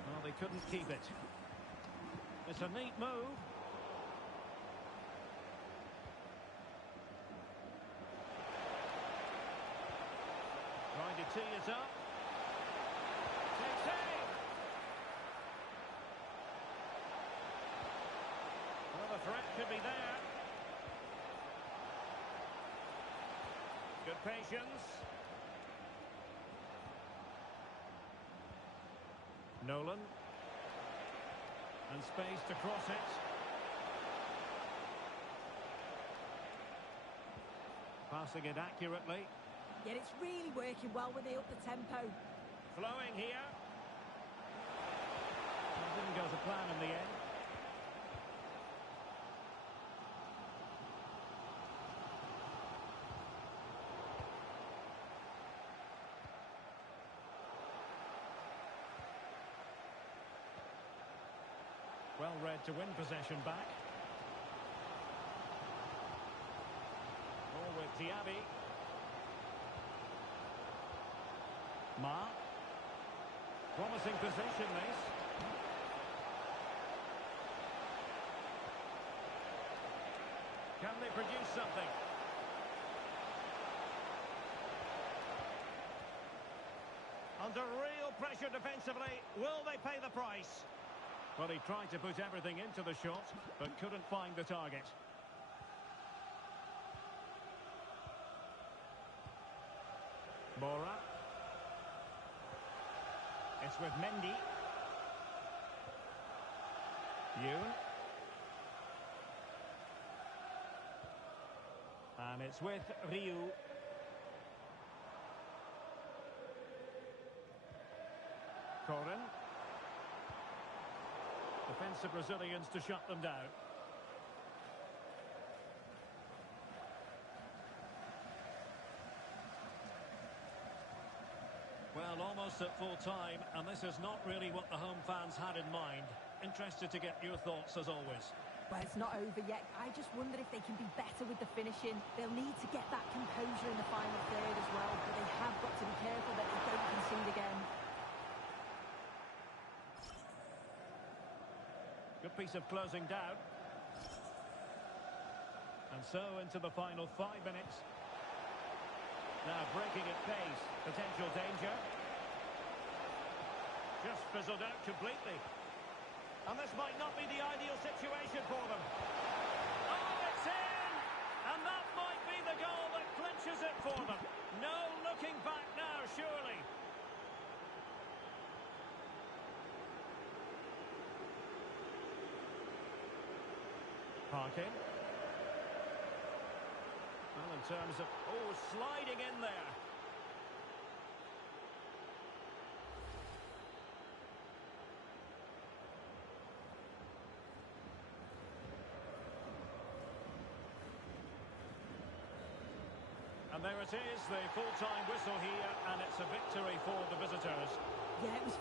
Well, they couldn't keep it. It's a neat move. Trying to tee it up. Takes aim. Well, the threat could be there. Good patience. Nolan. And space to cross it. Passing it accurately. Yet it's really working well when they up the tempo. Flowing here. It didn't go to plan in the end. Well read to win possession back. Ball with Diaby. Ma. Promising position this. Can they produce something? Under real pressure defensively, will they pay the price? Well, he tried to put everything into the shot, but couldn't find the target. Mora. It's with Mendy. Yoon. And it's with Ryu. Koren. Defensive Brazilians to shut them down. Well, almost at full time, and this is not really what the home fans had in mind. Interested to get your thoughts as always. Well, it's not over yet. I just wonder if they can be better with the finishing. They'll need to get that composure in the final third as well, but they have got to be careful that they don't concede again. Good piece of closing down. And so into the final 5 minutes. Now breaking at pace. Potential danger. Just fizzled out completely. And this might not be the ideal situation for them. Oh, it's in! And that might be the goal that clinches it for them. No looking back now, surely. Parkin. Well, in terms of... Oh, sliding in there. And there it is, the full-time whistle here, and it's a victory for the visitors. Yeah, it was...